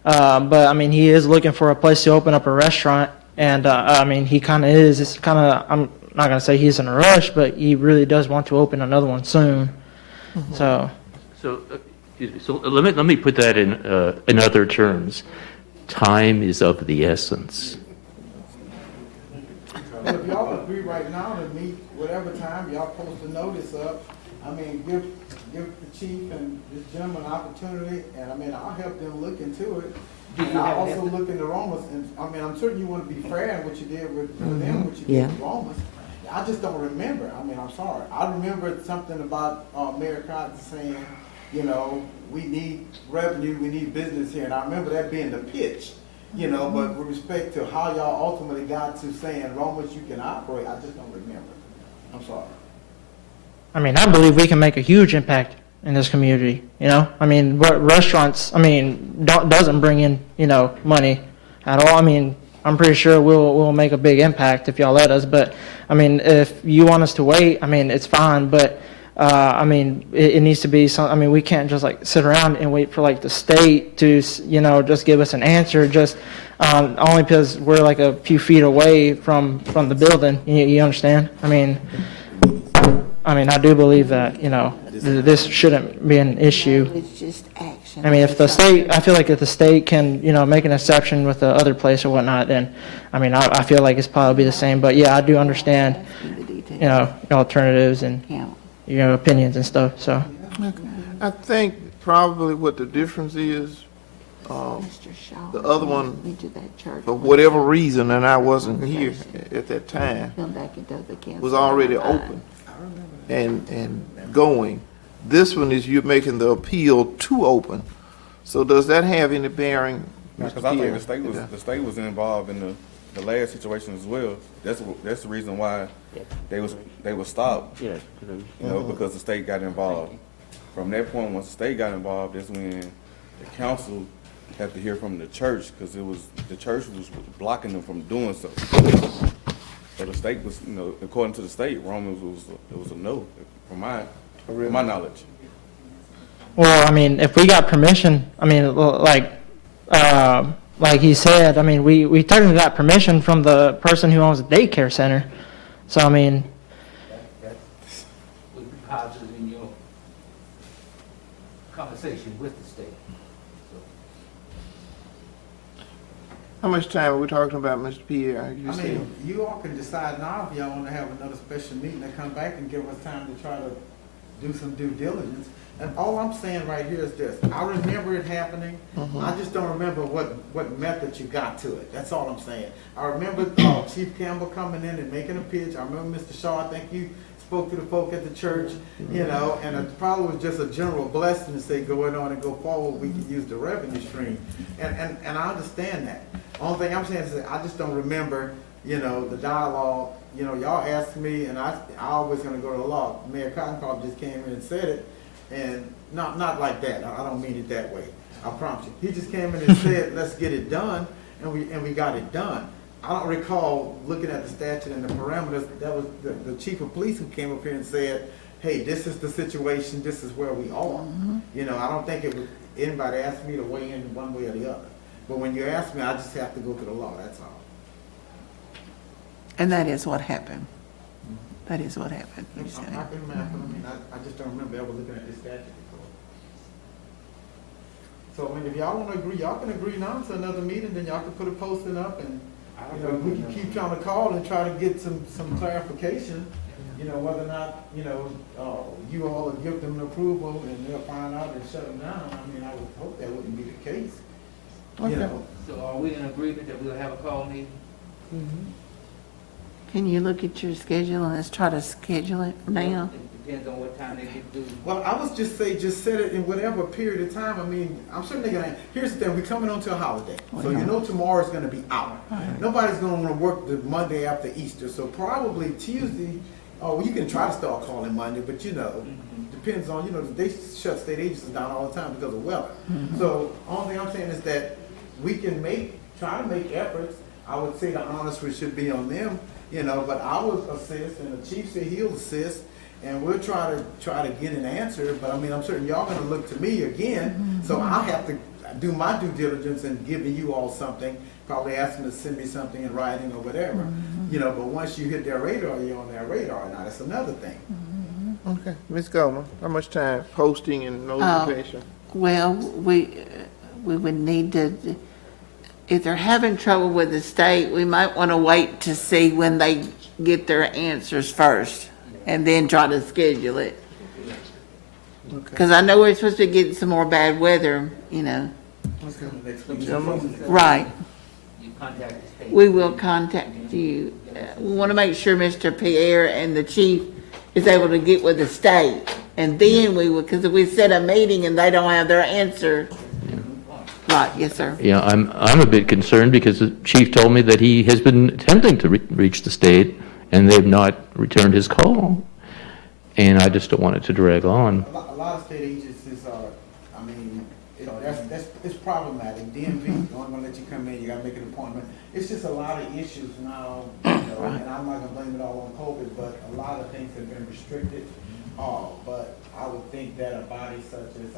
But, I mean, he is looking for a place to open up a restaurant, and, I mean, he kind of is. It's kind of, I'm not going to say he's in a rush, but he really does want to open another one soon. So let me put that in other terms. Time is of the essence. Well, if y'all agree right now to meet whatever time, y'all post a notice up, I mean, give the chief and this gentleman an opportunity, and I mean, I'll help them look into it. And I'll also look into Romans, and I mean, I'm certain you want to be fair in what you did with them, what you did with Romans. I just don't remember. I mean, I'm sorry. I remember something about Mayor Cotton saying, you know, we need revenue, we need business here, and I remember that being the pitch. You know, but with respect to how y'all ultimately got to saying Romans you can operate, I just don't remember. I'm sorry. I mean, I believe we can make a huge impact in this community, you know? I mean, what restaurants, I mean, doesn't bring in, you know, money at all. I mean, I'm pretty sure we'll make a big impact if y'all let us, but, I mean, if you want us to wait, I mean, it's fine, but, I mean, it needs to be some, I mean, we can't just, like, sit around and wait for, like, the state to, you know, just give us an answer, just, only because we're, like, a few feet away from the building, you understand? I mean, I do believe that, you know, this shouldn't be an issue. It's just action. I mean, if the state, I feel like if the state can, you know, make an exception with the other place or whatnot, then, I mean, I feel like it's probably the same. But yeah, I do understand, you know, alternatives and, you know, opinions and stuff, so. I think probably what the difference is, the other one, for whatever reason, and I wasn't here at that time, was already open and going. This one is you're making the appeal to open. So does that have any bearing? Because I think the state was involved in the last situation as well. That's the reason why they was stopped. You know, because the state got involved. From that point, once the state got involved, that's when the council had to hear from the church, because the church was blocking them from doing so. So the state was, you know, according to the state, Romans was a no, from my knowledge. Well, I mean, if we got permission, I mean, like he said, I mean, we technically got permission from the person who owns the daycare center. So, I mean. That would be positive in your conversation with the state. How much time are we talking about, Mr. Pierre? I mean, you all can decide now if y'all want to have another special meeting and come back and give us time to try to do some due diligence. And all I'm saying right here is this, I remember it happening, I just don't remember what method you got to it, that's all I'm saying. I remember Chief Campbell coming in and making a pitch, I remember Mr. Shaw, I think you spoke to the folk at the church, you know, and it probably was just a general blessing to say, going on and go forward, we can use the revenue stream. And I understand that. Only thing I'm saying is that I just don't remember, you know, the dialogue. You know, y'all asked me, and I always gonna go to the law. Mayor Cotton probably just came in and said it, and not like that. I don't mean it that way. I promise you. He just came in and said, "Let's get it done," and we got it done. I don't recall looking at the statute and the parameters. That was the chief of police who came up here and said, "Hey, this is the situation. This is where we are." You know, I don't think it was anybody asked me to weigh in one way or the other. But when you ask me, I just have to go to the law. That's all. And that is what happened. That is what happened. I just don't remember ever looking at this statute before. So, I mean, if y'all want to agree, y'all can agree now to another meeting, then y'all can put a posting up, and, you know, we can keep trying to call and try to get some clarification, you know, whether or not, you know, you all will give them an approval and they'll find out and shut them down. I mean, I would hope that wouldn't be the case. You know. So are we in agreement that we'll have a call meeting? Can you look at your schedule and let's try to schedule it now? It depends on what time they get through. Well, I was just set it in whatever period of time. I mean, I'm sure they're gonna, here's the thing, we're coming on to a holiday. So you know tomorrow's gonna be out. Nobody's gonna wanna work the Monday after Easter, so probably Tuesday, well, you can try to start calling Monday, but you know, depends on, you know, they shut state agencies down all the time because of weather. So, only thing I'm saying is that we can try to make efforts. I would say the honest should be on them. You know, but I will assist, and the chief said he'll assist, and we'll try to get an answer. But I mean, I'm certain y'all gonna look to me again, so I have to do my due diligence in giving you all something. Probably ask them to send me something in writing or whatever. You know, but once you hit their radar, you're on their radar. Now that's another thing. Okay, Ms. Goldman, how much time posting and notification? Well, we would need to, if they're having trouble with the state, we might want to wait to see when they get their answers first and then try to schedule it. Because I know we're supposed to be getting some more bad weather, you know. Right. You contact the state. We will contact you. We want to make sure Mr. Pierre and the chief is able to get with the state. And then we will, because if we set a meeting and they don't have their answer. Right, yes, sir. Yeah, I'm a bit concerned because the chief told me that he has been attempting to reach the state and they've not returned his call. And I just don't want it to drag on. A lot of state agencies are, I mean, it's problematic. DMV, the only gonna let you come in, you gotta make an appointment. It's just a lot of issues now, you know, and I'm not gonna blame it all on COVID, but a lot of things have been restricted. But I would think that a body such as,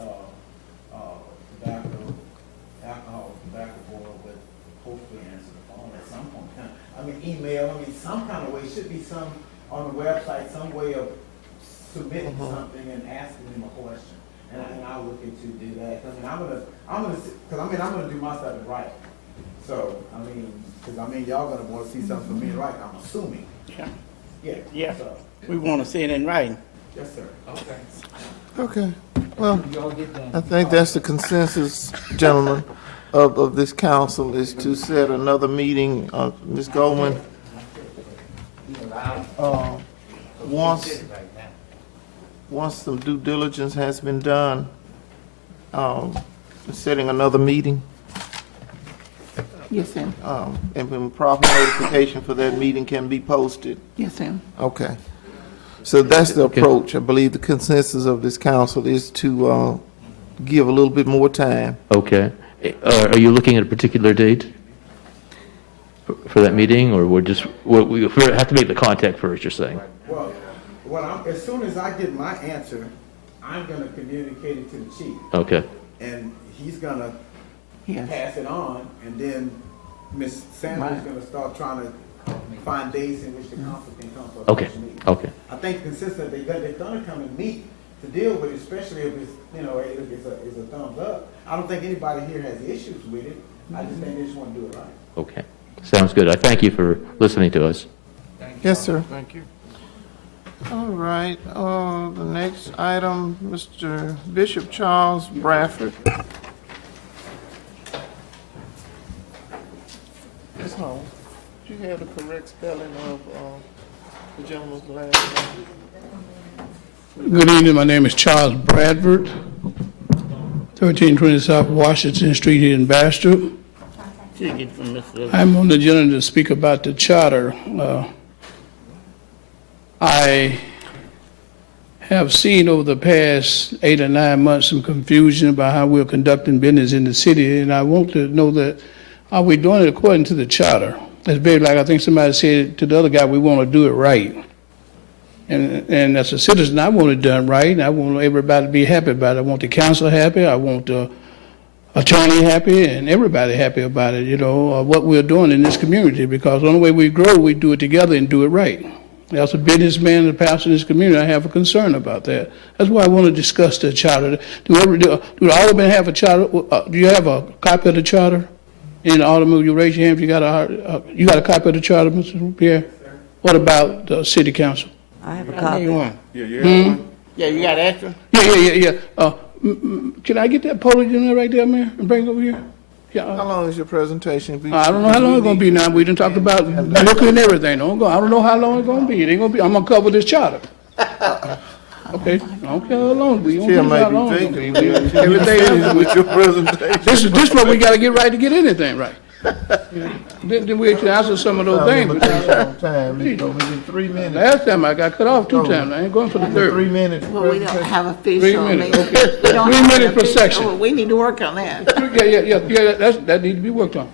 tobacco board would hopefully answer the phone at some point. I mean, email, I mean, some kind of way, should be some on the website, some way of submitting something and asking them a question. And I'll look into do that. I'm gonna do my stuff in writing. So, I mean, because I mean, y'all gonna want to see something from me in writing, I'm assuming. Yeah. Yeah. So, We want to see it in writing. yes, sir. Okay, well, I think that's the consensus, gentlemen, of this council, is to set another meeting. Ms. Goldman, once some due diligence has been done, setting another meeting, Yes, ma'am. and when proper notification for that meeting can be posted. Yes, ma'am. Okay. So that's the approach. I believe the consensus of this council is to give a little bit more time. Okay. Are you looking at a particular date for that meeting, or we have to make the contact first, you're saying? Well, as soon as I get my answer, I'm gonna communicate it to the chief. Okay. And he's gonna pass it on, and then Ms. Sanders is gonna start trying to find days in which the council can come for a Okay. special meeting. Okay. I think consistent, they're gonna come and meet to deal with it, especially if it's, you know, if it's a thumbs up. I don't think anybody here has issues with it. I just think they just wanna do it right. Okay. Sounds good. I thank you for listening to us. Yes, sir. Thank you. All right, the next item, Mr. Bishop Charles Bradford. Ms. Holmes, do you have the correct spelling of the gentleman's last name? Good evening, my name is Charles Bradford, 1320 South Washington Street here in Bastrop. I'm on the agenda to speak about the charter. I have seen over the past 8 or 9 months some confusion about how we're conducting business in the city, and I want to know that, are we doing it according to the charter? It's very like, I think somebody said to the other guy, we want to do it right. And as a citizen, I want it done right, and I want everybody to be happy about it. I want the council happy, I want the attorney happy, and everybody happy about it, you know, what we're doing in this community, because the only way we grow, we do it together and do it right. As a businessman and a pastor in this community, I have a concern about that. That's why I want to discuss the charter. Do all of them have a charter? Do you have a copy of the charter? In the automobile, you raise your hand if you got a copy of the charter, Mr. Pierre? What about the city council? I have a I copy. need one. Yeah, you have one? Yeah, you got extra? Yeah. Can I get that podium in there right there, Mayor, and bring it over here? Yeah. How long is your presentation? I don't know how long it's gonna be now. We done talked about liquor and everything. I don't know how long it's gonna be. It ain't gonna be, I'm gonna cover this charter. Okay, I don't care how long we don't Chair care may how be long it's vacant. gonna be. Everything else, With your presentation. this is what we gotta get right to get anything right. Then we can answer some of those things. Time, it's gonna be 3 minutes. Last time I got cut off 2 times. I ain't going for the 3 third. minutes. Well, we don't have official. 3 minutes, meetings. okay. We don't 3 have minutes per official- section. We need to work on that. Yeah, that needs to be worked on.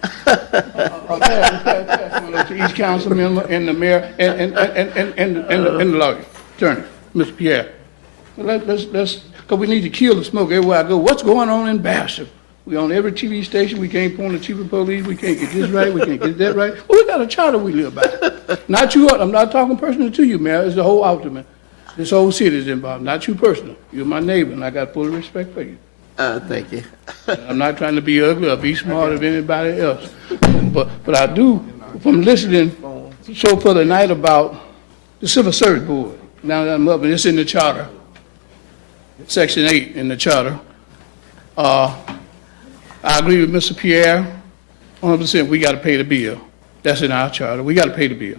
To each council member and the mayor and the lawyer, attorney, Mr. Pierre. Let's, because we need to kill the smoke everywhere I go. What's going on in Bastrop? We on every TV station, we can't point the chief of police, we can't get this right, we can't get that right. Well, we got a charter we live by. Not you, I'm not talking personally to you, Mayor, it's the whole ultimate. This whole city is involved, not you personally. You're my neighbor, and I got full respect for you. Thank you. I'm not trying to be ugly or be smart of anybody else. But I do, from listening so for the night about the Civil Service Board. Now that I'm up, and it's in the charter, Section 8 in the charter. I agree with Mr. Pierre, 100%, we got to pay the bill. That's in our charter. We got to pay the bill.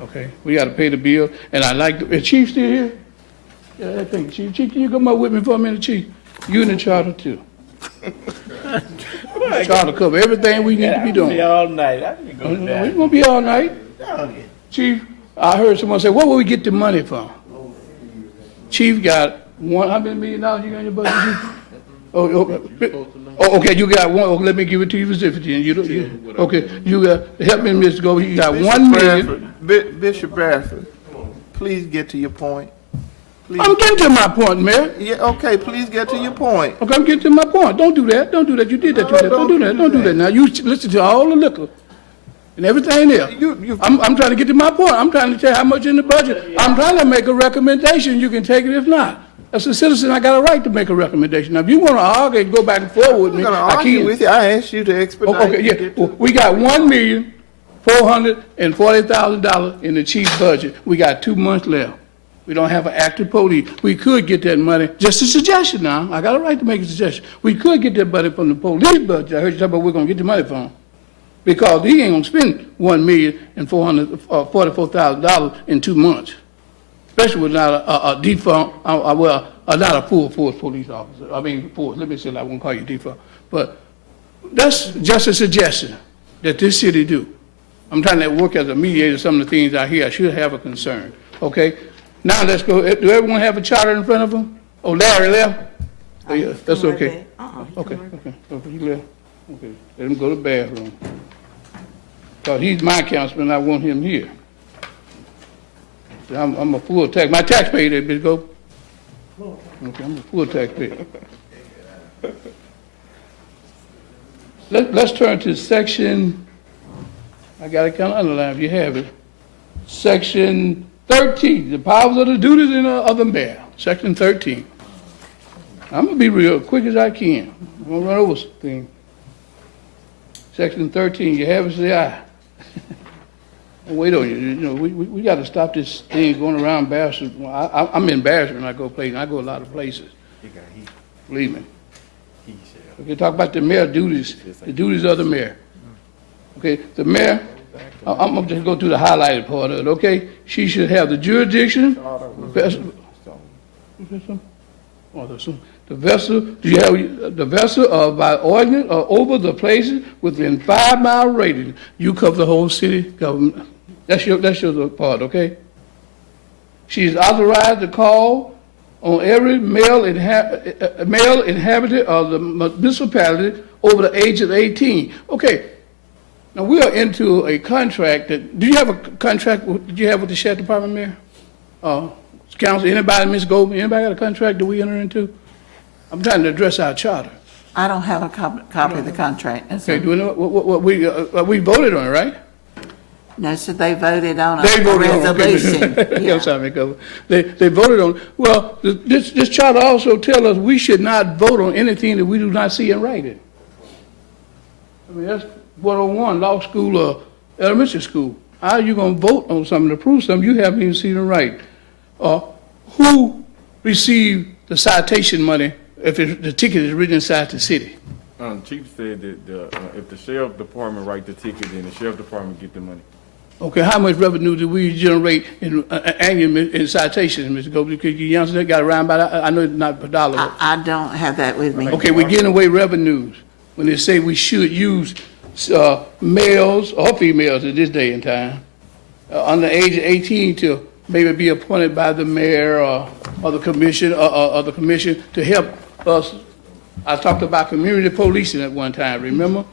Okay? We got to pay the bill. And I like, is Chief still here? Yeah, thank you, Chief. Chief, can you come up with me for a minute, Chief? You in the charter, too. Charter cover everything we need to be doing. Be all night. I can go We're down. going to be all night. Chief, I heard someone say, where will we get the money from? Chief got how many $1 million you got in your budget, Chief? Okay, you got one. Okay, let me give it to you specifically. Okay, you got, help me, Mr. Go. You got Bishop 1 million. Bradford, Bishop Bradford, please get to your point. Please. I'm getting to my point, Mayor. Yeah, okay, please get to your point. Okay, I'm getting to my point. Don't do that. Don't do that. You did that. Don't do that. Don't do that. Now, you listen to all the liquor and everything else. I'm trying to get to my point. I'm trying to tell you how much in the budget. I'm trying to make a recommendation. You can take it if not. As a citizen, I got a right to make a recommendation. Now, if you want to argue and go back and forth with me, I'm I gonna argue can. with you. I asked you to expedite. Okay, yeah. Well, we got $1,440,000 in the chief's budget. We got 2 months left. We don't have an active police. We could get that money, just a suggestion now. I got a right to make a suggestion. We could get that money from the police budget. I heard you talk about we're gonna get the money from. Because he ain't gonna spend $1,444,000 in 2 months. Especially with not a defunct, not a full force police officer. I mean, let me say, I won't call you defunct. But that's just a suggestion that this city do. I'm trying to work as a mediator. Some of the things I hear, I should have a concern. Okay? Now let's go. Do everyone have a charter in front of them? Oh, Larry left? Oh, yeah, that's okay. Okay, he left. Okay, let him go to the bathroom. Because he's my councilman, I want him here. I'm a full tax. My taxpayer, that bitch go. Okay, I'm a full taxpayer. Let's turn to section, I got it kind of underlined if you have it. Section 13, the powers of the duties of the mayor. Section 13. I'm going to be real quick as I can. I'm going to run over something. Section 13, you have it, say aye. Wait on you, you know, we got to stop this thing going around Bastrop. I'm embarrassed when I go places, I go a lot of places. Believe me. Okay, talk about the mayor duties, the duties of the mayor. Okay, the mayor, I'm gonna just go through the highlighted part of it, okay? She should have the jurisdiction, the vessel, do you have the vessel of by ordinance or over the places within 5 mile radius? You cover the whole city government. That's your part, okay? She is authorized to call on every male inhabitant of the municipality over the age of 18. Okay, now we are into a contract that, do you have a contract, did you have with the sheriff department, Mayor? Council, anybody, Ms. Goldman, anybody got a contract that we enter into? I'm trying to address our charter. I don't have a copy of the contract. Okay, do we know what we voted on it, right? No, so they voted on a They voted on it. resolution. Yeah. I'm sorry, they voted on, well, this charter also tells us we should not vote on anything that we do not see in writing. I mean, that's 101, law school or elementary school. How are you going to vote on something to prove something you haven't even seen in writing? Who received the citation money if the ticket is written inside the city? Chief said that if the sheriff department write the ticket, then the sheriff department get the money. Okay, how much revenue do we generate in annual in citations, Mr. Goldie? Because you youngsters got around by that. I know it's not per dollar. I don't have that with me. Okay, we're giving away revenues when they say we should use males or females at this day and time under the age of 18 to maybe be appointed by the mayor or the commission or the commission to help us. I talked about community policing at one time, remember?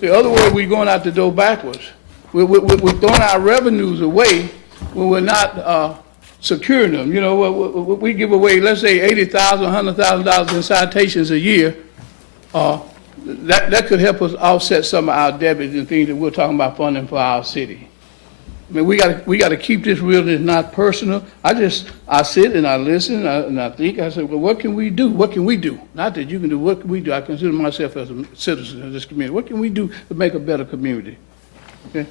See, other words, we're going out the door backwards. We're throwing our revenues away when we're not securing them. You know, we give away, let's say, $80,000, $100,000 in citations a year. That could help us offset some of our debits and things that we're talking about funding for our city. I mean, we got to keep this real and it's not personal. I sit and I listen and I think, I say, well, what can we do? What can we do? Not that you can do, what can we do? I consider myself as a citizen of this community. What can we do to make a better community? Okay.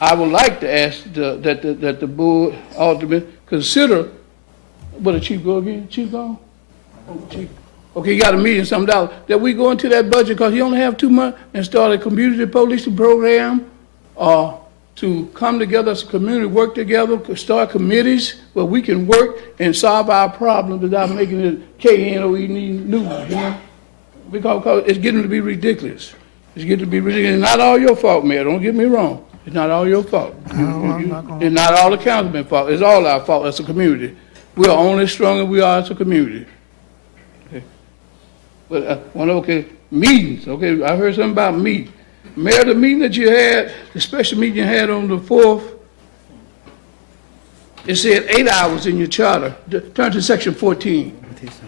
I would like to ask that the board ultimately consider, what the chief go again? Chief gone? Oh, chief. Okay, you got $1,000,000 that we go into that budget because you only have 2 months and start a community policing program to come together as a community, work together, start committees where we can work and solve our problems without making it KNOE news, you know? Because it's getting to be ridiculous. It's getting to be ridiculous. It's not all your fault, Mayor. Don't get me wrong. It's not all your fault. It's not all the councilman's fault. It's all our fault as a community. We are only stronger we are as a community. Okay. But meetings. Okay, I heard something about meetings. Mayor, the meeting that you had, the special meeting you had on the 4th, it said 8 hours in your charter. Turn to section 14.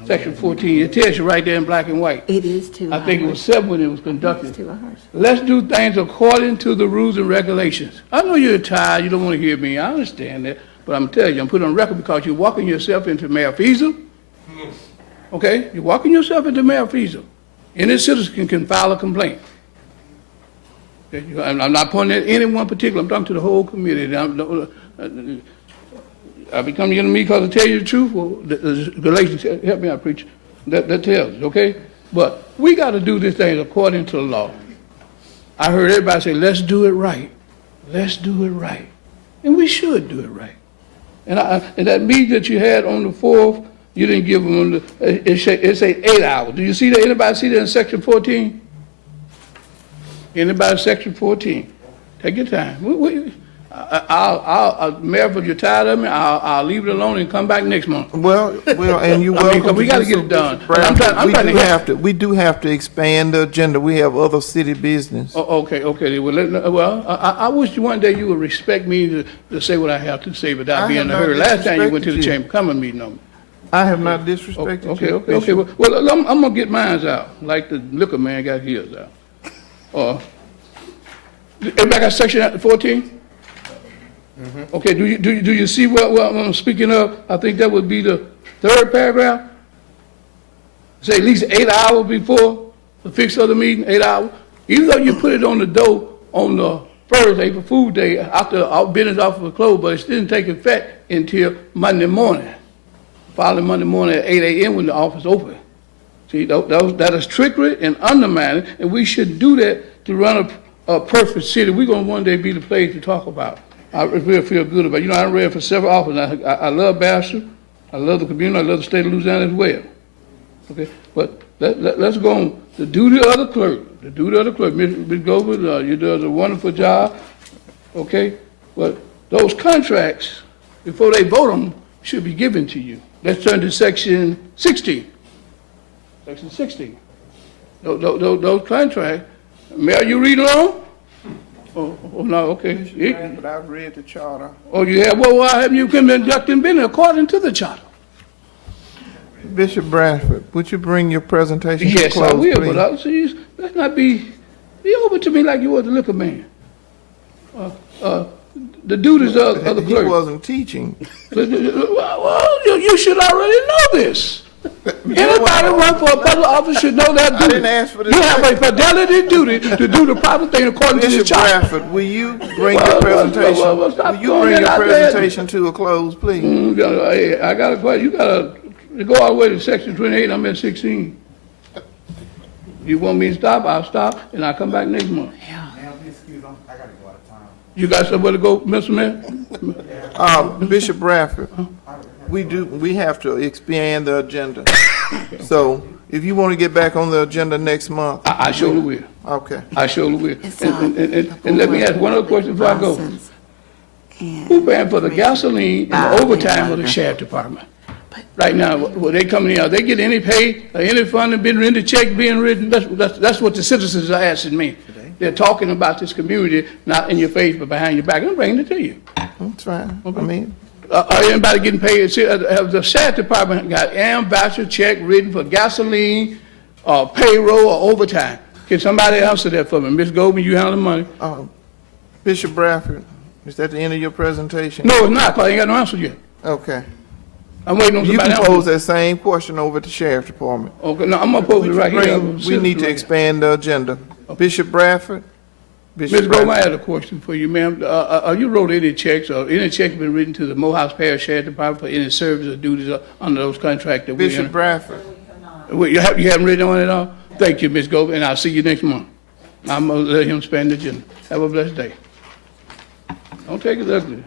Section 14, it tells you right there in black and white. It is 2 hours. I think it was 7 when it was conducted. It's 2 hours. Let's do things according to the rules and regulations. I know you're tired, you don't want to hear me, I understand that, but I'm telling you, I'm putting on record because you're walking yourself into malfeasance. Okay, you're walking yourself into malfeasance. Any citizen can file a complaint. Okay? I'm not pointing at anyone particular, I'm talking to the whole community. I become the enemy because I tell you the truth. Well, the Galatians, help me out, preacher. That tells us, okay? But we got to do this thing according to the law. I heard everybody say, let's do it right. Let's do it right. And we should do it right. And that meeting that you had on the 4th, you didn't give them, it say 8 hours. Do you see that? Anybody see that in section 14? Anybody in section 14? Take your time. Mayor, if you're tired of me, I'll leave it alone and come back next month. Well, and you welcome. We got to get it done. We do have to expand the agenda. We have other city business. Oh, okay. Well, I wish one day you would respect me to say what I have to say without being in a hurry. Last time you went to the chamber, come and meet on me. I have not disrespected you. Okay. Well, I'm gonna get mine out, like the liquor man got his out. Everybody got section 14? Mm-hmm. Okay, do you see what I'm speaking of? I think that would be the 3rd paragraph. Say at least 8 hours before the fix of the meeting, 8 hours. Even though you put it on the door on the first, April Fool Day, after our business office was closed, but it didn't take effect until Monday morning, following Monday morning at 8 a.m. when the office opened. See, that is trickery and undermining, and we shouldn't do that to run a perfect city. We're going to one day be the place to talk about. I really feel good about it. You know, I ran for several offices. I love Bastrop. I love the community. I love the state of Louisiana as well. Okay, but let's go on. The duty of the clerk. The duty of the clerk. Ms. Gover, you do a wonderful job. Okay, but those contracts, before they vote on them, should be given to you. Let's turn to section 16. Section 16. Those contracts. Mayor, you read along? Oh, no, okay. But I've read the charter. Oh, you have? Well, why haven't you conducting business according to the charter? Bishop Bradford, would you bring your presentation to a Yes, close, I will, please? but see, let's not be over to me like you was the liquor man. The duties of the clerk. He wasn't teaching. Well, you should already know this. Anybody run for a public office should know that duty. I didn't ask for this. You have a fidelity duty to do the proper thing according to the Bishop charter. Bradford, will you bring your presentation? Will you bring your presentation to a close, please? I got a question. You got to go all the way to section 28. I'm at 16. You want me to stop? I'll stop, and I'll come back next month. Ma'am, please excuse me, I gotta go out of town. You got somewhere to go, Mr. Mayor? Bishop Bradford, we have to expand the agenda. So if you want to get back on the agenda next month. I surely will. Okay. I surely will. And let me ask one other question before I go. Who paying for the gasoline and the overtime of the sheriff department? Right now, when they coming in, are they getting any pay, or any funding being written, check being written? That's what the citizens are asking me. They're talking about this community, not in your face, but behind your back. I'm bringing it to you. That's fine. I mean, are anybody getting paid? See, have the sheriff department got ambassador check written for gasoline, payroll, or overtime? Can somebody answer that for me? Ms. Goldman, you handle the money? Bishop Bradford, is that the end of your presentation? No, it's not, because I ain't got no answer yet. Okay. I'm waiting on You somebody can else. pose that same question over at the sheriff's department. Okay, no, I'm gonna pose it right here. We need to expand the agenda. Bishop Bradford? Ms. Goldman, I had a question for you, ma'am. You wrote any checks, or any checks been written to the Morehouse Parish Sheriff Department for any service or duties under those contracts that we Bishop Bradford? You haven't written on it all? Thank you, Ms. Goldman, and I'll see you next month. I'm gonna let him spend the agenda. Have a blessed day. Don't take it ugly.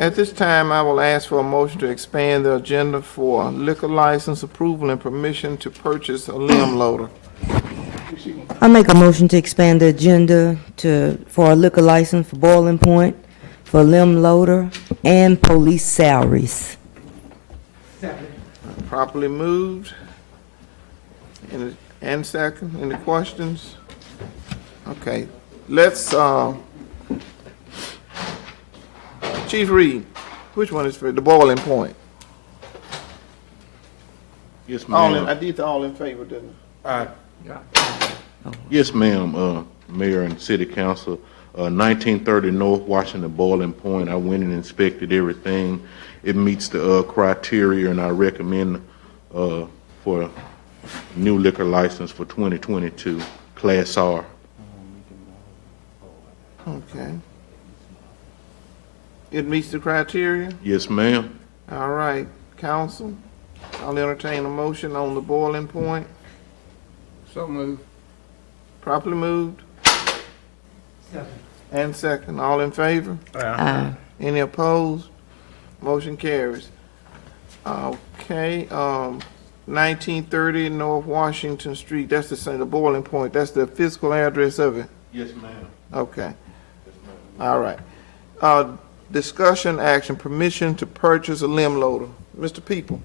At this time, I will ask for a motion to expand the agenda for liquor license approval and permission to purchase a limb loader. I make a motion to expand the agenda for a liquor license for Boiling Point, for limb loader, and police salaries. Properly moved. And second, any questions? Okay, let's, Chief Reed, which one is for the Boiling Point? Yes, I ma'am. did all in favor, didn't I? Yes, ma'am, Mayor and City Council. 1930 North Washington Boiling Point, I went and inspected everything. It meets the criteria, and I recommend for new liquor license for 2022, Class R. Okay. It meets the criteria? Yes, ma'am. All right, council, I'll entertain a motion on the Boiling Point. So moved. Properly moved? And second, all in favor? Aye. Any opposed? Motion carries. Okay, 1930 North Washington Street, that's the Boiling Point, that's the physical address of it? Yes, ma'am. Okay. All right. Discussion action, permission to purchase a limb loader. Mr. People.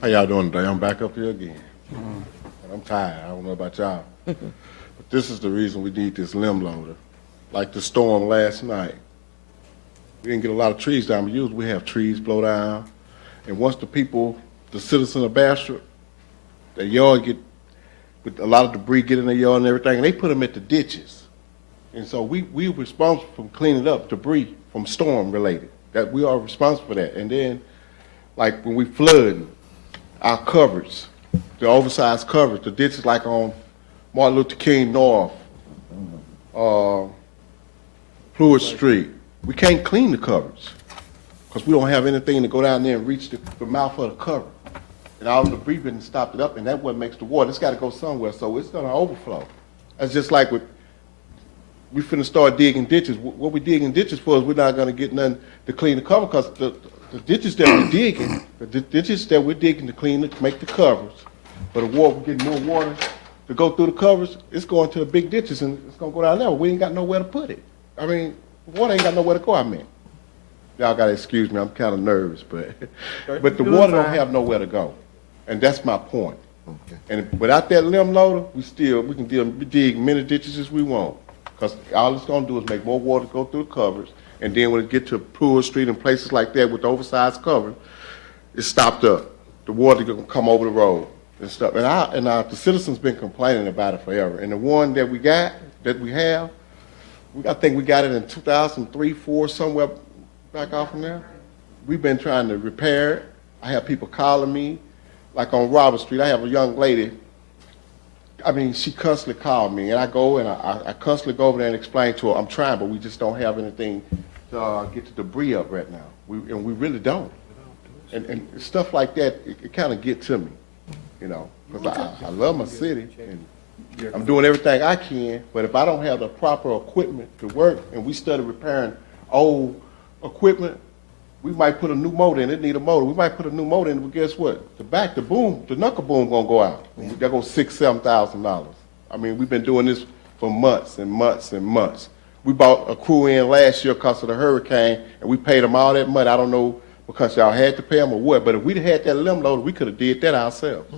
How y'all doing today? I'm back up here again. I'm tired. I don't know about y'all. But this is the reason we need this limb loader. Like the storm last night. We didn't get a lot of trees down, but usually we have trees blow down. And once the people, the citizens of Bastrop, their yard get, with a lot of debris get in their yard and everything, and they put them at the ditches. And so we responsible for cleaning up debris from storm related. that we are responsible for that. And then, like when we flood, our coverage, the oversized coverage, the ditches like on Martin Luther King North, Pruitt Street, we can't clean the coverage because we don't have anything to go down there and reach the mouth of the cover. And all the debris been stopped it up, and that's what makes the water. It's got to go somewhere, so it's going to overflow. That's just like with, we finna start digging ditches. What we digging ditches for is we're not going to get nothing to clean the cover because the ditches that we're digging, to clean it, to make the covers, but the water, we're getting more water to go through the covers, it's going to the big ditches and it's going to go down there. We ain't got nowhere to put it. I mean, the water ain't got nowhere to go, I mean. Y'all got to excuse me, I'm kind of nervous, but the water don't have nowhere to go. And that's my point. Okay. And without that limb loader, we can dig many ditches as we want. Because all it's going to do is make more water go through the covers. And then when it get to Pruitt Street and places like that with the oversized cover, it's stopped up. The water going to come over the road and stuff. And the citizens been complaining about it forever. And the one that we have, I think we got it in 2003, 4, somewhere back off from there. We've been trying to repair it. I have people calling me. Like on Robert Street, I have a young lady, I mean, she constantly called me, and I go and I constantly go over there and explain to her, I'm trying, but we just don't have anything to get the debris up right now. We really don't. And stuff like that, it kind of get to me, you know, because I love my city, and I'm doing everything I can, but if I don't have the proper equipment to work, and we started repairing old equipment, we might put a new motor in. It need a motor. We might put a new motor in, but guess what? The knuckle boom gonna go out. That goes $6,000-7,000. I mean, we've been doing this for months and months and months. We bought a crew in last year because of the hurricane, and we paid them all that money. I don't know because y'all had to pay them or what, but if we'd had that limb loader, we could have did that ourselves.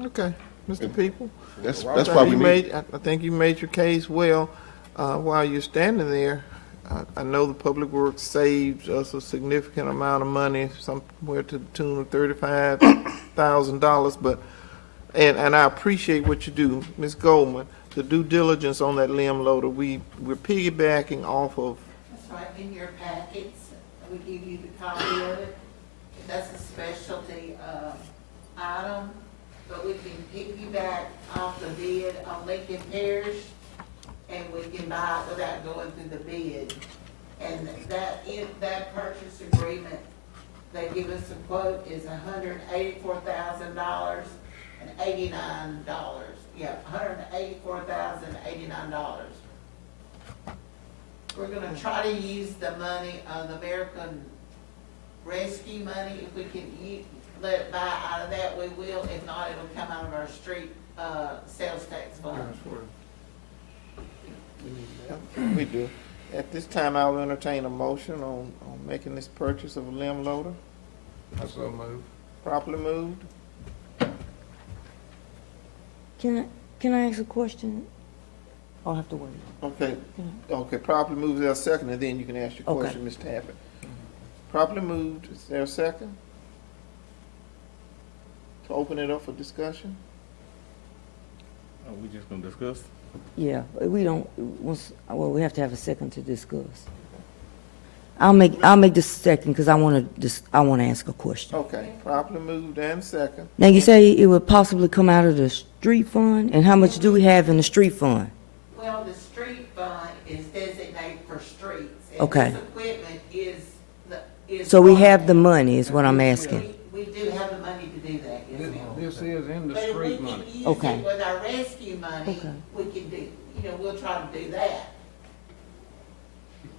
Okay, Mr. People. That's why we need. I think you made your case well. While you're standing there, I know the Public Works saved us a significant amount of money, somewhere to the tune of $35,000, but, and I appreciate what you do, Ms. Goldman, the due diligence on that limb loader, we're piggybacking off of. That's right, in your packets, we give you the copy of it. That's a specialty, item, but we can piggyback off the bid on Lincoln Parish, and we can buy it without going through the bid. And that purchase agreement, they give us a quote is $184,089. Yeah, $184,089. We're gonna try to use the money, the American Rescue money. If we can let it buy out of that, we will. If not, it'll come out of our street, sales tax fund. We do. At this time, I will entertain a motion on making this purchase of a limb loader. I so move. Properly moved. Can I ask a question? I'll have to wait. Okay, properly moved, is there a second, and then you can ask your Okay. question, Ms. Tappert. Properly moved, is there a second? To open it up for discussion? Are we just gonna discuss? Yeah, we don't, we have to have a second to discuss. I'll make this second because I want to ask a question. Okay, properly moved and second. Now, you say it would possibly come out of the street fund, and how much do we have in the street fund? Well, the street fund is designated for streets. And Okay. this equipment is. So we have the money, is what I'm asking. We do have the money to do that, yes, ma'am. This is in the But if we street can money. use Okay. it with our rescue money, Okay. we can do, we'll try to do that.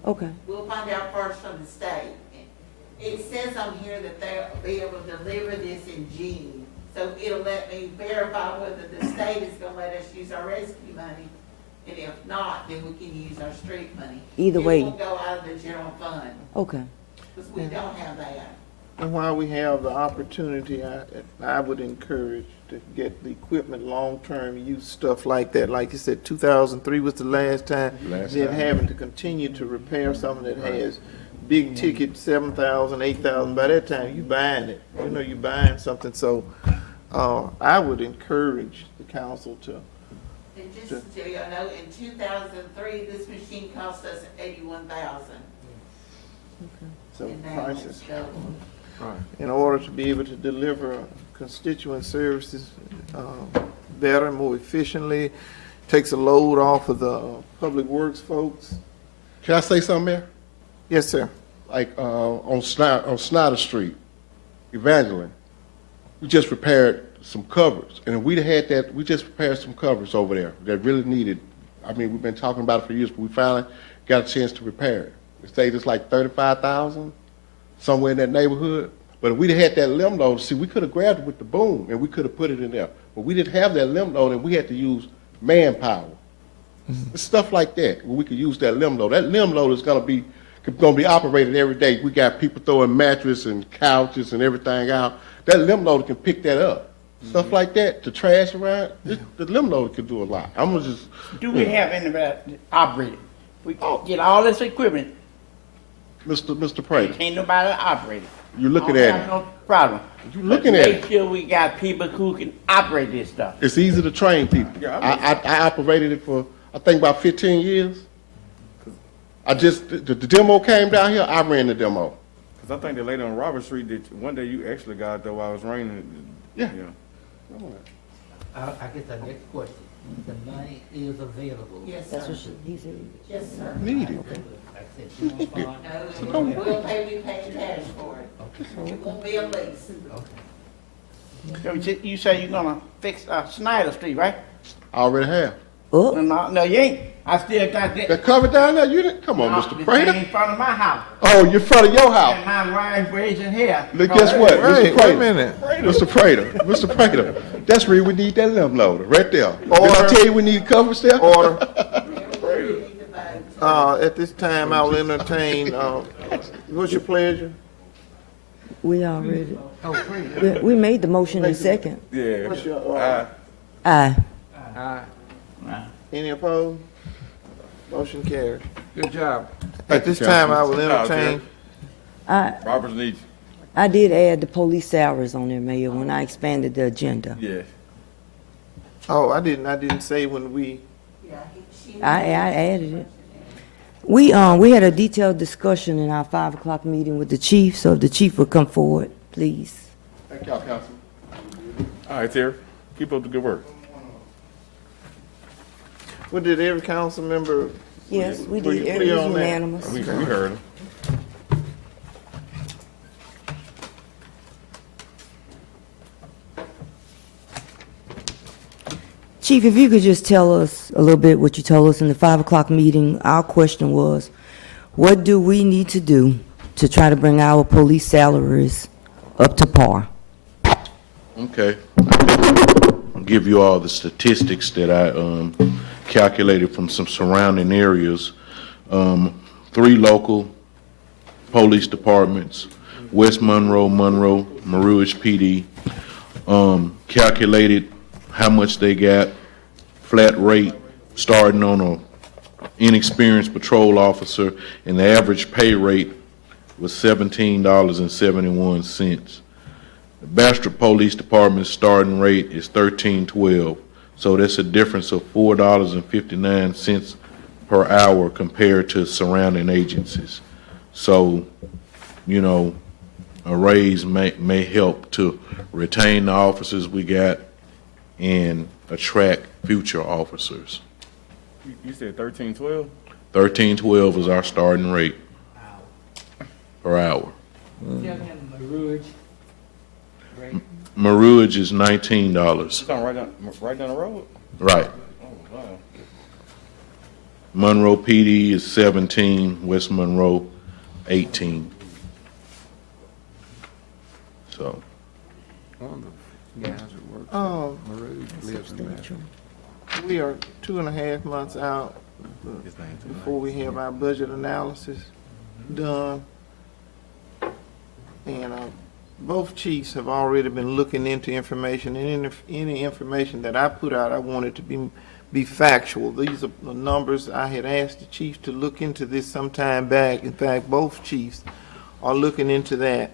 Okay. We'll find out first from the state. It says on here that they'll be able to deliver this in June. So it'll let me verify whether the state is gonna let us use our rescue money. And if not, then we can use our street money. Either way. It won't go out of the general fund, Okay. because we don't have that. And while we have the opportunity, I would encourage to get the equipment, long-term use stuff like that. Like you said, 2003 was the last time. Then having to continue to repair something that has big ticket, 7,000, 8,000. By that time, you buying it. You're buying something. So I would encourage the council to. And just to tell you, I know in 2003, this machine cost us $81,000. So And now prices, it's doubled. in order to be able to deliver constituent services better, more efficiently, takes a load off of the public works folks. Can I say something, Mayor? Yes, sir. Like on Snyder Street, Evangeline, we just repaired some covers, and if we'd had that, we just repaired some covers over there that really needed. I mean, we've been talking about it for years, but we finally got a chance to repair it. It saved us like $35,000, somewhere in that neighborhood. But if we'd had that limb load, see, we could have grabbed it with the boom and we could have put it in there. But we didn't have that limb load, and we had to use manpower. It's stuff like that where we could use that limb load. That limb load is going to be operated every day. We got people throwing mattresses and couches and everything out. That limb loader can pick that up. Stuff like that, the trash around, the limb loader can do a lot. I'm gonna just. Do we have anybody operating? We get all this equipment, Mr. Prater, ain't nobody operating. you looking I don't at have it. no problem. You looking But at make it. sure we got people who can operate this stuff. It's easy to train people. I operated it for, I think, about 15 years. The demo came down here, I ran the demo. Because I think the lady on Robert Street, that one day you actually got there while it was raining. Yeah. I guess the next question, the money is available. Yes, That's sir. what he said. Yes, sir. Needed. Like I said, you want to bond? No, we'll pay cash for it. It won't be a lease. So you say you're gonna fix Snyder Street, right? I already have. Oh, No, you ain't. I still got that. That cover down there, you didn't, come on, Mr. This Prater. thing in front of my house. Oh, you're in front of your house. And my wife raising hair. Look, guess what, Wait, Mr. wait a Prater. minute. Mr. Prater, that's where we need that limb loader, right there. Did I Order. tell you we need covers there? Order. At this time, I will entertain, what's your pleasure? we already, we made the motion in second. Yeah. What's your, Aye. any opposed? Motion carries. Good job. At this time, I will entertain, Robert's needs. I did add the police salaries on there, Mayor, when I expanded the agenda. Yeah. oh, I didn't say when we, I added it. We had a detailed discussion in our 5 o'clock meeting with the chief, so if the chief would come forward, please. Thank y'all, Councilman. All right, Terry. Keep up the good work. what did every council member? Yes, we Were did. you It clear was on that? unanimous. We heard him. Chief, if you could just tell us a little bit what you told us in the 5 o'clock meeting. Our question was, what do we need to do to try to bring our police salaries up to par? Okay. I'll give you all the statistics that I calculated from some surrounding areas. 3 local police departments, West Monroe, Monroe Rouge PD, calculated how much they got, flat rate, starting on a inexperienced patrol officer, and the average pay rate was $17.71. The Bastrop Police Department's starting rate is $13.12, so that's a difference of $4.59 per hour compared to surrounding agencies. So, you know, a raise may help to retain the officers we got and attract future officers. You said 1312? $13.12 is our starting rate per hour. Marouge is $19. It's on right down the road? Right. Oh, wow. Monroe PD is 17, West Monroe 18. So, One of the guys that works Oh. at Maroon lives in Bastrop. we are 2.5 months out before we have our budget analysis done. And both chiefs have already been looking into information, and any information that I put out, I want it to be factual. These are the numbers. I had asked the chief to look into this some time back. In fact, both chiefs are looking into that.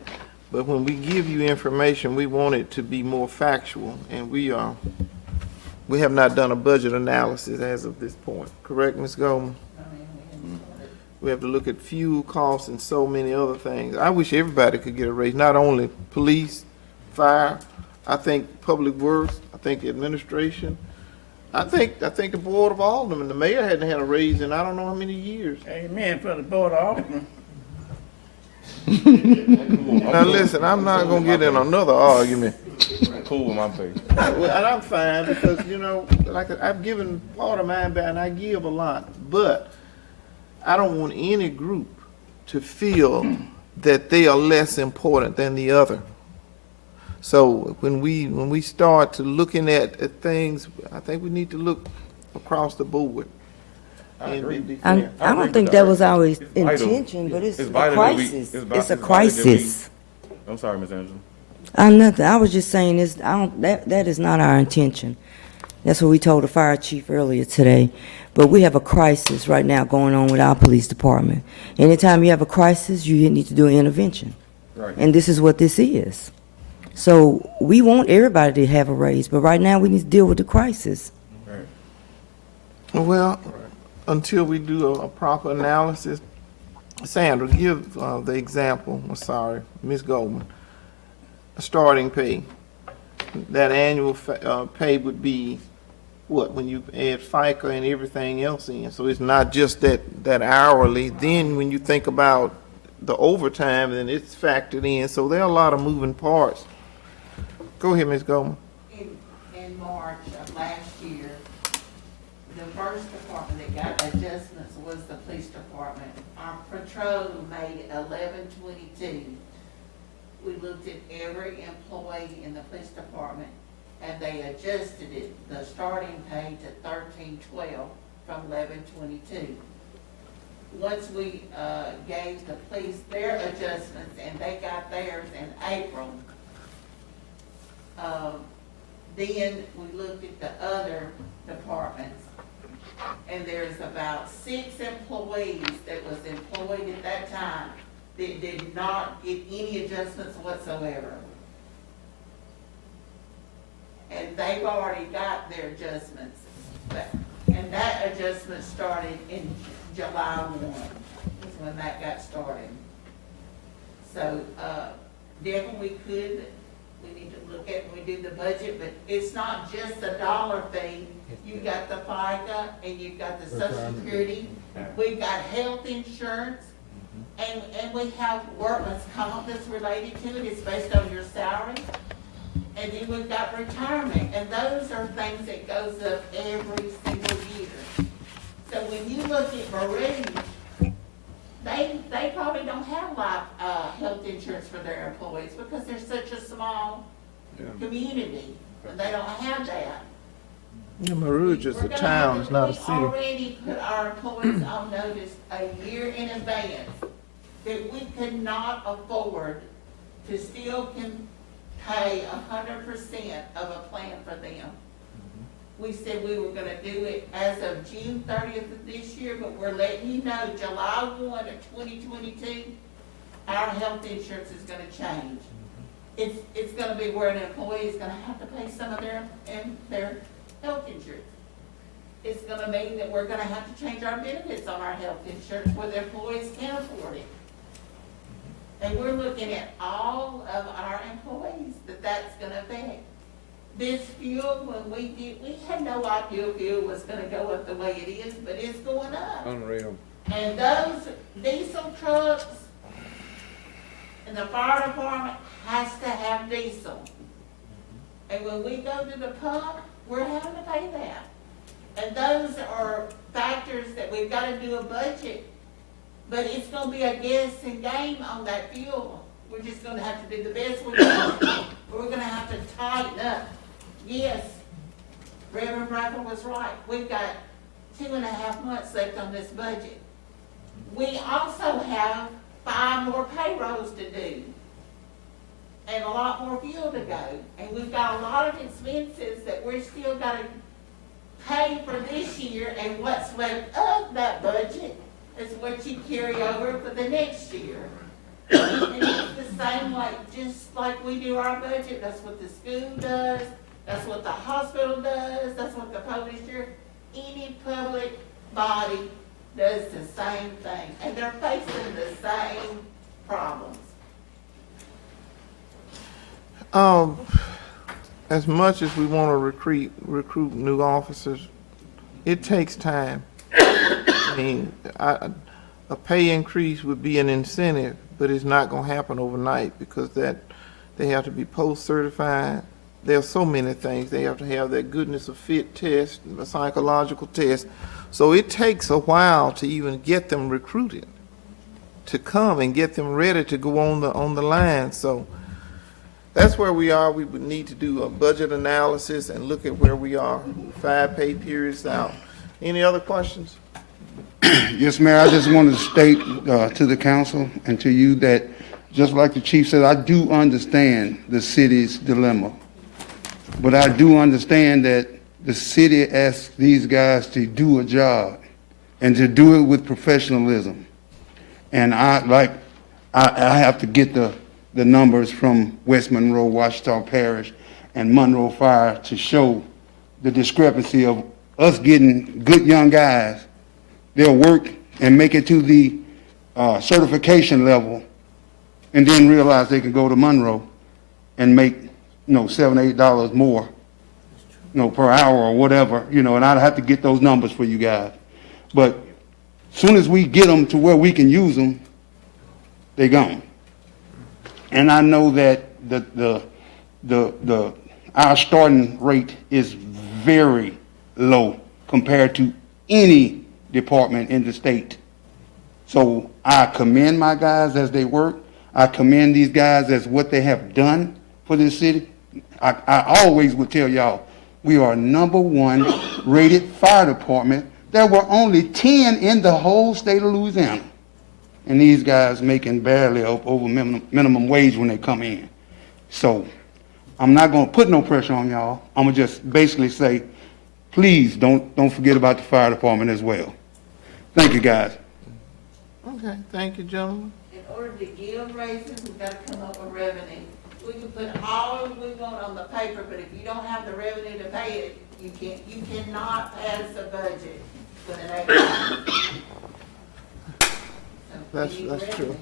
But when we give you information, we want it to be more factual, and we have not done a budget analysis as of this point. Correct, Ms. Goldman? We have to look at fuel costs and so many other things. I wish everybody could get a raise, not only police, fire, I think public works, I think the administration. I think the Board of Aldermen, the mayor hadn't had a raise in I don't know how many years. Amen for the Board of Aldermen. Now listen, I'm not gonna get in another argument. Cool with my pay. Well, and I'm fine because, you know, like I've given part of mine back and I give a lot, but I don't want any group to feel that they are less important than the other. So when we start to looking at things, I think we need to look across the board. I don't think that was our intention, but it's a crisis. It's a crisis. I'm sorry, Ms. Angela. Nothing. I was just saying this. That is not our intention. That's what we told the fire chief earlier today. But we have a crisis right now going on with our police department. Anytime you have a crisis, you need to do an intervention. Right. And this is what this is. So we want everybody to have a raise, but right now we need to deal with the crisis. Right. Well, until we do a proper analysis, Sandra, give the example. I'm sorry, Ms. Goldman. A starting pay. That annual pay would be what, when you add FICA and everything else in? So it's not just that hourly. Then when you think about the overtime, then it's factored in. So there are a lot of moving parts. Go ahead, Ms. Goldman. In March of last year, the first department that got adjustments was the police department. Our patrol made $11.22. We looked at every employee in the police department, and they adjusted it, the starting pay to $13.12 from $11.22. Once we gave the police their adjustments, and they got theirs in April, then we looked at the other departments, and there's about 6 employees that was employed at that time that did not get any adjustments whatsoever. And they've already got their adjustments. And that adjustment started in July 1, is when that got started. So, definitely we need to look at when we do the budget, but it's not just the dollar fee. You've got the FICA and you've got the Social Security. We've got health insurance. And we have workman's comp that's related to it. It's based on your salary. And then we've got retirement. And those are things that goes up every single year. So when you look at Maroon, they probably don't have health insurance for their employees because they're such a small community. And they don't have that. Yeah, Maru is just a town, it's not a We city. already put our employees on notice a year in advance that we could not afford to still pay 100% of a plan for them. We said we were gonna do it as of June 30th of this year, but we're letting you know, July 1 of 2022, our health insurance is gonna change. It's gonna be where an employee is gonna have to pay some of their health insurance. It's gonna mean that we're gonna have to change our benefits on our health insurance where the employees can't afford it. And we're looking at all of our employees that's gonna affect. This fuel, we had no idea fuel was gonna go up the way it is, but it's going up. Unreal. And those diesel trucks and the fire department has to have diesel. And when we go to the pump, we're having to pay that. And those are factors that we've gotta do a budget, but it's gonna be a guessing game on that fuel. We're just gonna have to do the best we can. We're gonna have to tighten up. Yes, Reverend Bradford was right. We've got 2.5 months left on this budget. We also have 5 more payrolls to do and a lot more fuel to go. And we've got a lot of expenses that we're still got to pay for this year, and what's left of that budget is what you carry over for the next year. And it's the same way, just like we do our budget, that's what the school does, that's what the hospital does, that's what the police do. Any public body does the same thing, and they're facing the same problems. As much as we want to recruit new officers, it takes time. I mean, a pay increase would be an incentive, but it's not going to happen overnight because they have to be post-certified. There are so many things. They have to have that goodness of fit test, a psychological test. So it takes a while to even get them recruited, to come and get them ready to go on the line. So that's where we are. We would need to do a budget analysis and look at where we are 5 pay periods out. Any other questions? Yes, Mayor, I just wanted to state to the council and to you that, just like the chief said, I do understand the city's dilemma. But I do understand that the city asks these guys to do a job and to do it with professionalism. And I have to get the numbers from West Monroe, Washita Parish, and Monroe Fire to show the discrepancy of us getting good young guys. They'll work and make it to the certification level and then realize they can go to Monroe and make, $7, $8 more, per hour or whatever, and I'd have to get those numbers for you guys. But as soon as we get them to where we can use them, they're gone. And I know that our starting rate is very low compared to any department in the state. So I commend my guys as they work. I commend these guys as what they have done for this city. I always would tell y'all, we are #1 rated fire department. There were only 10 in the whole state of Louisiana. And these guys making barely over minimum wage when they come in. So I'm not going to put no pressure on y'all. I'm going to just basically say, please don't forget about the fire department as well. Thank you, guys. Okay, thank you, gentlemen. In order to give raises, we've got to come up with revenue. We can put all we want on the paper, but if you don't have the revenue to pay it, you cannot pass a budget for the next year. That's true.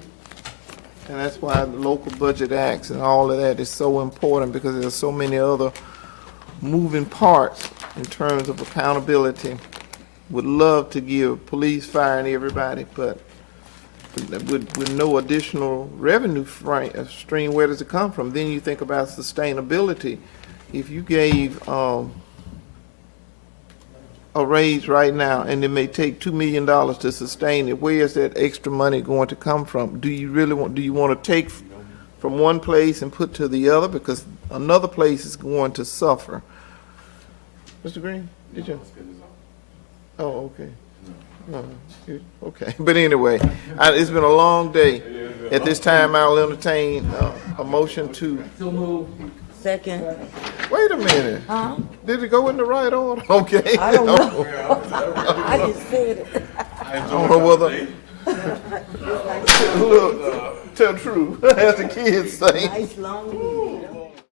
And that's why the local budget acts and all of that is so important, because there's so many other moving parts in terms of accountability. Would love to give police, fire, and everybody, but with no additional revenue stream, where does it come from? Then you think about sustainability. If you gave a raise right now, and it may take $2 million to sustain it, where is that extra money going to come from? Do you want to take from one place and put to the other? Because another place is going to suffer. Mr. Green, did you? Oh, okay. No, okay. But anyway, it's been a long day. At this time, I'll entertain a motion to. Second. Wait a minute. Huh? Did it go in the right order? Okay. I don't know. I just said it. I don't know whether. Look, tell the truth, as the kids say. Nice long.